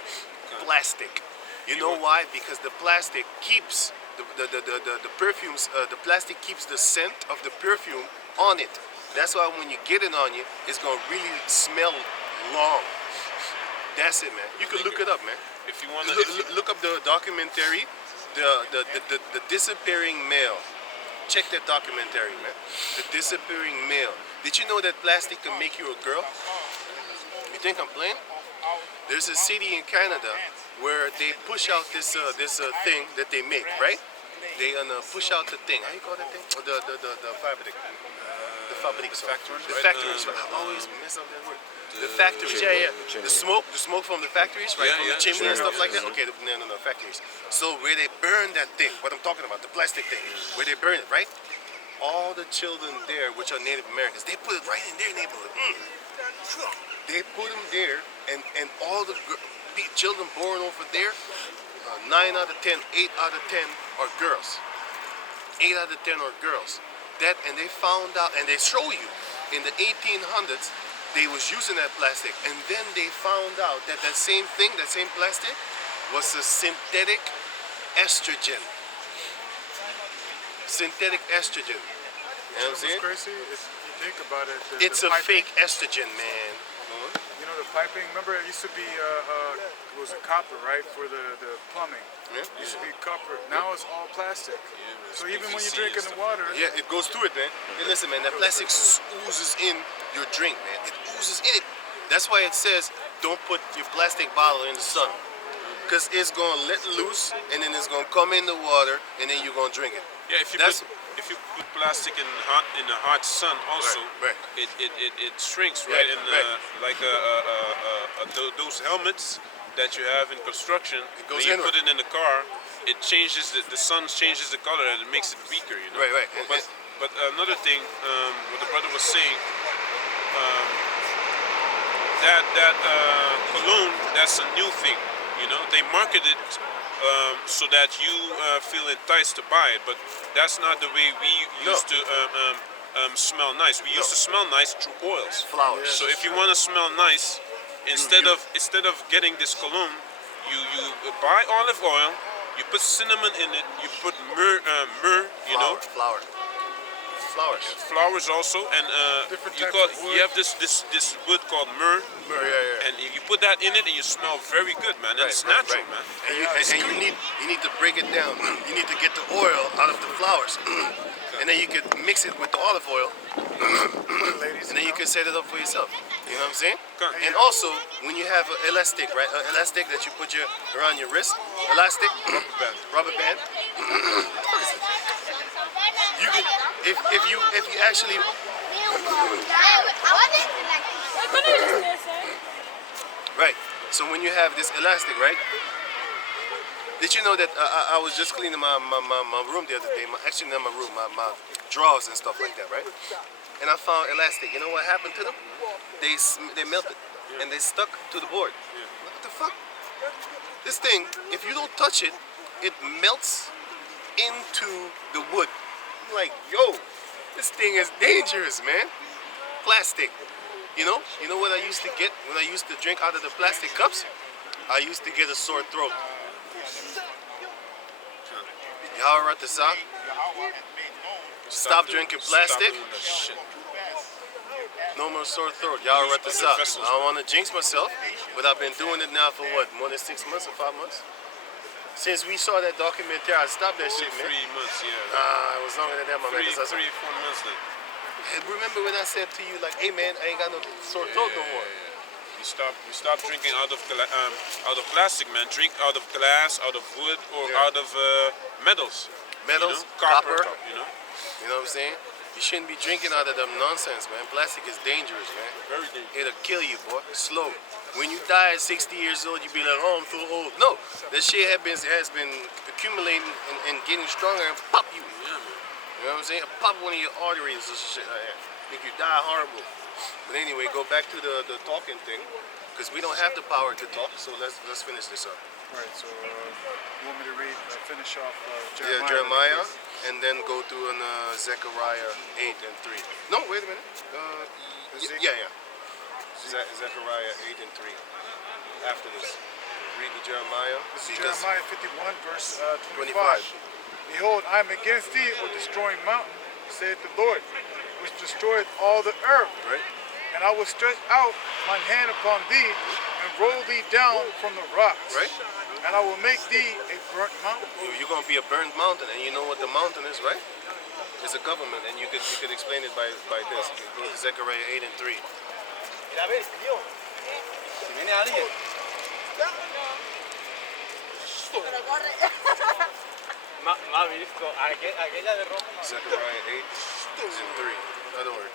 plastic. You know why? Because the plastic keeps the perfumes. The plastic keeps the scent of the perfume on it. That's why when you get it on you, it's gonna really smell long. That's it, man. You can look it up, man. If you wanna, Look up the documentary, the disappearing male. Check that documentary, man. The disappearing male. Did you know that plastic can make you a girl? You think I'm playing? There's a city in Canada where they push out this thing that they make, right? They gonna push out the thing. How you call that thing? Oh, the fabric. The fabric. The factories. I always mess up that word. The factories, yeah. The smoke from the factories, right? Yeah, From yeah, the chimney and sure, stuff like yeah. that. Okay, no, factories. So where they burn that thing, what I'm talking about, the plastic thing, where they burn it, right? All the children there, which are Native Americans, they put it right in their neighborhood. They put them there, and all the children born over there, 9 out of 10, 8 out of 10 are girls. 8 out of 10 are girls. And they found out, and they show you, in the 1800s, they was using that plastic, and then they found out that that same thing, that same plastic, was a synthetic estrogen. Synthetic estrogen. You know what I'm What's saying? crazy? If you think about it, It's a the piping, fake estrogen, man. You know the piping. Remember, it used to be it was a copper, right, for the plumbing. Yeah. It used to be copper. Now it's all plastic. So even when PVC you're drinking and the stuff. water, Yeah, it goes through it, man. Hey, listen, man, that plastic oozes in your drink, man. It oozes in it. That's why it says don't put your plastic bottle in the sun. Because it's going to let loose, and then it's going to come in the water, and then you're going to drink it. yeah, if you put plastic in the hot sun, also Right. it shrinks, Yeah, right? And right. like those helmets that you have in construction, goes when you inward. put it in the car, it changes the sun changes the color and it makes it weaker, you know. Right. But another thing, what the brother was saying, that cologne, that's a new thing. You know, they market it so that you feel enticed to buy it, but that's not the way we used to smell nice. We used to smell nice through oils. Flowers. So if you want to smell nice, instead of getting this cologne, you buy olive oil, you put cinnamon in it, you put myrrh, you know, flowers also, and Different you types of wood. have this wood called myrrh, Yeah. and you put that in it, and you smell very good, man. And it's natural, man. And you need to break it down. You need to get the oil out of the flowers, and then you can mix it with the olive oil, ladies, and then you can set it up for yourself. You know what I'm saying? Okay. And also, when you have an elastic, right? An elastic that you put around your wrist, elastic, rubber band. You can, if you actually, right. So when you have this elastic, right? Did you know that I was just cleaning my room the other day? Actually, not my room, my drawers and stuff like that, right? And I found elastic. You know what happened to them? They melted and they stuck to the board. What the fuck? This thing, if you don't touch it, it melts into the wood. I'm like, yo, this thing is dangerous, man. Plastic. You know what I used to get when I used to drink out of the plastic cups? I used to get a sore throat. Yahweh Ratazah, stop drinking plastic. Stop doing that shit. No more sore throat. Yahweh Ratazah. I don't want to jinx myself, but I've been doing it now for what, more than 6 months or 5 months? Since we saw that documentary, I stopped that shit, man. 3 months, yeah. It was longer than that, my man. 'Cause I was- 4 months then. Hey, remember when I said to you, like, hey man, I ain't got no sore throat no more. You stop drinking out of plastic, man. Drink out of glass, out of wood, or Yeah. out of metals. Metals, you know? Copper. copper. You know, You know what I'm saying? You shouldn't be drinking out of them nonsense, man. Plastic is dangerous, man. very dangerous. It'll kill you, boy. Slow. When you die at 60 years old, you be like, oh, I'm so old. No, that shit has been accumulating and getting stronger and pop you. Yeah, man. You know what I'm saying? Pop one of your arteries or shit like that. Make you die horrible. But anyway, go back to the talking thing, because we don't have the power to talk. So let's finish this up. Right. So you want me to read, finish off Jeremiah? Yeah, Jeremiah, and then go to Zechariah 8 and 3. No, wait a minute. Yeah. Zechariah 8 and 3. After this, read the Jeremiah. This is because- Jeremiah 51, verse 25. 25. Behold, I am against thee, O destroying mountain, saith the Lord, which destroyeth all the earth. Right? And I will stretch out mine hand upon thee, and roll thee down from the rocks. Right? And I will make thee a burnt mountain. You're gonna be a burned mountain, and you know what the mountain is, right? It's a government, and you could explain it by this. You can go to Zechariah 8 and 3. Mira, a ver, tío. Si viene alguien. Más visto. Aquella de rojo. Zechariah 8 is in 3. Another word.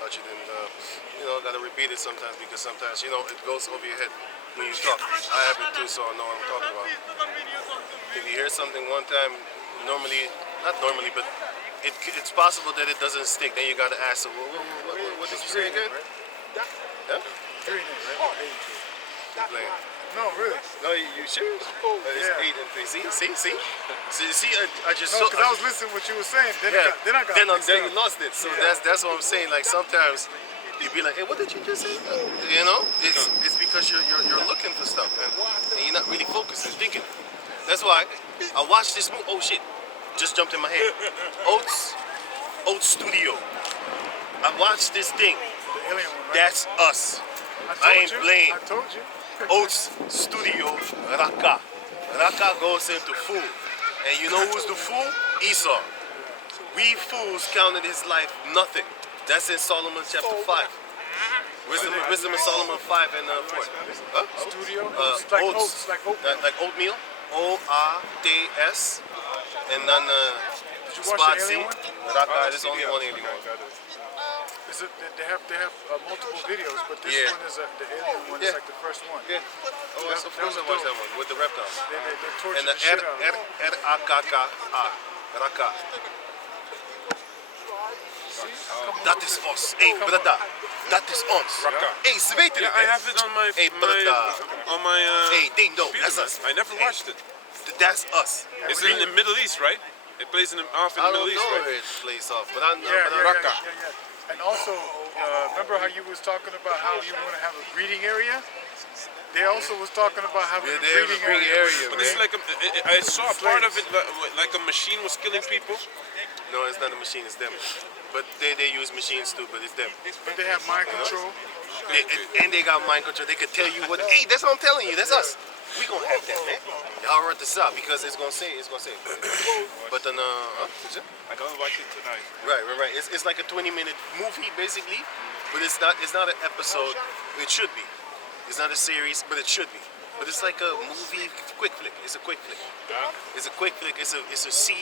Touch it and gotta repeat it sometimes, because sometimes it goes over your head when you talk. I have it too, so I know what I'm talking about. If you hear something one time, not normally, but it's possible that it doesn't stick. Then you gotta ask, so what did you say again? Yeah? 3 names, right? Keep playing. No, really. No, you serious? It's Yeah. 8 and 3. See? I just No, because I was listening to what you were saying. Then I got mixed then up. you lost it. So Yeah. that's what I'm saying. Like sometimes you be like, hey, what did you just say? You know, it's because you're looking for stuff and you're not really focused and thinking. That's why I watched this movie. Oh shit, just jumped in my head. Oats Studio. I watched this thing. The alien one, right? That's us. told I ain't you. playing. I told you. Oats Studio Raka. Raka goes into fool. And you know who's the fool? Esau. We fools counted his life nothing. That's in Solomon chapter 5. Wisdom of Solomon 5 and 4. Huh? Studio. Uh, It's like oats. oats, like oatmeal. Like oatmeal. O-A-T-S. And then Did you watch spot the C. alien one? Raka, there's only one alien one. They have multiple videos, but this Yeah. one is the alien one. Yeah. It's like the first one. Yeah. Oh, That- of that course I was watched dope. that one with the reptiles. They tortured And the the shit out of it. R-A-K-K-A. Raka. Dat is ons. Hey, brada. Dat is ons. Raka. Hey, ze weten Yeah, het, I hè? have it on my Hey, brada. on my Hey, ding dong. computer, That's us. man. I never Hey, watched it. That's us. It's in the Middle East, right? It plays off in I the don't Middle East, know right? where it plays off, but I know. Yeah. Raka. And also, remember how you was talking about how you want to have a breeding area? They also was talking about having Yeah, a they have a breeding breeding area. area, But this is man. like I saw a part of it like a machine was killing people. No, it's not a machine, it's them. But they use machines too, but it's them. But they have mind control. And they got mind control. They could tell you what. Hey, that's what I'm telling you. That's us. We gonna have that, man. Y'all wrote this up because it's gonna say. But then, is it? I don't watch it tonight. Right. It's like a 20-minute movie basically, but it's not an episode. It should be. It's not a series, but it should be. But it's like a movie, quick flick. It's a quick flick. It's a quick flick. It's a C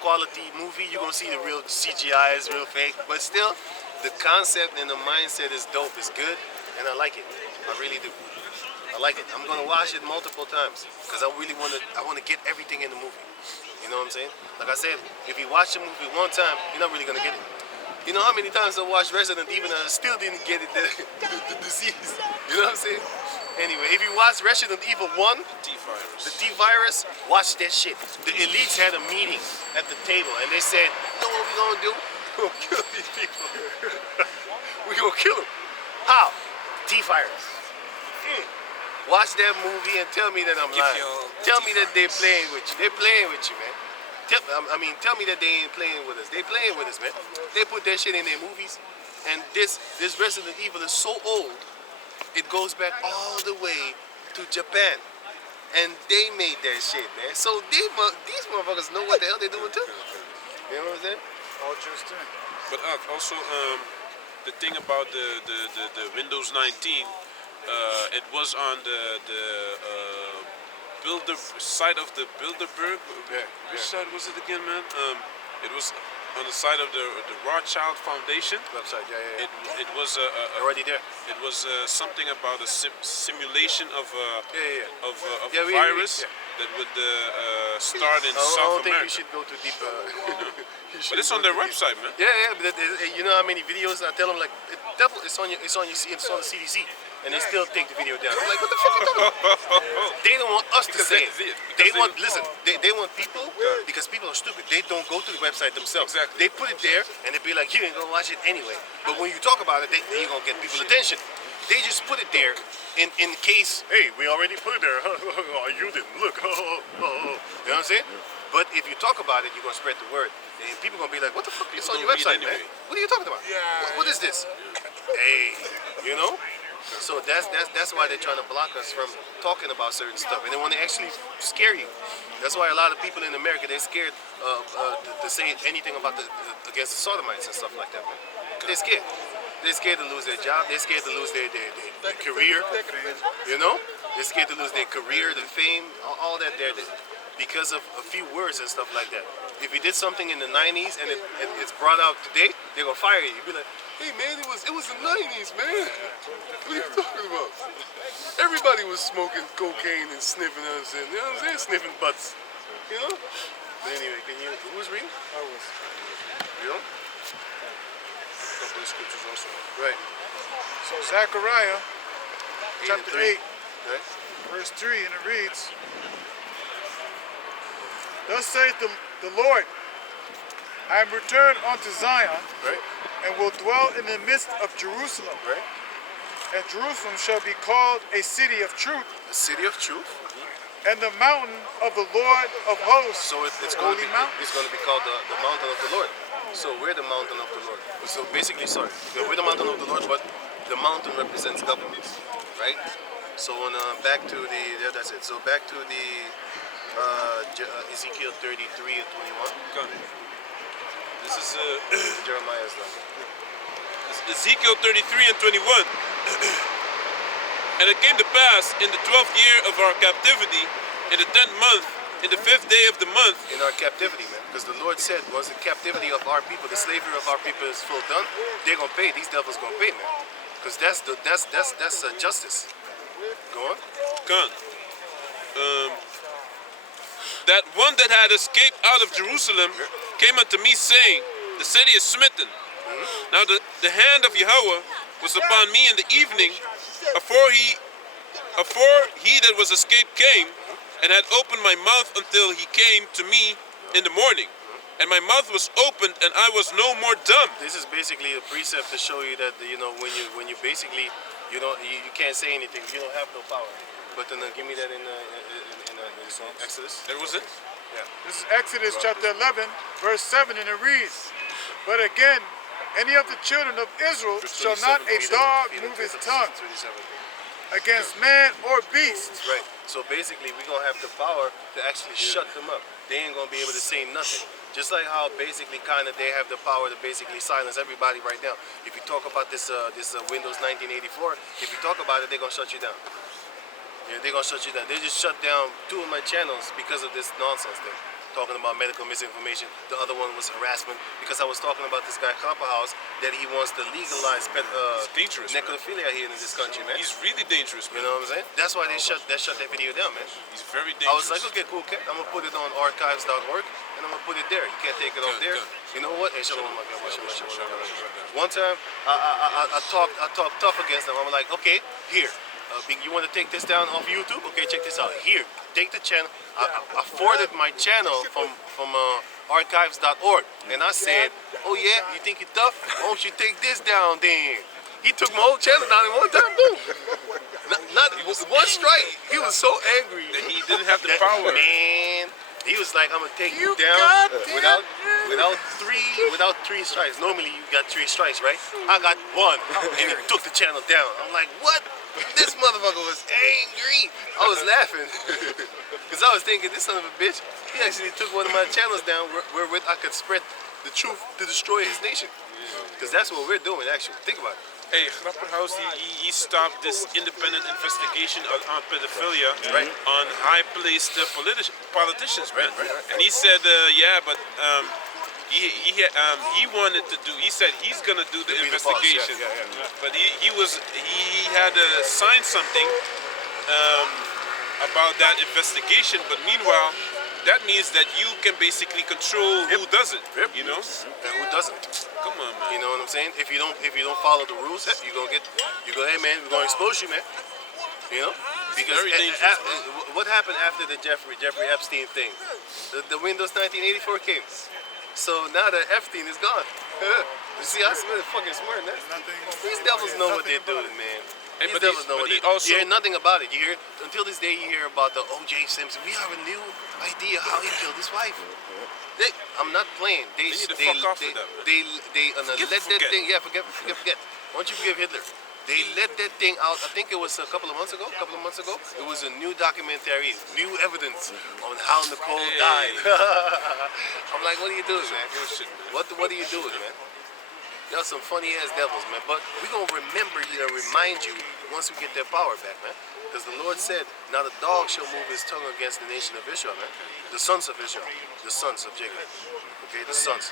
quality movie. You're gonna see the real CGI is real fake, but still, the concept and the mindset is dope. It's good, and I like it. I really do. I like it. I'm gonna watch it multiple times because I really wanna get everything in the movie. You know what I'm saying? Like I said, if you watch the movie one time, you're not really gonna get it. You know how many times I watched Resident Evil and I still didn't get it, the disease. You know what I'm saying? Anyway, if you watch Resident Evil 1, T-virus. the T-virus, watch that shit. The elites had a meeting at the table and they said, you know what we're gonna do? We're gonna kill these people. We're gonna kill them. How? T-virus. Watch that movie and tell me that I'm lying. Tell me that they're playing with you. They're playing with you, man. Tell me that they ain't playing with us. They playing with us, man. They put that shit in their movies. And this Resident Evil is so old, it goes back all the way to Japan. And they made that shit, man. So these motherfuckers know what the hell they're doing too. You know what I'm saying? All just in. But also the thing about the Windows 19, It was on the Builder side of the Bilderberg. Which side was it again, man? It was on the side of the Rothschild Foundation Website, yeah. It was Already there. it was something about a simulation of of a Yeah, virus yeah. that would start in I don't South think America. you should go too deep. But it's on their website, man. Yeah, but you know how many videos I tell them like it's on the CDC, and they still take the video down. I'm like, what the fuck are you talking about? They don't want us to say it. They want people because people are stupid. They don't go to the website themselves. Exactly. They put it there and they be like, you ain't gonna watch it anyway. But when you talk about it, you're gonna get people's attention. They just put it there in case, hey, we already put it there. You didn't look. You know what I'm saying? But if you talk about it, you're gonna spread the word. And people gonna be like, what the fuck? It's on your People don't website, read anyway. man. What are you talking about? What is this? Hey, you know? So that's why they're trying to block us from talking about certain stuff, and they want to actually scare you. That's why a lot of people in America, they're scared to say anything about against the sodomites and stuff like that. Man. They're scared. They're scared to lose their job. They're scared to lose their career. You know, they're scared to lose their career, their fame, all that there, because of a few words and stuff like that. If you did something in the 90s and it's brought out today, they're gonna fire you. You'll be like, hey man, it was the 90s, man. What are you talking about? Everybody was smoking cocaine and sniffing, you know what I'm saying? Sniffing butts, you know? But anyway, who was reading? I was. You know? Couple of scriptures also. Right. So Zechariah, chapter 8, Right? verse 3, and it reads, Thus saith the Lord, I am returned unto Zion, Right? and will dwell in the midst of Jerusalem. Right? And Jerusalem shall be called a city of truth, The city of truth. and the mountain of the Lord of hosts. So it's the going holy to be mountain. it's going to be called the mountain of the Lord. So we're the mountain of the Lord. So basically, we're the mountain of the Lord, but the mountain represents government, right? So back to that's it. So back to the Ezekiel 33 and 21. Come. This is Jeremiah's done. Ezekiel 33 and 21. And it came to pass in the 12th year of our captivity, in the 10th month, in the 5th day of the month. In our captivity, man, because the Lord said, once the captivity of our people, the slavery of our people is full done, they're gonna pay. These devils gonna pay, man, because that's justice. Go on. Come. That one that had escaped out of Jerusalem came unto me, saying, the city is smitten. Now the hand of Yahweh was upon me in the evening, afore he that was escaped came, and had opened my mouth until he came to me in the morning. And my mouth was opened, and I was no more dumb. This is basically a precept to show you that when you basically you can't say anything, you don't have no power. But then give me that in Exodus. That was it? Yeah. This is Exodus chapter 11, verse 7, and it reads, But again, any of the children of Israel shall not a dog move his tongue 27. against man or beast. Right. So basically, we're gonna have the power to actually shut them up. They ain't gonna be able to say nothing. Just like how basically kind of they have the power to basically silence everybody right now. If you talk about this Windows 1984, if you talk about it, they're gonna shut you down. Yeah, they're gonna shut you down. They just shut down 2 of my channels because of this nonsense thing. Talking about medical misinformation. The other one was harassment because I was talking about this guy Copperhouse that he wants to legalize dangerous, necrophilia here in this country, man. He's really dangerous, You man. know what I'm saying? That's why they shut that video down, man. He's very I was dangerous. like, okay, cool, cat. I'm gonna put it on archives.org and I'm gonna put it there. You can't take it off there. You know what? Hey, shalom, my God. One time, I talked tough against them. I'm like, okay, here. You want to take this down off YouTube? Okay, check this out. Here, take the channel. I forwarded my channel from archives.org, and I said, "Oh yeah, you think you're tough? Why don't you take this down then?" He took my whole channel down in one time. Boom. Not one strike. He was so angry. He didn't have the power. Man, he was like, "I'm gonna take you down without three strikes. Normally you got 3 strikes, right? I got 1, and he took the channel down. I'm like, what? This motherfucker was angry. I was laughing because I was thinking, this son of a bitch, he actually took one of my channels down wherewith I could spread the truth to destroy his nation. Because that's what we're doing, actually. Think about it. Hey, Grapperhaus, he stopped this independent investigation on pedophilia Right. on high-placed politicians, man. And he said, yeah, but he wanted to do. He said he's gonna do the be the boss, yeah, investigation, yeah. but he had to sign something about that investigation. But meanwhile, that means that you can basically control who does it. Yep. You know? And who doesn't? Come on, man. You know what I'm saying? If you don't follow the rules, you go, hey man, we're gonna expose you, man. You know? Because very dangerous, what happened after the Jeffrey Epstein thing? The Windows 1984 came. So now the Epstein is gone. You see, I'm really fucking smart, man. These devils know what they're doing, man. Hey, These but devils know he what they're also- You hear nothing about it. You hear until this day. You hear about the O.J. Simpson. We have a new idea how he killed his wife. I'm not playing. They need to fuck off they, with that, man. they Forgive let and that forget. thing. Yeah, forget. Why don't you forgive Hitler? They let that thing out. I think it was a couple of months ago. It was a new documentary, new evidence on how Nicole died. I'm like, what are you doing, man? Bullshit, man. What are you doing, man? Y'all some funny ass devils, man. But we gonna remember you and remind you once we get that power back, man. Because the Lord said, now the dog shall move his tongue against the nation of Israel, man. The sons of Israel, the sons of Jacob. Okay, the sons.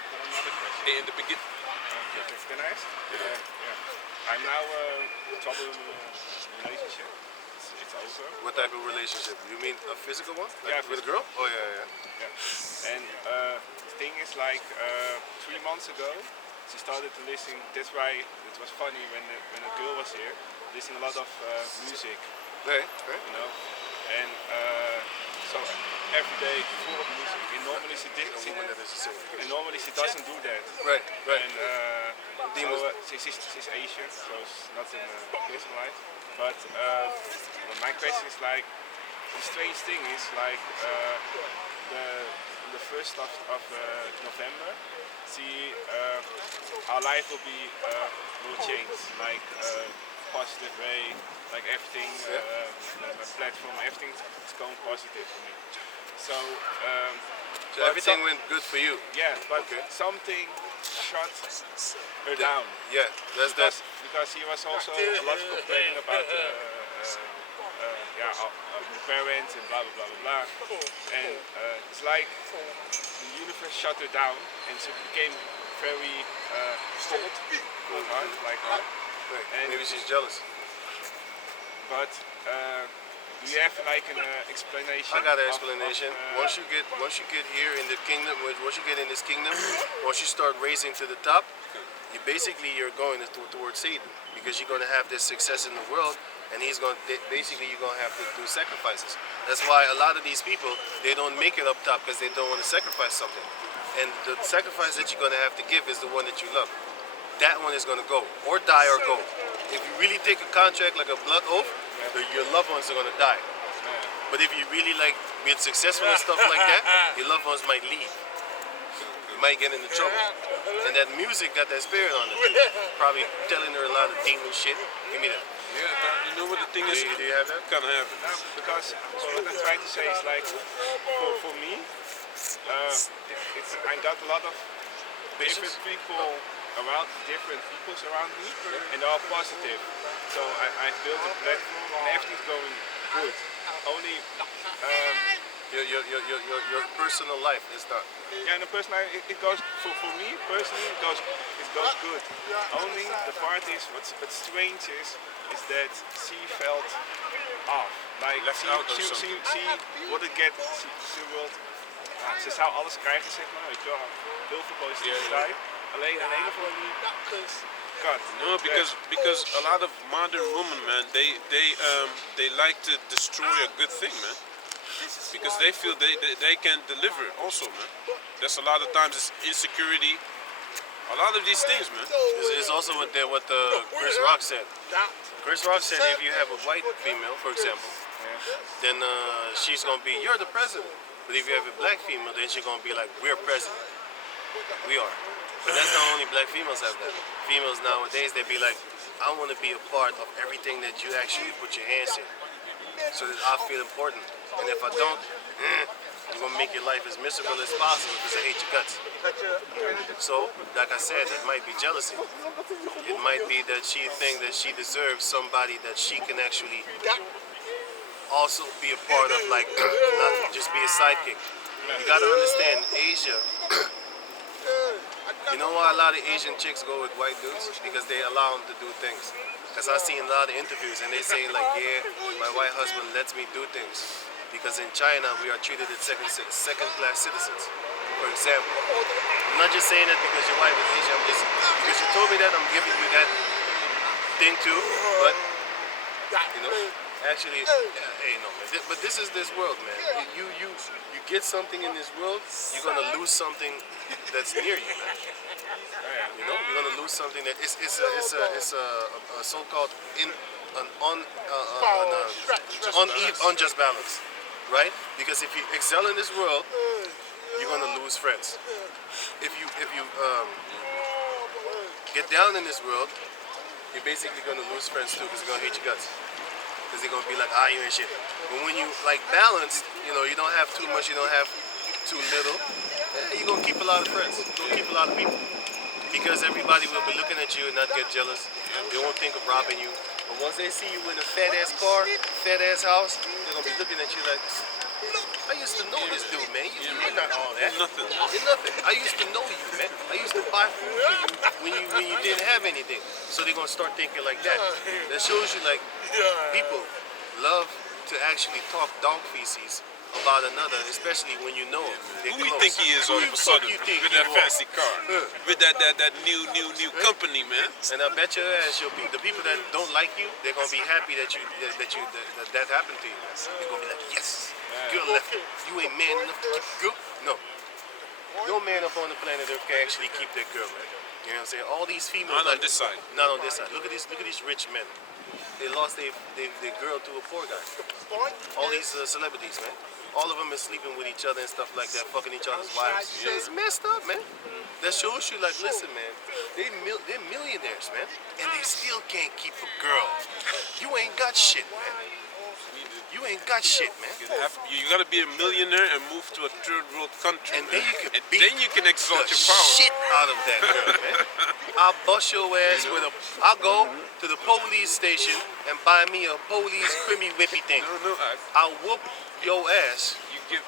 Hey, in the beginning. Can I ask? I'm now trouble in a relationship. It's over. What type of relationship? You mean a physical one? Like Yeah, with a girl? Oh yeah. Yeah. And the thing is, like 3 months ago, she started to listen. That's why it was funny when a girl was here, listening a lot of music, Okay. you know. And so every day full of music. And normally she doesn't do that. Right. And she's Asian, so she's not in Israelite. But my question is like, the strange thing is like the first of November, see our life will change, like positive way, like everything, my platform, everything is going positive for me. So. So everything went good for you. Yeah, but Okay. something shut her down. Yeah, that's Because he was also a lot complaining about the parents and blah blah blah blah blah. And it's like the universe shut her down, and she became very cold, like her. And maybe she's jealous. but do you have like an explanation? I got an of- explanation. of, Once you get here in the kingdom, once you get in this kingdom, once you start raising to the top, you're going towards Satan, because you're going to have this success in the world, and you're going to have to do sacrifices. That's why a lot of these people, they don't make it up top because they don't want to sacrifice something. And the sacrifice that you're going to have to give is the one that you love. That one is going to go, or die or go. If you really take a contract like a blood oath, your loved ones are going to die. But if you really like get successful and stuff like that, your loved ones might leave. You might get into trouble. And that music got that spirit on it too. Probably telling her a lot of demon shit. Give me that. Yeah, but you know what the thing is? Do you have that? Kind of have it. Because what I'm trying to say is like, for me, I got a lot of different people around, me, and they're all positive. So I built a platform and everything's going good. Only Your personal life is not. yeah, in the personal life, it goes for me personally. It goes good. Only the part is what's strange is that she felt off. Like Left out or she wilde get. Ze wil. Ze zou alles krijgen, zeg maar. Weet je wel, heel veel positiviteit. Alleen aan een of andere manier. God. No, because a lot of modern women, man, they like to destroy a good thing, man. Because they feel they can deliver it also, man. There's a lot of times it's insecurity. A lot of these things, man. It's also what Chris Rock said. Chris Rock said if you have a white female, for example, then she's gonna be, you're the president. But if you have a black female, then she's gonna be like, we're president. We are. But that's not only black females have that. Females nowadays, they be like, I want to be a part of everything that you actually put your hands in, so that I feel important. And if I don't, You're gonna make your life as miserable as possible because I hate your guts. So, like I said, it might be jealousy. It might be that she thinks that she deserves somebody that she can actually also be a part of, like not just be a sidekick. You gotta understand, Asia. You know why a lot of Asian chicks go with white dudes? Because they allow them to do things. Because I've seen a lot of interviews and they say like, yeah, my white husband lets me do things. Because in China, we are treated as second-class citizens. For example, I'm not just saying that because your wife is Asian, I'm just, because you told me that, I'm giving you that thing too. But, you know, actually, hey, no, man. But this is this world, man. You get something in this world, you're gonna lose something that's near you, man. You know, you're gonna lose something that it's a so-called unjust balance, right? Because if you excel in this world, you're gonna lose friends. If you get down in this world, you're basically gonna lose friends too, because they're gonna hate your guts. Because they're gonna be like, you ain't shit. But when you like balanced, you know, you don't have too much, you don't have too little, you're gonna keep a lot of friends. You're gonna keep a lot of people. Because everybody will be looking at you and not get jealous. They won't think of robbing you. But once they see you in a fat ass car, fat ass house, they're gonna be looking at you like, I used to know this dude, man. You're not all that. Nothing. You're nothing. I used to know you, man. I used to buy food for you when you didn't have anything. So they're gonna start thinking like that. That shows you like people love to actually talk dog feces about another, especially when you know him. Who do you think he is all of a sudden with that fancy car? With that new company, man? And I bet your ass, the people that don't like you, they're gonna be happy that that happened to you. They're gonna be like, yes, girl left you. You ain't man enough to keep the girl. No. No man up on the planet Earth can actually keep that girl, man. You know what I'm saying? All these females. Not on this side. Not on this side. Look at these rich men. They lost their girl to a poor guy. All these celebrities, man. All of them is sleeping with each other and stuff like that, fucking each other's wives. It's messed up, man. That shows you, like, listen, man, they're millionaires, man, and they still can't keep a girl. You ain't got shit, man. You ain't got shit, man. You gotta be a millionaire and move to a third world country, and then you can exalt the your power. Shit out of that girl, man. I'll bust your ass with a. I'll go to the police station and buy me a police Crimmy Whippy thing. No, I'll whoop your ass. You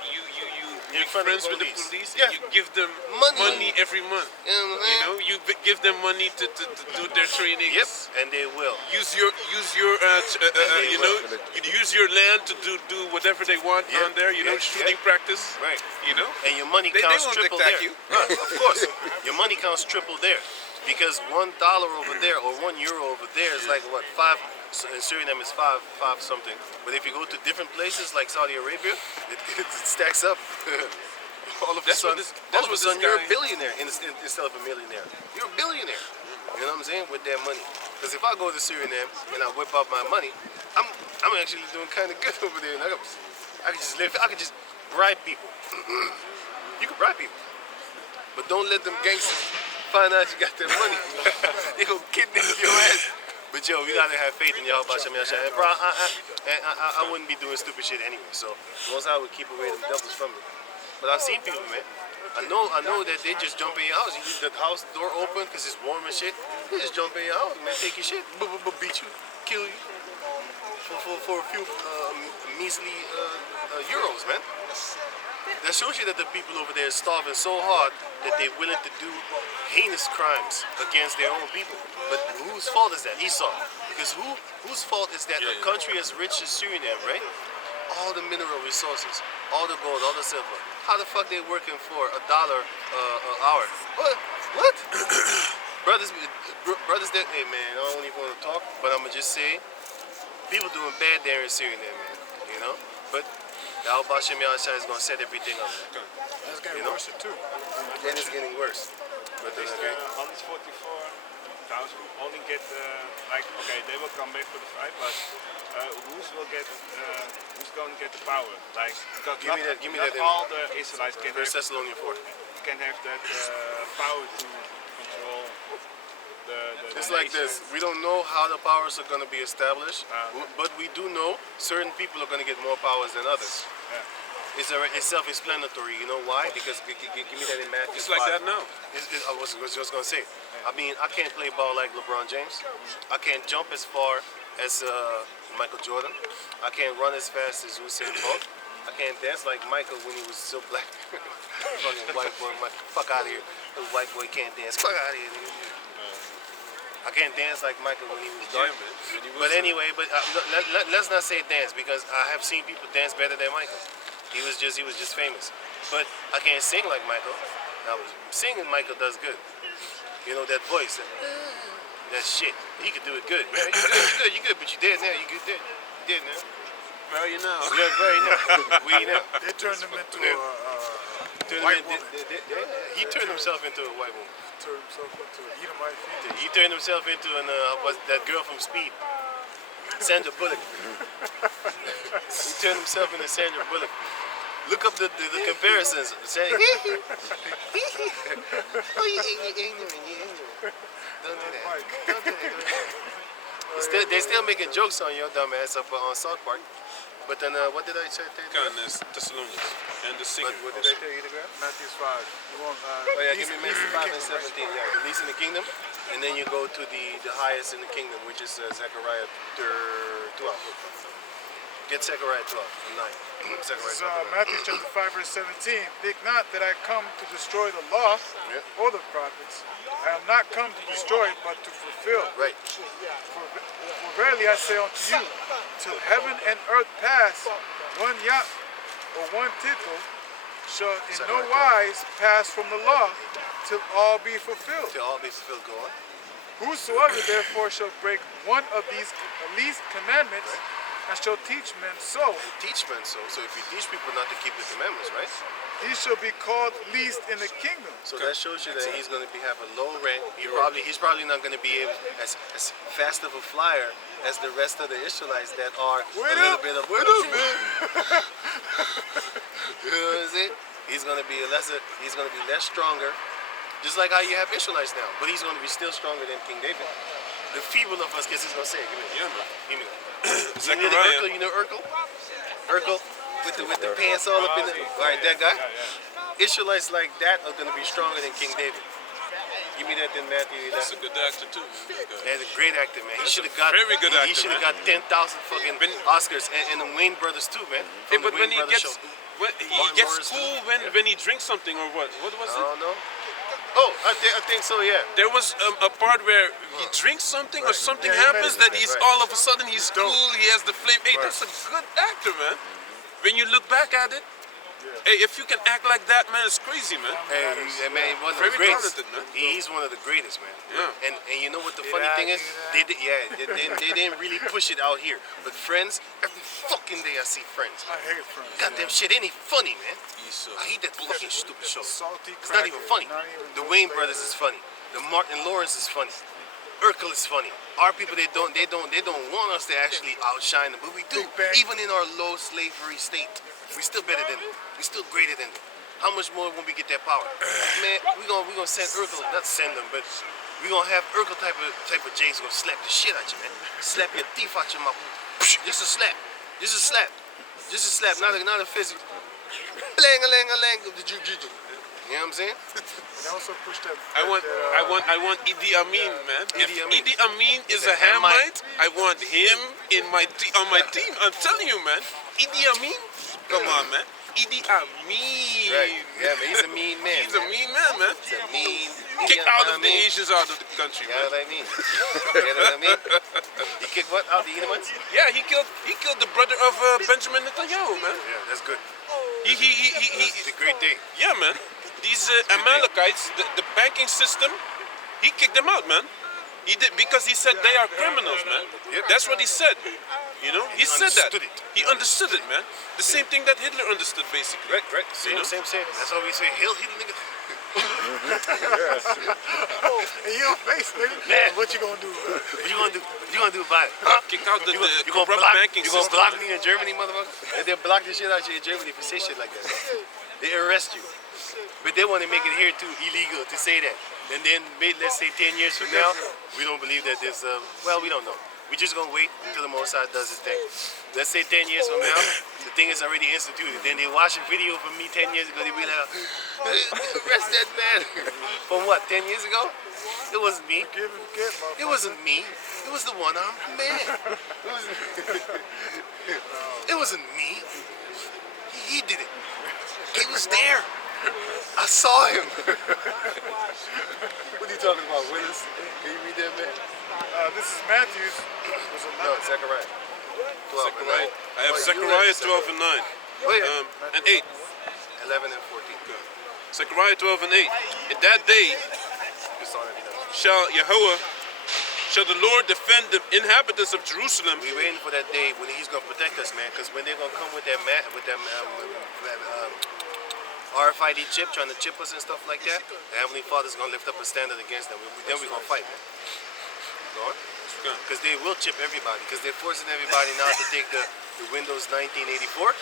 make front of friends the with the police. police. Yeah. And you give them money every month. You know, you give them money to do their training. Yep, and they will. Use your you know, you use your land to do whatever they want on there. You know, shooting practice. Right. You know, and your money they counts won't triple attack there. you. Of course, your money counts triple there, because $1 over there or €1 over there is like what, five. So in Suriname it's five something. But if you go to different places like Saudi Arabia, it stacks up. All of a sudden, you're a billionaire instead of a millionaire. You're a billionaire. You know what I'm saying? With that money. Because if I go to Suriname and I whip out my money, I'm actually doing kind of good over there. And I can just bribe people. You can bribe people, but don't let them gangsters find out you got that money. They gonna kidnap your ass. But yo, we gotta have faith in Yahweh Shem Yahshua. And bro, I wouldn't be doing stupid shit anyway. So once I would keep away them devils from me. But I've seen people, man. I know that they just jump in your house. You leave the house door open because it's warm and shit. They just jump in your house, man. Take your shit, beat you, kill you for a few measly euros, man. That shows you that the people over there are starving so hard that they're willing to do heinous crimes against their own people. But whose fault is that? Esau. Because whose fault is that a country as rich as Suriname, right? All the mineral resources, all the gold, all the silver. How the fuck they working for $1 an hour? What? brothers that, hey man, I don't even want to talk, but I'm gonna just say, people doing bad there in Suriname, man. You know? But Yahweh Shem Yahshua is gonna set everything up. It's getting worse too. And it's getting worse. But then again, 144,000 only get okay, they will come back for the fight, but who's going to get the power? Like, because give me that all the Israelites can have that power to control the it's like this. We don't know how the powers are going to be established, but we do know certain people are going to get more powers than others. Yeah. It's self-explanatory. You know why? Because give me that in Matthew. It's like 5. that now. I was just gonna say. I mean, I can't play ball like LeBron James. I can't jump as far as Michael Jordan. I can't run as fast as Usain Bolt. I can't dance like Michael when he was still black. Fucking white boy, fuck out of here. The white boy can't dance. Fuck out of here. Nigga. I can't dance like Michael when he was dark. Yeah, man. When he was, But anyway, let's not say dance because I have seen people dance better than Michael. He was just famous. But I can't sing like Michael. Now singing Michael does good. You know that voice, that shit. He could do it good. Man, you good, but you dead now. You dead now. well, you know. Yeah, very now. We now. They turned him into Yeah. a white woman. He turned himself into a white woman. Turned himself into an Edomite female. He turned himself into was that girl from Speed, Sandra Bullock. He turned himself into Sandra Bullock. Look up the comparisons. Say, oh, you ignorant. Don't do that. Don't do that. They still making jokes on your dumb ass up on South Park. But then, what did I say? Kindness, Thessalonians, and the singing. What did I tell you to grab? Matthew 5. You want, Oh yeah, give me Matthew 5 and 17. Yeah, the least in the kingdom, and then you go to the highest in the kingdom, which is Zechariah 12. Get Zechariah 12 and 9. Zechariah This is 12. Matthew chapter 5 verse 17. Think not that I come to destroy the law Yeah. or the prophets. I am not come to destroy but to fulfill. Right. For verily I say unto you, till heaven and earth pass, one jot or one tittle shall in no wise pass from the law till all be fulfilled. To all be fulfilled, go on. Whosoever therefore shall break one of these least commandments and shall teach men so, Teach men so. So if you teach people not to keep the commandments, right? he shall be called least in the kingdom. So that shows you that he's going to have a low rank. He's probably not going to be able as fast of a flyer as the rest of the Israelites that are Wait a little up. bit of wait up, man. You know what I'm saying? He's going to be He's going to be less stronger, just like how you have Israelites now. But he's going to be still stronger than King David. The feeble of us, guess he's going to say it. Give me Yeah, man. Give me that. Zechariah. You know Urkel? Urkel? With the pants all up in the... Alright, that guy? Israelites like that are going to be stronger than King David. Give me that in Matthew 11. He's a good actor too. Good guy. That's a great actor, man. He should have got... very good He actor, should have man. got 10,000 fucking Oscars. And the Wayne brothers too, man. Hey, From but the when Wayne he Brothers gets show. when he Martin gets Lawrence cool too. when he drinks something or what? What was I it? don't know. Oh, I think so, yeah. There was a part where he drinks something or something Yeah, he happens made it, that he's right. all of a sudden he's cool. He has the flame. Hey, that's a good actor, man. When you look back at it, hey, if you can act like that, man, it's crazy, man. Hey, man, he's one of the Very greatest. talented, man. He's one of the greatest, man. Yeah. And you know what the funny thing is? They didn't really push it out here. But Friends, every fucking day I see Friends. I hate Friends. Goddamn shit, ain't even funny, man. He's, I hate that fucking stupid show. Salty It's not even funny. Not even The no Wayne flavor. brothers is funny. The Martin Lawrence is funny. Urkel is funny. Our people, they don't want us to actually outshine them, but we do. Big Bang. Even in our low slavery state, we still better than them. We still greater than them. How much more when we get that power? Man, we gonna send Urkel, not send them, but we gonna have Urkel type of Jays gonna slap the shit out you, man. Slap your teeth out your mouth. Just a slap. Just a slap. Just a slap. Not a physical. Blang-a-lang-a-lang of the juju. You know what I'm saying? And they also pushed that. I want Idi Amin, man. Idi If Amin. Idi Amin is a Hamite. Hamite, I want him on my team. I'm telling you, man. Idi Amin, come on, man. Idi Amin. Right. Yeah, man. He's a mean man. He's a mean man, man. He's a mean. Kick you know out what of I the mean? Asians out of the country, You know man. what I mean? You know what I mean? He kicked what? Out the Edomites? Yeah, he killed the brother of Benjamin Netanyahu, man. Yeah, that's good. He It's a great day. yeah, man. These Amalekites, the banking system, he kicked them out, man. He did because he said they are criminals, man. Yep. That's what he said. You know, he said that. understood it. He understood it, man. The same thing that Hitler understood, basically. Right. Same. That's why we say, hail Hitler, nigga. In your face, nigga. Man. What you gonna do? What you gonna do? What you gonna do about it? Huh? Kick out the You gonna corrupt block? banking You gonna system. block me in Germany, motherfucker? And they'll block the shit out you in Germany if you say shit like that. They arrest you. But they want to make it here too illegal to say that. And then, let's say 10 years from now, we don't believe that there's, well, we don't know. We just gonna wait until the Most High does his thing. Let's say 10 years from now, the thing is already instituted. Then they watch a video from me 10 years ago, they be like, arrest that man. From what, 10 years ago? It wasn't me. It wasn't me. It was the one-armed man. It wasn't me. He did it. He was there. I saw him. What are you talking about, Willis? Can you read that, man? This is Matthew's. No, Zechariah. 12 and 9. I have Zechariah 12 and 9. Oh, yeah. And 8. 11 and 14. Good. Zechariah 12 and 8. In that day It's already done. shall the Lord defend the inhabitants of Jerusalem. We waiting for that day when he's gonna protect us, man. Because when they're gonna come with that RFID chip, trying to chip us and stuff like that, the Heavenly Father's gonna lift up a standard against them. Then we're gonna fight, man. Go on. Because they will chip everybody. Because they're forcing everybody now to take the Windows 1984.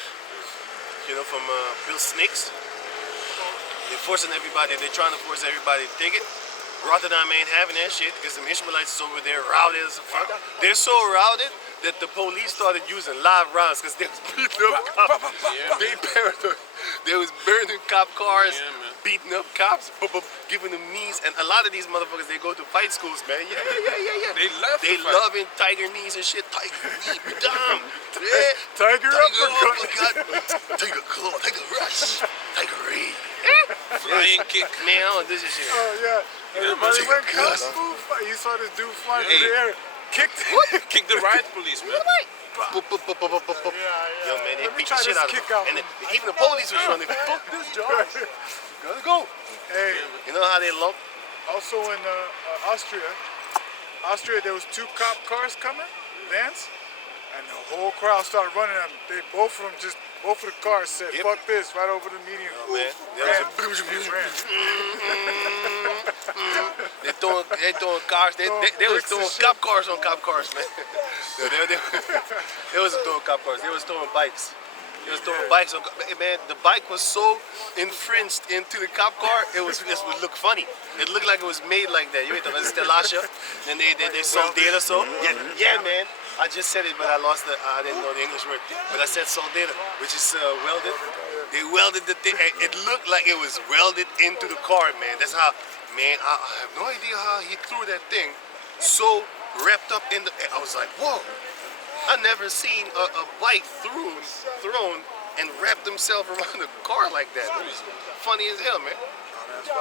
You know, from Bill Snakes. They're forcing everybody. They're trying to force everybody to take it. Rotterdam ain't having that shit because the Ishmaelites is over there routed as a fuck. They're so routed that the police started using live rounds because they was beating up cops. They was burning cop cars, beating up cops, giving them knees. And a lot of these motherfuckers, they go to fight schools, man. Yeah. They loving tiger knees and shit. Tiger knee, damn. Yeah. Tiger uppercut. Tiger claw, tiger rush, tiger raid. Flying kick. Man, I don't do this shit. Oh, yeah. Everybody went kung fu fight. You saw this dude flying through the air. Kicked it. Kick the riot police, man. Yo, man, they Let me beat try the shit this out of kick them. out. And even the police was running. Fuck this job. Gotta go. Hey, You know how they lump? also in Austria, there was 2 cop cars coming, vans, and the whole crowd started running at them. Both of the cars said, Yep. fuck this, right over the median. Oh, man. Ran. They throwing cars. They was throwing cop cars on cop cars, man. They wasn't throwing cop cars. They was throwing bikes. They was throwing bikes on. Man, the bike was so infringed into the cop car. It would look funny. It looked like it was made like that. You know, it's Stelasha. Then they soldate or so. Yeah, man. I just said it, but I didn't know the English word. But I said soldate, which is welded. They welded the thing. It looked like it was welded into the car, man. That's how. Man, I have no idea how he threw that thing so wrapped up in the. I was like, whoa! I never seen a bike thrown and wrapped himself around a car like that. It was funny as hell, man.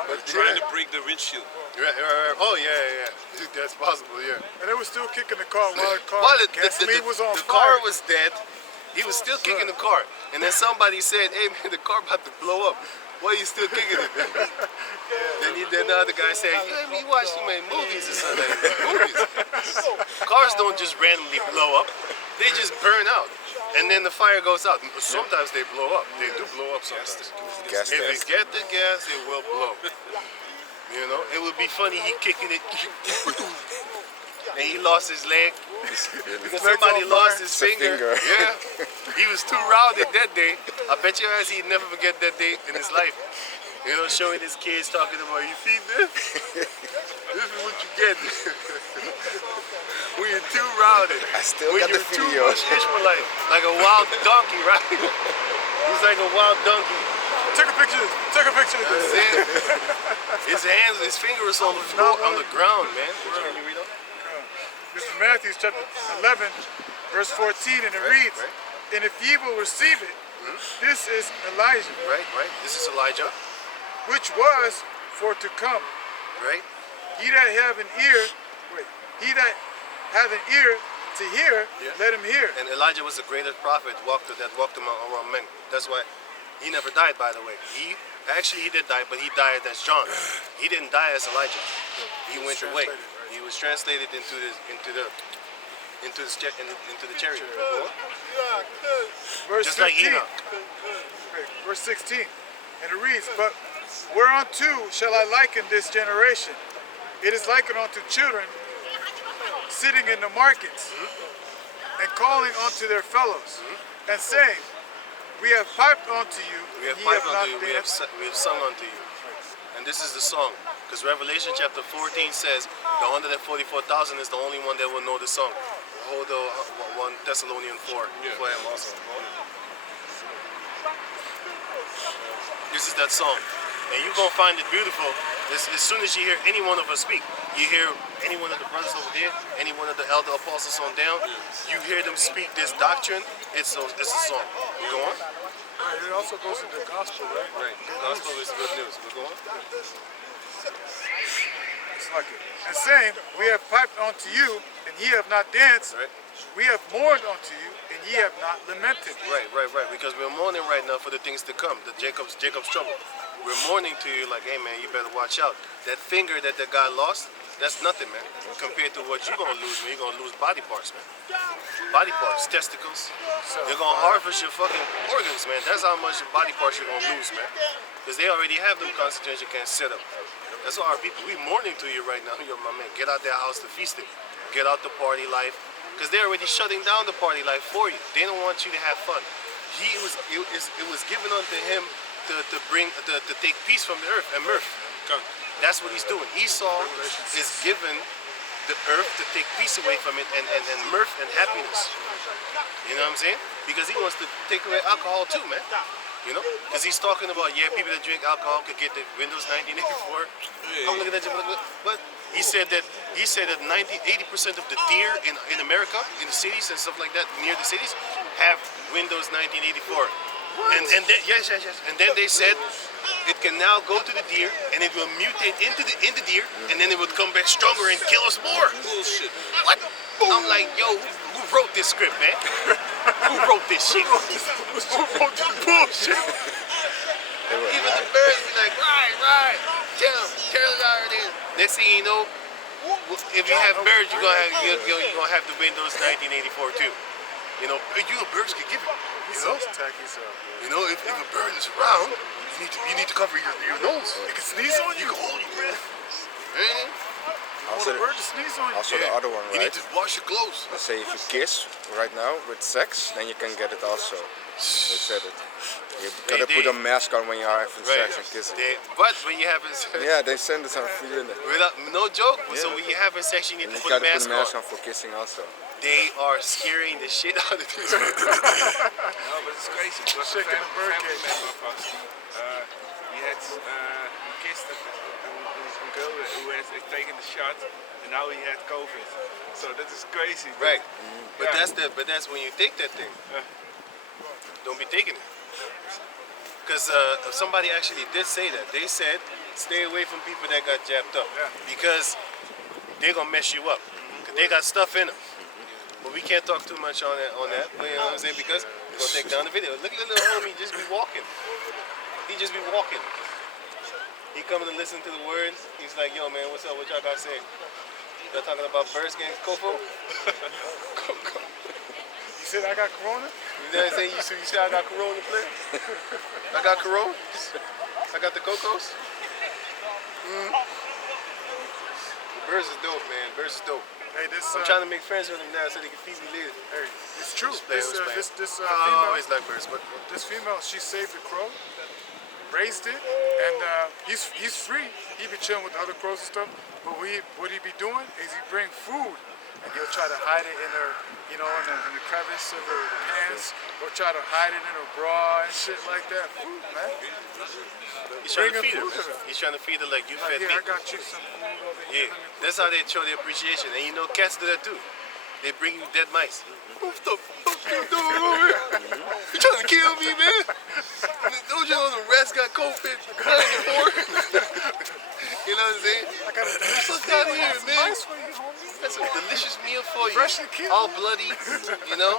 But trying to break the windshield. Right. Oh yeah. That's possible, yeah. And they were still kicking the car while the car gasoline was on the fire. car was dead. He was still kicking the car, and then somebody said, "Hey man, the car about to blow up. Why are you still kicking it?" Then the other guy said, "You watch too many movies or something." Movies. Cars don't just randomly blow up; they just burn out, and then the fire goes out. Sometimes they blow up. They do blow up sometimes. Gas If they test. get the gas, it will blow. You know, it would be funny. He kicking it, and he lost his leg. Because somebody lost his finger. Yeah. He was too routed that day. I bet your ass he'd never forget that day in his life. You know, showing his kids talking about, you see this? This is what you get. When you're too routed. I still When got the you're too video. much Ishmaelite. Like a wild donkey, right? He's like a wild donkey. Take a picture. That's it. His finger was on the floor, on the ground, man. Can you read up? This is Matthew chapter 11, verse 14, and it reads, and if ye will receive it, this is Elijah, Right. This is Elijah, which was for to come. right? He that have an ear to hear, let him hear. And Elijah was the greatest prophet that walked among men. That's why he never died, by the way. He did die, but he died as John. He didn't die as Elijah. He went away. He was translated into the chariot. Verse Just 15, like Enoch. verse 16, and it reads, but whereunto shall I liken this generation? It is likened unto children sitting in the markets and calling unto their fellows and saying, we have piped unto you, We have ye piped not unto you. We have sung unto you. And this is the song. Because Revelation chapter 14 says the 144,000 is the only one that will know the song. hold the 1 Thessalonians 4 for him also. This is that song. And you're going to find it beautiful as soon as you hear any one of us speak. You hear any one of the brothers over there, any one of the elder apostles on down, you hear them speak this doctrine, it's a song. Go on. Right, it also goes into the gospel, right? Right. The gospel is good news. Go on. It's like it. And saying, we have piped unto you, and ye have not danced. Right. We have mourned unto you, and ye have not lamented. Right. Because we're mourning right now for the things to come, the Jacob's trouble. We're mourning to you like, hey man, you better watch out. That finger that the guy lost, that's nothing, man, compared to what you're gonna lose, man. You're gonna lose body parts, man. Body parts, testicles. You're gonna harvest your fucking organs, man. That's how much body parts you're gonna lose, man. Because they already have them concentration camps set up. That's why our people, we mourning to you right now. Yo, my man, get out their house to feast it. Get out the party life. Because they're already shutting down the party life for you. They don't want you to have fun. It was given unto him to take peace from the earth and mirth. That's what he's doing. Esau is given the earth to take peace away from it and mirth and happiness. You know what I'm saying? Because he wants to take away alcohol too, man. You know? Because he's talking about, yeah, people that drink alcohol could get the Windows 1984. I'm looking at you, but he said that 80% of the deer in America, in the cities and stuff like that, near the cities, have Windows 1984. And then, yes. And then they said it can now go to the deer and it will mutate into the deer and then it would come back stronger and kill us more. Bullshit. What? I'm like, yo, who wrote this script, man? Who wrote this shit? Who wrote this bullshit? Even the birds be like, right. Tell them how it is. Next thing you know, if you have birds, you're gonna have the Windows 1984 too. You know, birds can give it. You know, if a bird is around, you need to cover your nose. It can sneeze on you. You can hold your breath. Also, the bird to sneeze on you. Also the other one, You right? need to wash your clothes. Let's say if you kiss right now with sex, then you can get it also. They said it. You gotta put a mask on when you are having sex and kissing. But when you having sex, Yeah, they send us on free in there. no joke. Yeah. So when you having sex, you need And to you put a gotta put mask a mask on. on for kissing also. They are scaring the shit out of this. No, but it's crazy. It was a Shaking the family birdcage. member of us. He kissed a girl who has taken the shot, and now he had COVID. So that is crazy. Right. But Yeah. that's when you take that thing. Don't be taking it. Because somebody actually did say that. They said, stay away from people that got jabbed up. Because they're going to mess you up. 'Cause they got stuff in them. But we can't talk too much on that. You know what I'm saying? Because we're going to take down the video. Look at the little homie just be walking. He just be walking. He coming to listen to the words. He's like, yo, man, what's up? What y'all got to say? Y'all talking about birds getting Kofo? You said I got corona? You know what I'm saying? You see I got Corona, player? I got Corona. I got the Cocos. Birds is dope, man. Birds is dope. Hey, this. I'm trying to make friends with them now so they can feed me later. Hey, it's true. Just play, This I female. always like birds, but This female, she saved the crow, raised it, and he's free. He be chilling with the other crows and stuff. But what he be doing is he bring food, and he'll try to hide it in her, you know, in the crevice of her pants, or try to hide it in her bra and shit like that. Food, man. he's trying to Bring feed her. food to her. He's trying to feed her like you Like, fed here, me. I got you some food over Yeah, here. Let me put that's how they show their appreciation. And you know, cats do that too. They bring you dead mice. What the fuck you doing over here? You trying to kill me, man? Don't you know the rats got COVID? You know what I'm saying? I got a Fuck out of here, man. nice for you, homie. That's a delicious meal for you. Freshly killed. All bloody, you know?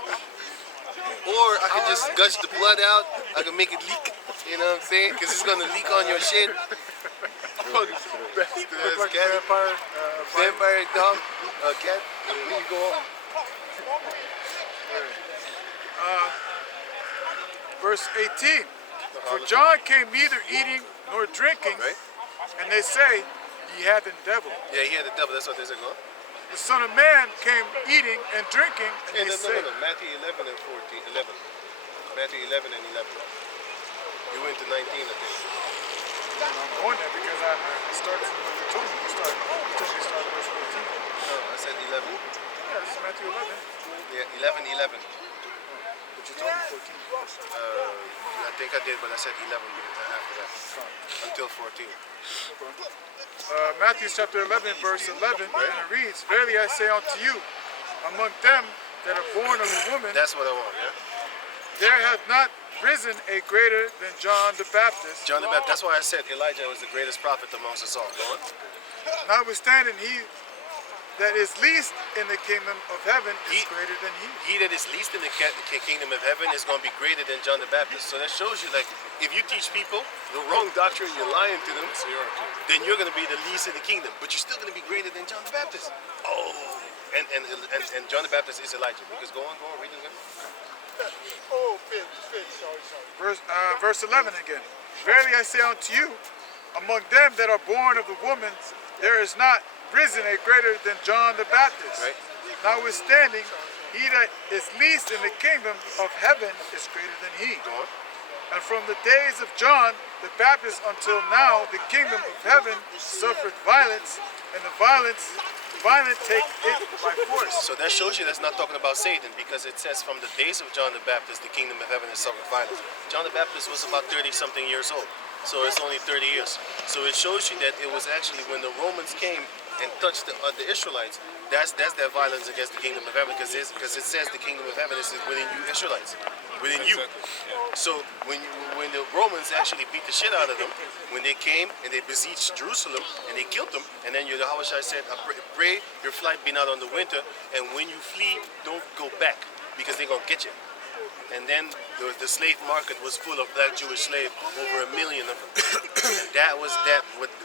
Or I could just gush the blood out. I can make it leak. You know what I'm saying? Because it's going to leak on your shit. Fucking bastard ass Like cat. a vampire. Vampire dog. Cat. Here you go. Verse 18. For John came neither eating nor drinking, Right? and they say, ye have the devil. Yeah, he had the devil. That's what they said. Go. The Son of Man came eating and drinking, and Yeah, they say, no. Matthew 11 and 14. 11. Matthew 11 and 11. You went to 19, I think. I'm going there because I started from you told me to start verse 14. No, I said 11. Yeah, this is Matthew 11. Yeah, 11, 11. But you told me 14. I think I did, but I said 11 after that. Until 14. Matthew chapter 11, verse 11, and it reads, Verily I say unto you, among them that are born of a woman, That's what I want, yeah? there hath not risen a greater than John the Baptist. John the Baptist. That's why I said Elijah was the greatest prophet amongst us all. Go on. Notwithstanding, he that is least in the kingdom of heaven is He- greater than he. He that is least in the kingdom of heaven is going to be greater than John the Baptist. So that shows you, like, if you teach people the wrong doctrine, you're lying to them, then you're going to be the least in the kingdom. But you're still going to be greater than John the Baptist. Oh. And John the Baptist is Elijah. Because go on, read it again. Verse 11 again. Verily I say unto you, among them that are born of the woman, there is not risen a greater than John the Baptist. Right. Notwithstanding, he that is least in the kingdom of heaven is greater than he. Go on. And from the days of John the Baptist until now, the kingdom of heaven suffereth violence, and the violent take it by force. So that shows you that's not talking about Satan, because it says from the days of John the Baptist, the kingdom of heaven has suffered violence. John the Baptist was about 30-something years old. So it's only 30 years. So it shows you that it was actually when the Romans came and touched the Israelites, that's that violence against the kingdom of heaven, because it says the kingdom of heaven is within you Israelites, within you. So when the Romans actually beat the shit out of them, when they came and they besieged Jerusalem and they killed them, and then Yahushua said, pray your flight be not on the winter, and when you flee, don't go back, because they're going to get you. And then the slave market was full of black Jewish slaves, over 1 million of them. That was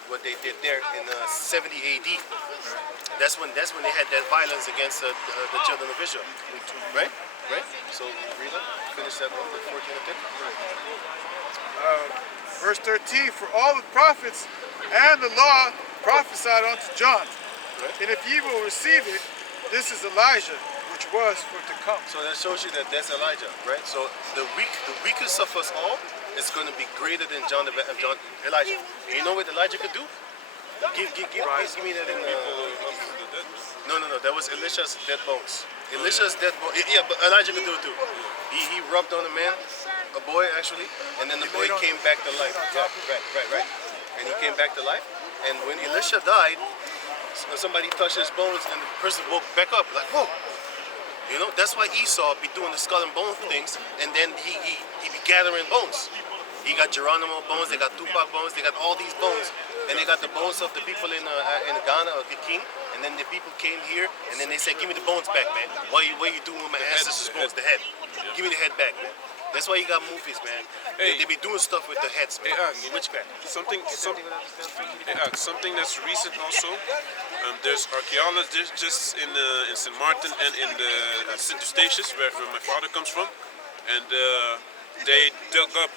what they did there in 70 AD. That's when they had that violence against the children of Israel, right? Right. So read it. Finish that one. 14 and 15. Verse 13, for all the prophets and the law prophesied unto John. And if ye will receive it, this is Elijah, which was for to come. So that shows you that that's Elijah, right? So the weakest of us all is going to be greater than Elijah. And you know what Elijah could do? Give me that in No, that was Elisha's dead bones. Elisha's dead bones. Yeah, but Elijah could do it too. He rubbed on a man, a boy actually, and then the boy came back to life. Yeah, right. And he came back to life. And when Elisha died, somebody touched his bones and the person woke back up. Like, whoa. You know, that's why Esau be doing the skull and bone things, and then he be gathering bones. He got Geronimo bones, they got Tupac bones, they got all these bones, and they got the bones of the people in Ghana, of the king, and then the people came here, and then they said, give me the bones back, man. What you doing with my ancestors' bones? The head. Give me the head back, man. That's why you got movies, man. Hey. They be doing stuff with the heads, man. Witchcraft. Something that's recent also. There's archaeologists in St. Martin and in the St. Eustatius, where my father comes from, and they dug up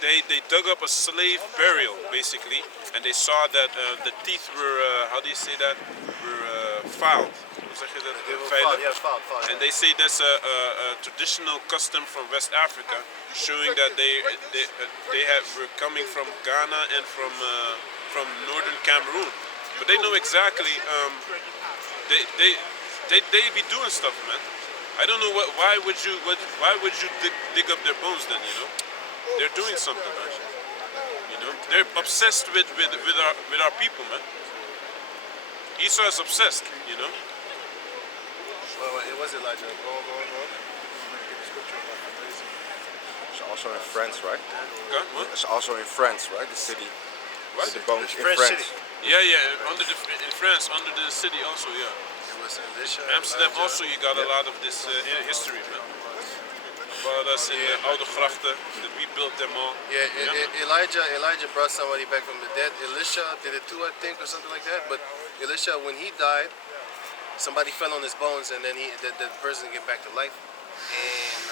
they dug up a slave burial basically, and they saw that the teeth were how do you say that, were filed. Hoe zeg je dat? Veilig. And they say that's a traditional custom from West Africa, showing that they were coming from Ghana and from northern Cameroon. But they know exactly. They be doing stuff, man. I don't know why would you dig up their bones then? You know, they're doing something, man. You know, they're obsessed with our people, man. Esau is obsessed, you know. Well, it was Elijah. Go on. It's also in France, right? Okay, what? It's also in France, right? The city. What? The bones in French France. city. Yeah. In France, under the city also, yeah. It was Elisha. Amsterdam Elijah. also, you got a lot of this history, man. About us in the oude grachten, that we built them all. Yeah, Elijah brought somebody back from the dead. Elisha did it too, I think, or something like that. But Elisha, when he died, somebody fell on his bones, and then the person came back to life. And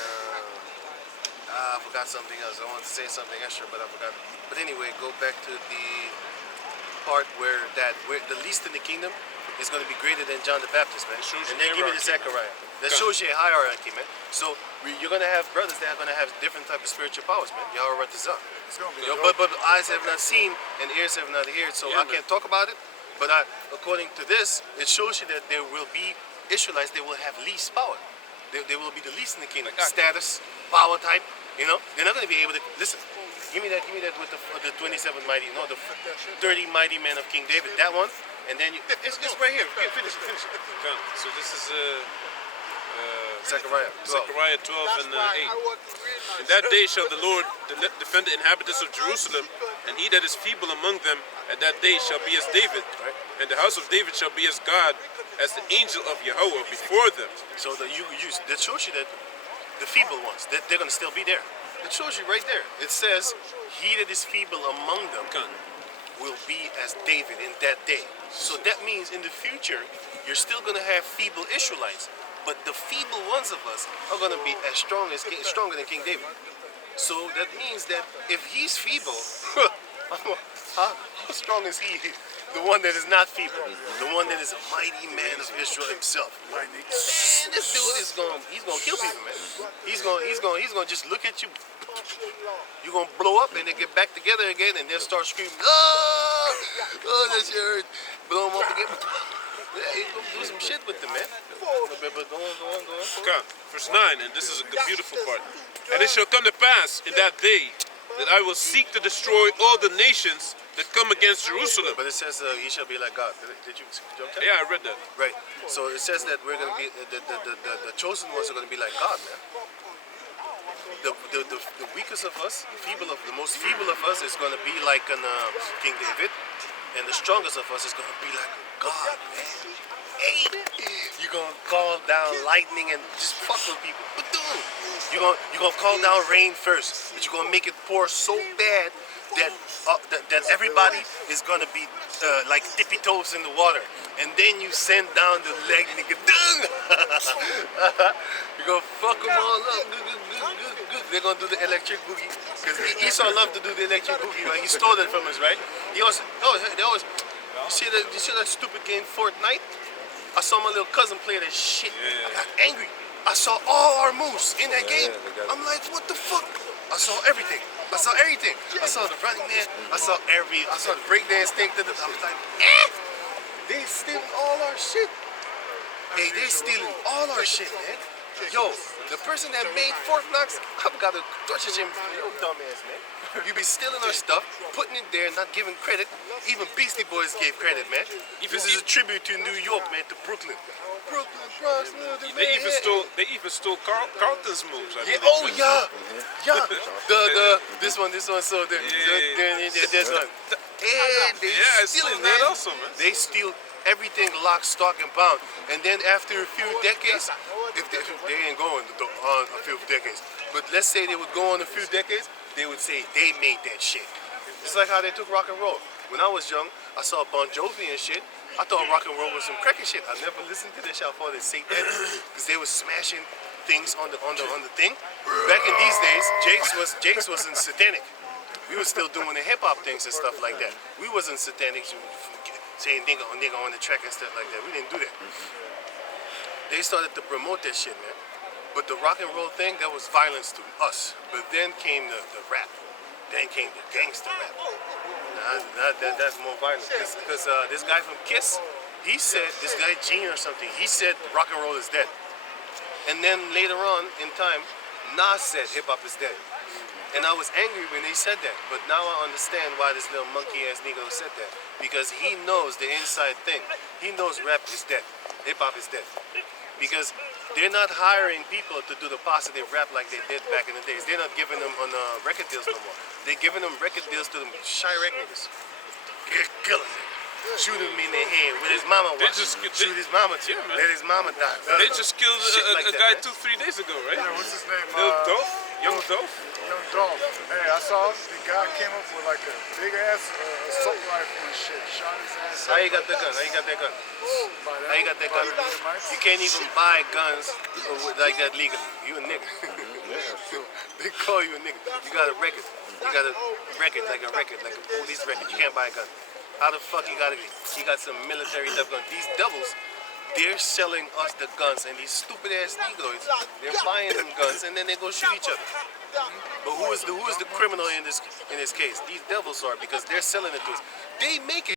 I forgot something else. I wanted to say something extra, but I forgot. But anyway, go back to the part where the least in the kingdom is going to be greater than John the Baptist, man. And then give me the Zechariah. That shows you a hierarchy, man. So you're going to have brothers that are going to have different type of spiritual powers, man. Yahweh Ratazah. But eyes have not seen and ears have not heard. So I can't talk about it. But according to this, it shows you that there will be Israelites. They will have least power. They will be the least in the kingdom. Status, power type. You know, they're not going to be able to listen. Give me that with the 27 mighty, no, the 30 mighty men of King David. That one, and then it's right here. Finish it. Okay. So this is Zechariah 12. Zechariah 12 and 8. In that day shall the Lord defend the inhabitants of Jerusalem, and he that is feeble among them at that day shall be as David, and the house of David shall be as God, as the angel of Yahweh before them. So that shows you that the feeble ones, that they're going to still be there. It shows you right there. It says, he that is feeble among them will be as David in that day. So that means in the future, you're still going to have feeble Israelites, but the feeble ones of us are going to be as stronger than King David. So that means that if he's feeble, how strong is he? The one that is not feeble, the one that is a mighty man of Israel himself. Man, this dude is he's gonna kill people, man. He's gonna just look at you. You're gonna blow up and then get back together again and then start screaming, oh, that shit hurt. Blow him up again. Yeah, he's gonna do some shit with them, man. But go on. Okay. Verse 9, and this is a beautiful part. And it shall come to pass in that day that I will seek to destroy all the nations that come against Jerusalem. But it says he shall be like God. Did you jump there? Yeah, I read that. Right. So it says that we're gonna be the chosen ones are gonna be like God, man. The weakest of us, the most feeble of us is gonna be like King David, and the strongest of us is gonna be like God, man. Hey, you're gonna call down lightning and just fuck with people. But dude, you're gonna call down rain first, but you're gonna make it pour so bad that everybody is gonna be like tippy toes in the water, and then you send down the leg nigga. You're gonna fuck them all up. Good. They're gonna do the electric boogie because Esau loved to do the electric boogie. Right? He stole it from us, right? They always. You see that stupid game Fortnite? I saw my little cousin play that shit. I got angry. I saw all our moves in that game. I'm like, what the fuck? I saw everything. I saw the running man. I saw the breakdance thing. I was like, they stealing all our shit. Hey, they stealing all our shit, man. Yo, the person that made Fort Knox, I've got to torture him. You dumbass, man. You be stealing our stuff, putting it there, not giving credit. Even Beastie Boys gave credit, man. This is a tribute to New York, man, to Brooklyn. Brooklyn, Bronx, They even stole Carlton's moves. I believe. Oh yeah. This one. So this one. And they stealing that man. also, man. They steal everything, lock, stock, and bound. And then after a few decades, if they ain't going on a few decades, but let's say they would go on a few decades, they would say they made that shit. It's like how they took rock and roll. When I was young, I saw Bon Jovi and shit. I thought rock and roll was some cracky shit. I never listened to this shit. I thought they satanic because they were smashing things on the thing. Back in these days, Jakes wasn't satanic. We were still doing the hip hop things and stuff like that. We wasn't satanic, saying nigga on the track and stuff like that. We didn't do that. They started to promote that shit, man. But the rock and roll thing, that was violence to us. But then came the rap. Then came the gangster rap. That's more violent. Because this guy from Kiss, he said, this guy Gene or something, he said rock and roll is dead. And then later on in time, Nas said hip hop is dead. And I was angry when he said that. But now I understand why this little monkey ass nigga said that. Because he knows the inside thing. He knows rap is dead. Hip hop is dead. Because they're not hiring people to do the positive rap like they did back in the days. They're not giving them on record deals no more. They're giving them record deals to them Chirac niggas. Kill him. Shoot him in the head with his mama watching. Shoot his mama too. Yeah, Let his mama die. They just killed a guy 2-3 days ago, right? Yeah, what's his name? Lil Dolph? Young Dolph? Young Dolph. Hey, I saw the guy came up with like a big ass assault rifle and shit. Shot his ass. How you got that gun? How you got that gun? How you got that gun? You can't even buy guns like that legally. You a nigga. They call you a nigga. You got a record. You got a record, like a police record. You can't buy a gun. How the fuck you got some military type gun? These devils, they're selling us the guns, and these stupid ass negroids, they're buying them guns and then they go shoot each other. But who is the criminal in this case? These devils are, because they're selling it to us. They make it.